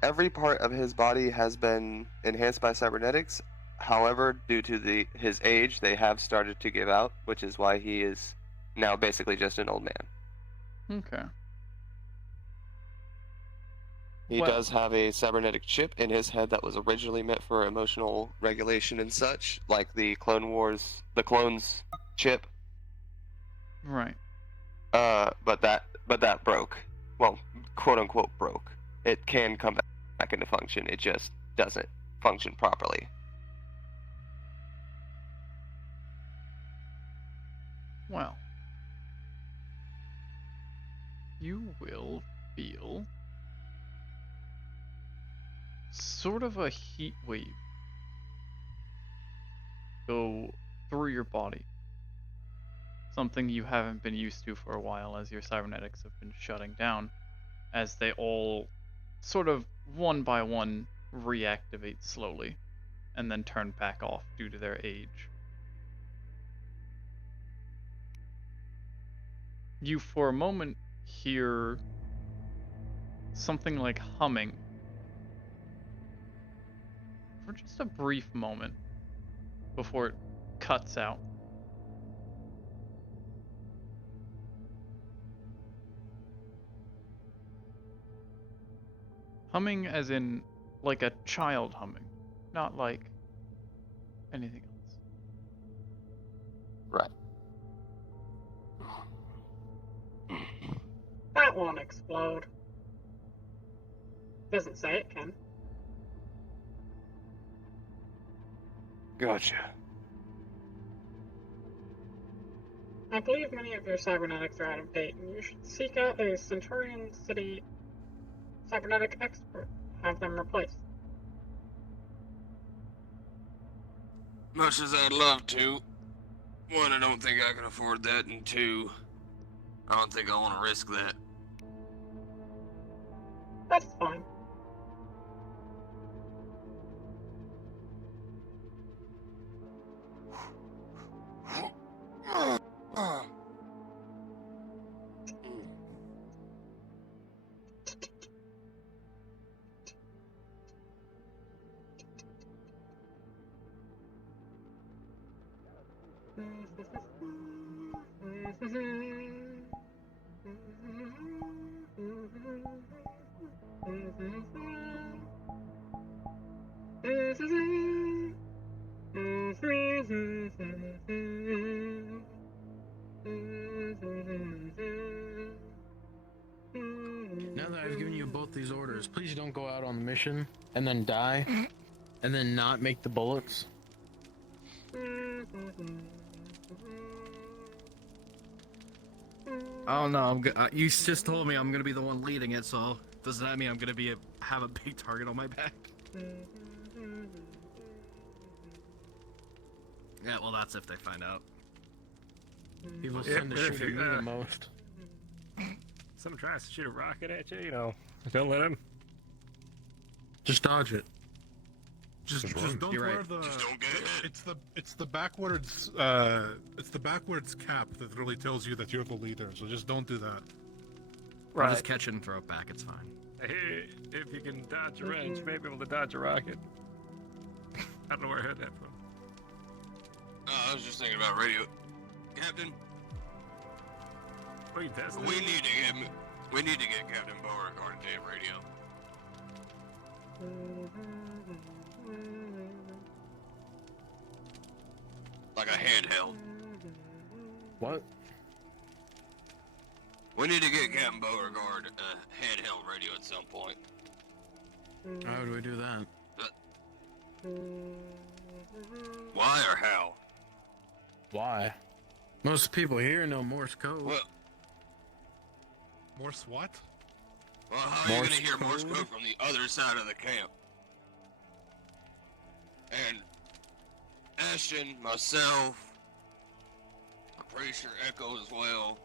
Every part of his body has been enhanced by cybernetics. However, due to his age, they have started to give out, which is why he is now basically just an old man. Okay. He does have a cybernetic chip in his head that was originally meant for emotional regulation and such, like the Clones chip. Right. But that broke. Well, quote unquote broke. It can come back into function. It just doesn't function properly. Well, you will feel sort of a heat wave go through your body. Something you haven't been used to for a while as your cybernetics have been shutting down, as they all sort of one by one reactivate slowly and then turn back off due to their age. You for a moment hear something like humming for just a brief moment before it cuts out. Humming as in like a child humming, not like anything else. Right. That won't explode. Doesn't say it can. Gotcha. I believe many of your cybernetics are out of date, and you should seek out a Centurion City cybernetic expert. Have them replaced. Much as I'd love to, one, I don't think I can afford that, and two, I don't think I want to risk that. That's fine. Now that I've given you both these orders, please don't go out on the mission and then die and then not make the bullets. I don't know. You just told me I'm gonna be the one leading it, so does that mean I'm gonna have a big target on my back? Yeah, well, that's if they find out. People tend to shoot at me the most. Someone tries to shoot a rocket at you, don't let him. Just dodge it. Just don't You're wear right. the. Just don't get hit. It's the backwards cap that really tells you that you're the leader. So just don't do that. I'll just catch it and throw it back. It's fine. Hey, if you can dodge a wrench, you may be able to dodge a rocket. I don't know where I heard that from. I was just thinking about radio. Captain, What are you testing? we need to get Captain Beauregard to tape radio. Like a handheld. What? We need to get Captain Beauregard a handheld radio at some point. How do we do that? Why or how? Why? Most people here know Morse code. Well, Morse what? well, how are you Morse gonna hear Morse code? code from the other side of the camp? And Ashton, myself, I'm pretty sure Echo as well.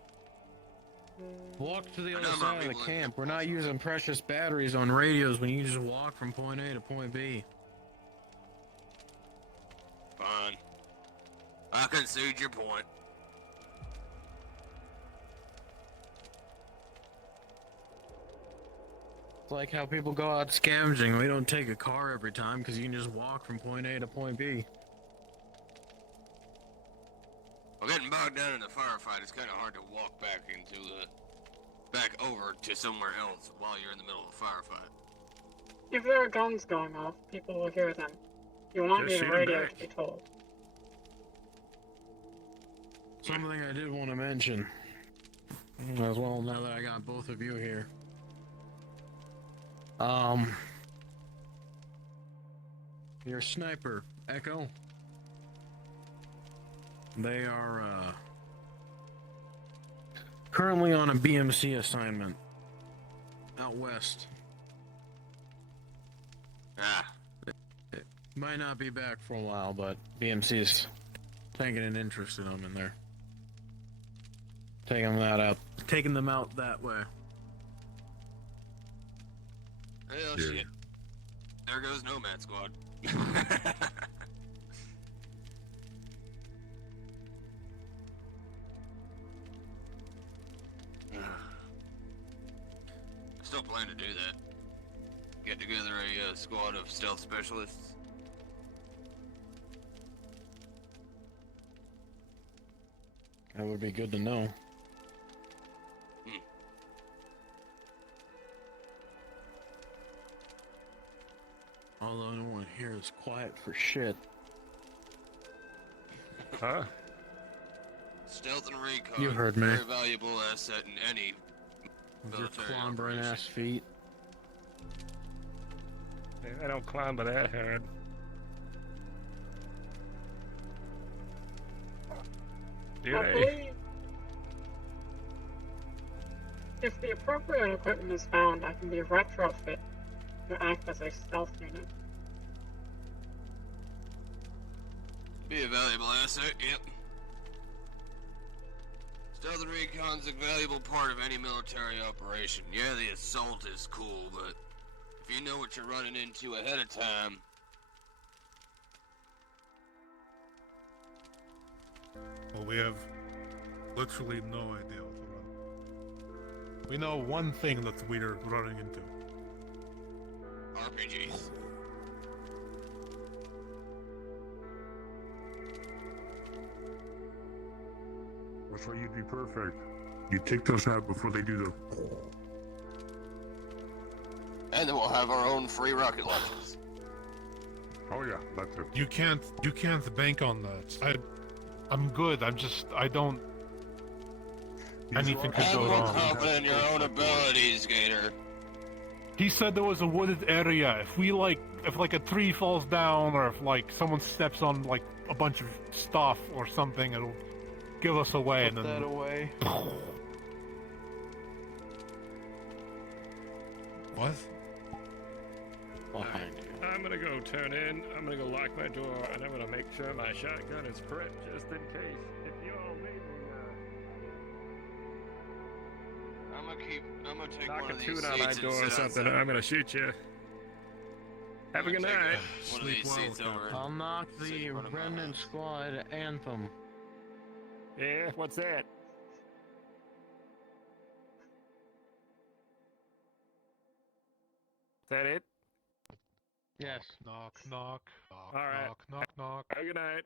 Walk to the A other number of side of the people in camp. We're not using precious batteries on radios when you just walk from point A to point B. Fine. I concede your point. It's like how people go out scavenging. We don't take a car every time because you can just walk from point A to point B. Well, getting bogged down in the firefight, it's kind of hard to walk back over to somewhere else while you're in the middle of a firefight. If there are guns going off, people will hear them. You will not Just need a shoot 'em radio back. to be told. Something I did want to mention as well, now that I got both of you here. your sniper, Echo. They are currently on a BMC assignment out west. It might not be back for a while, but BMC is taking an interest in them in there. Taking them out that way. Well, shit. There goes Nomad Squad. Still plan to do that. Get together a squad of stealth specialists. That would be good to know. Although no one here is quiet for shit. Huh? Stealth and recon. You heard me. Very valuable asset in any With your military clambering operation. ass feet. I don't climb by that hard. Do I they? believe if the appropriate equipment is found, I can be retrofit to act as a stealth unit. Be a valuable asset, yep. Stealth and recon's a valuable part of any military operation. Yeah, the assault is cool, but if you know what you're running into ahead of time, Well, we have literally no idea what we're running. We know one thing that we're running into. RPGs. That's why you'd be perfect. You take those out before they do the. And then we'll have our own free rocket launchers. Oh yeah, that's it. You can't bank on that. I'm good. I don't. Anything could Have go more wrong. confidence in your own abilities, Gator. He said there was a wooded area. If a tree falls down, or if like someone steps on like a bunch of stuff or something, it'll give us away. Put and then that away. What? Behind you. I'm gonna go turn in, I'm gonna go lock my door, and I'm gonna make sure my shotgun is prepped just in case. If you all need me, I'm gonna take knock one a of these tune on my seats door and or sit something, outside. I'm gonna shoot you. Have a good Take night. one of these seats over. I'll knock sit the in front of my Remnant house. Squad anthem. Yeah, what's that? Is that it? Yes. Knock, knock, knock, All right. knock, knock, knock. Have a good night.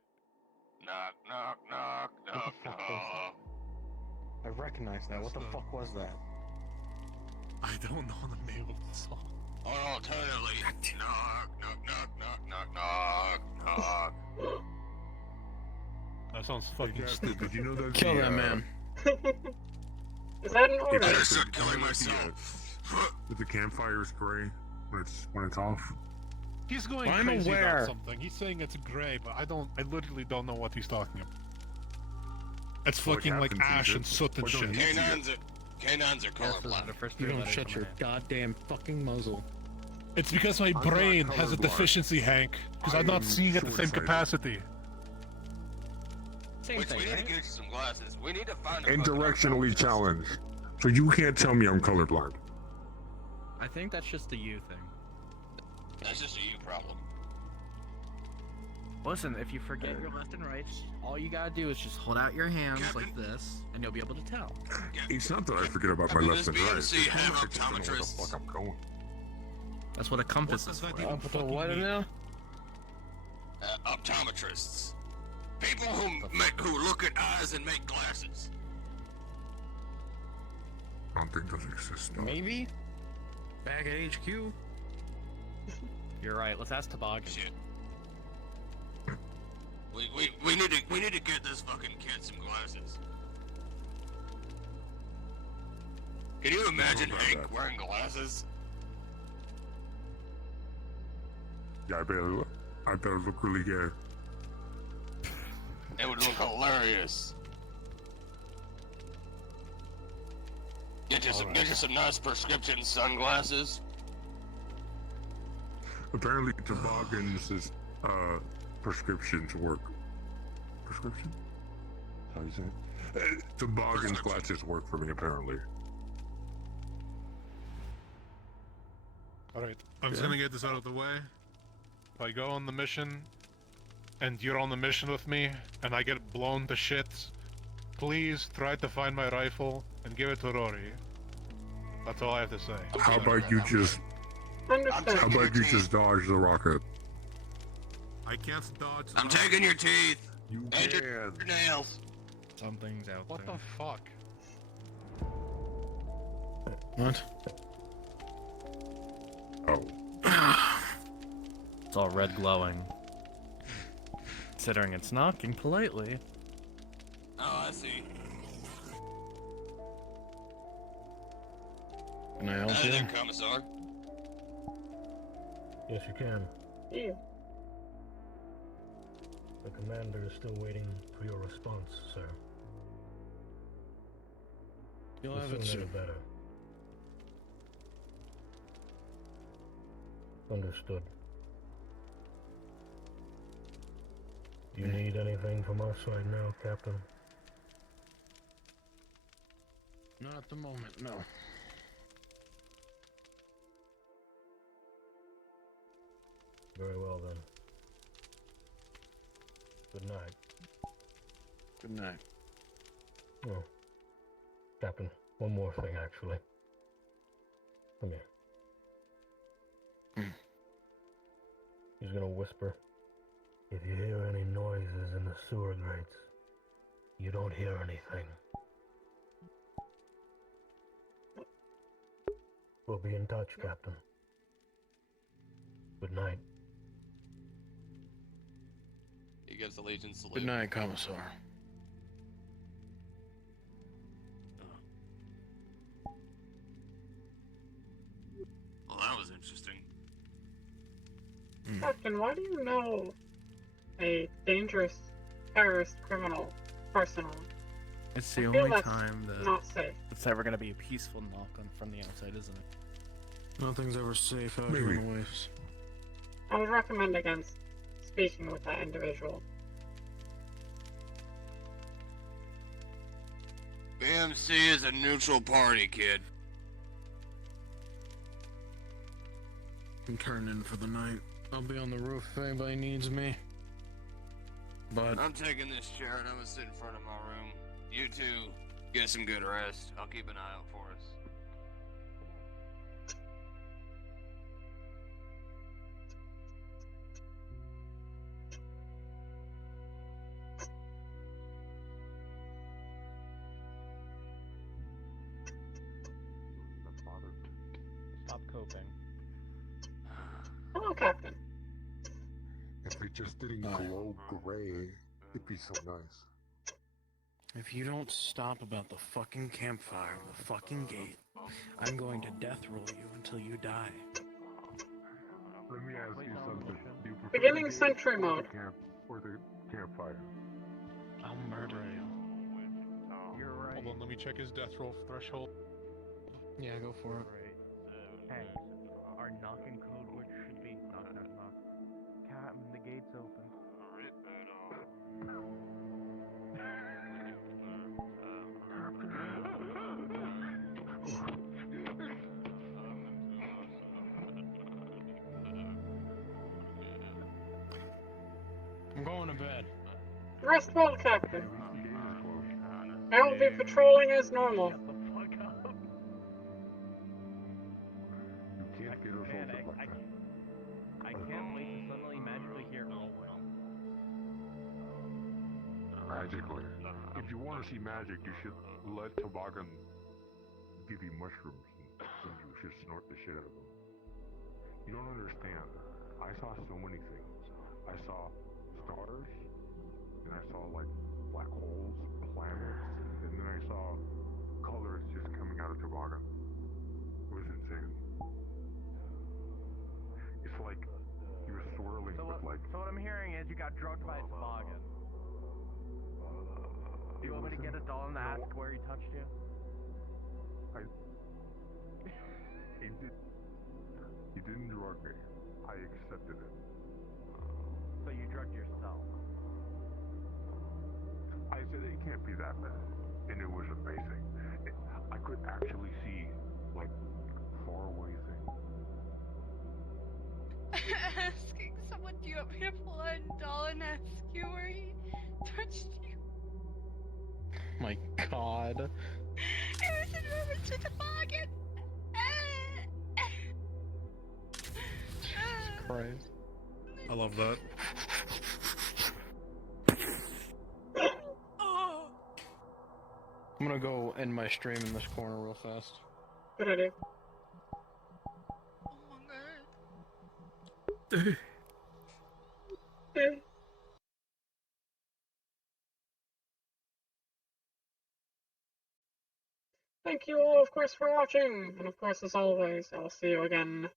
Knock, knock, knock, knock, fuck was knock. I recognize that. What the fuck was that? I don't know the name of the song. Or alternatively, knock, knock, knock, knock, knock, knock, knock. That sounds fucking stupid. Did you know that? Kill that man. Is that an I order? better start killing myself. With the campfire spray when it's off. He's going I'm crazy aware. about something. He's saying it's gray, but I literally don't know what he's talking about. It's Well, it fucking like happens, ash you and soot and Or don't shit. you- Canines are colorblind. You don't shut your goddamn fucking muzzle. It's because my not brain has a colorblind. deficiency, Hank. Because I I'm not am seeing at the same short-sighted. capacity. Same Which thing, we need right? to get you some glasses. We need to find a And fucking directionally optometrist. challenged. So you can't tell me I'm colorblind. I think that's just a you thing. That's just a you problem. Listen, if you forget your left and right, all you gotta do is just hold out your hands like this, and you'll be able to tell. It's not that I forget about my Captain, left does and right. BMC It's have more I just don't know where the optometrists? fuck I'm going. That's what a compass is does for. that even Up to fucking what mean? now? Optometrists. People who look at eyes and make glasses. I don't think those exist. No. Maybe? Back at HQ? You're right. Let's ask Toboggan. Shit. We need to get this fucking kid some glasses. Can you imagine about Hank that. wearing glasses? Yeah, I barely look. I thought it looked really gay. It would look hilarious. Get you some nice prescription sunglasses. Apparently, toboggans' prescriptions work. Prescription? How do you say it? Toboggan's glasses work for me, apparently. Alright, I'm just gonna get this out of the way. If I go on the mission, and you're on the mission with me, and I get blown to shit, please try to find my rifle and give it to Rory. That's all I have to say. How about you just... Understood. How about you just dodge the rocket? I can't dodge. I'm taking your teeth. You and can. your nails. Something's out What there. the fuck? What? Oh. It's all red glowing. Considering it's knocking politely. Oh, I see. Can I help you? There, Commissar. Yes, you can. Yeah. The commander is still waiting for your response, sir. You'll The have it sooner soon. the better. Understood. Do you need anything from us right now, Captain? Not at the moment, no. Very well then. Good night. Good night. Oh, Captain, one more thing actually. Come here. He's gonna whisper. If you hear any noises in the sewer grates, you don't hear anything. We'll be in touch, Captain. Good night. He gives the Legion salute. Good night, Commissar. Well, that was interesting. Captain, why do you know a dangerous terrorist criminal personally? It's the I feel only that's time that not safe. it's ever gonna be a peaceful knock on from the outside, isn't it? Nothing's ever safe out here in the waves. I would recommend against speaking with that individual. BMC is a neutral party, kid. I'm turning in for the night. I'll be on the roof if anybody needs me. But I'm taking this chair and I'm gonna sit in front of my room. You two, get some good rest. I'll keep an eye out for us. Stop coping. Hello, Captain. If it just didn't glow gray, it'd be so nice. if you don't stop about the fucking campfire or the fucking gate, I'm going to death roll you until you die. Let me ask you something. Do you prefer Beginning the gate sentry or mode. or the campfire? I'll murder you. You're right. Hold on, let me check his death roll threshold. Yeah, go for it. Hey, our knocking code word should be knock, knock, knock. Captain, the gate's open. I'm going to bed. Rest well, Captain. I will be patrolling as normal. You can't get us Man, open like that. I can't wait to suddenly magically hear Magically. If you want to see magic, you should let Toboggan give you mushrooms and you should snort the shit out of them. You don't understand. I saw so many things. I saw stars, and I saw like black holes, planets, and then I saw colors just coming out of Toboggan. It was insane. It's like he was swirling with Like, So what I'm hearing is you got drugged by a toboggan. Do you want me to get a doll and ask where he touched you? He didn't drug me. I accepted it. So you drugged yourself. I said it can't be that bad. And it was amazing. I could actually see, like, far away things. Asking someone, do you want me to pull out a doll and ask you where he touched you? My God. It was in reference to toboggan! Christ. I love that. I'm gonna go end my stream in this corner real fast. Good idea. Thank you all, of course, for watching, and of course, as always, I'll see you again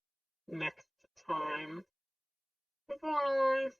next time. Goodbye!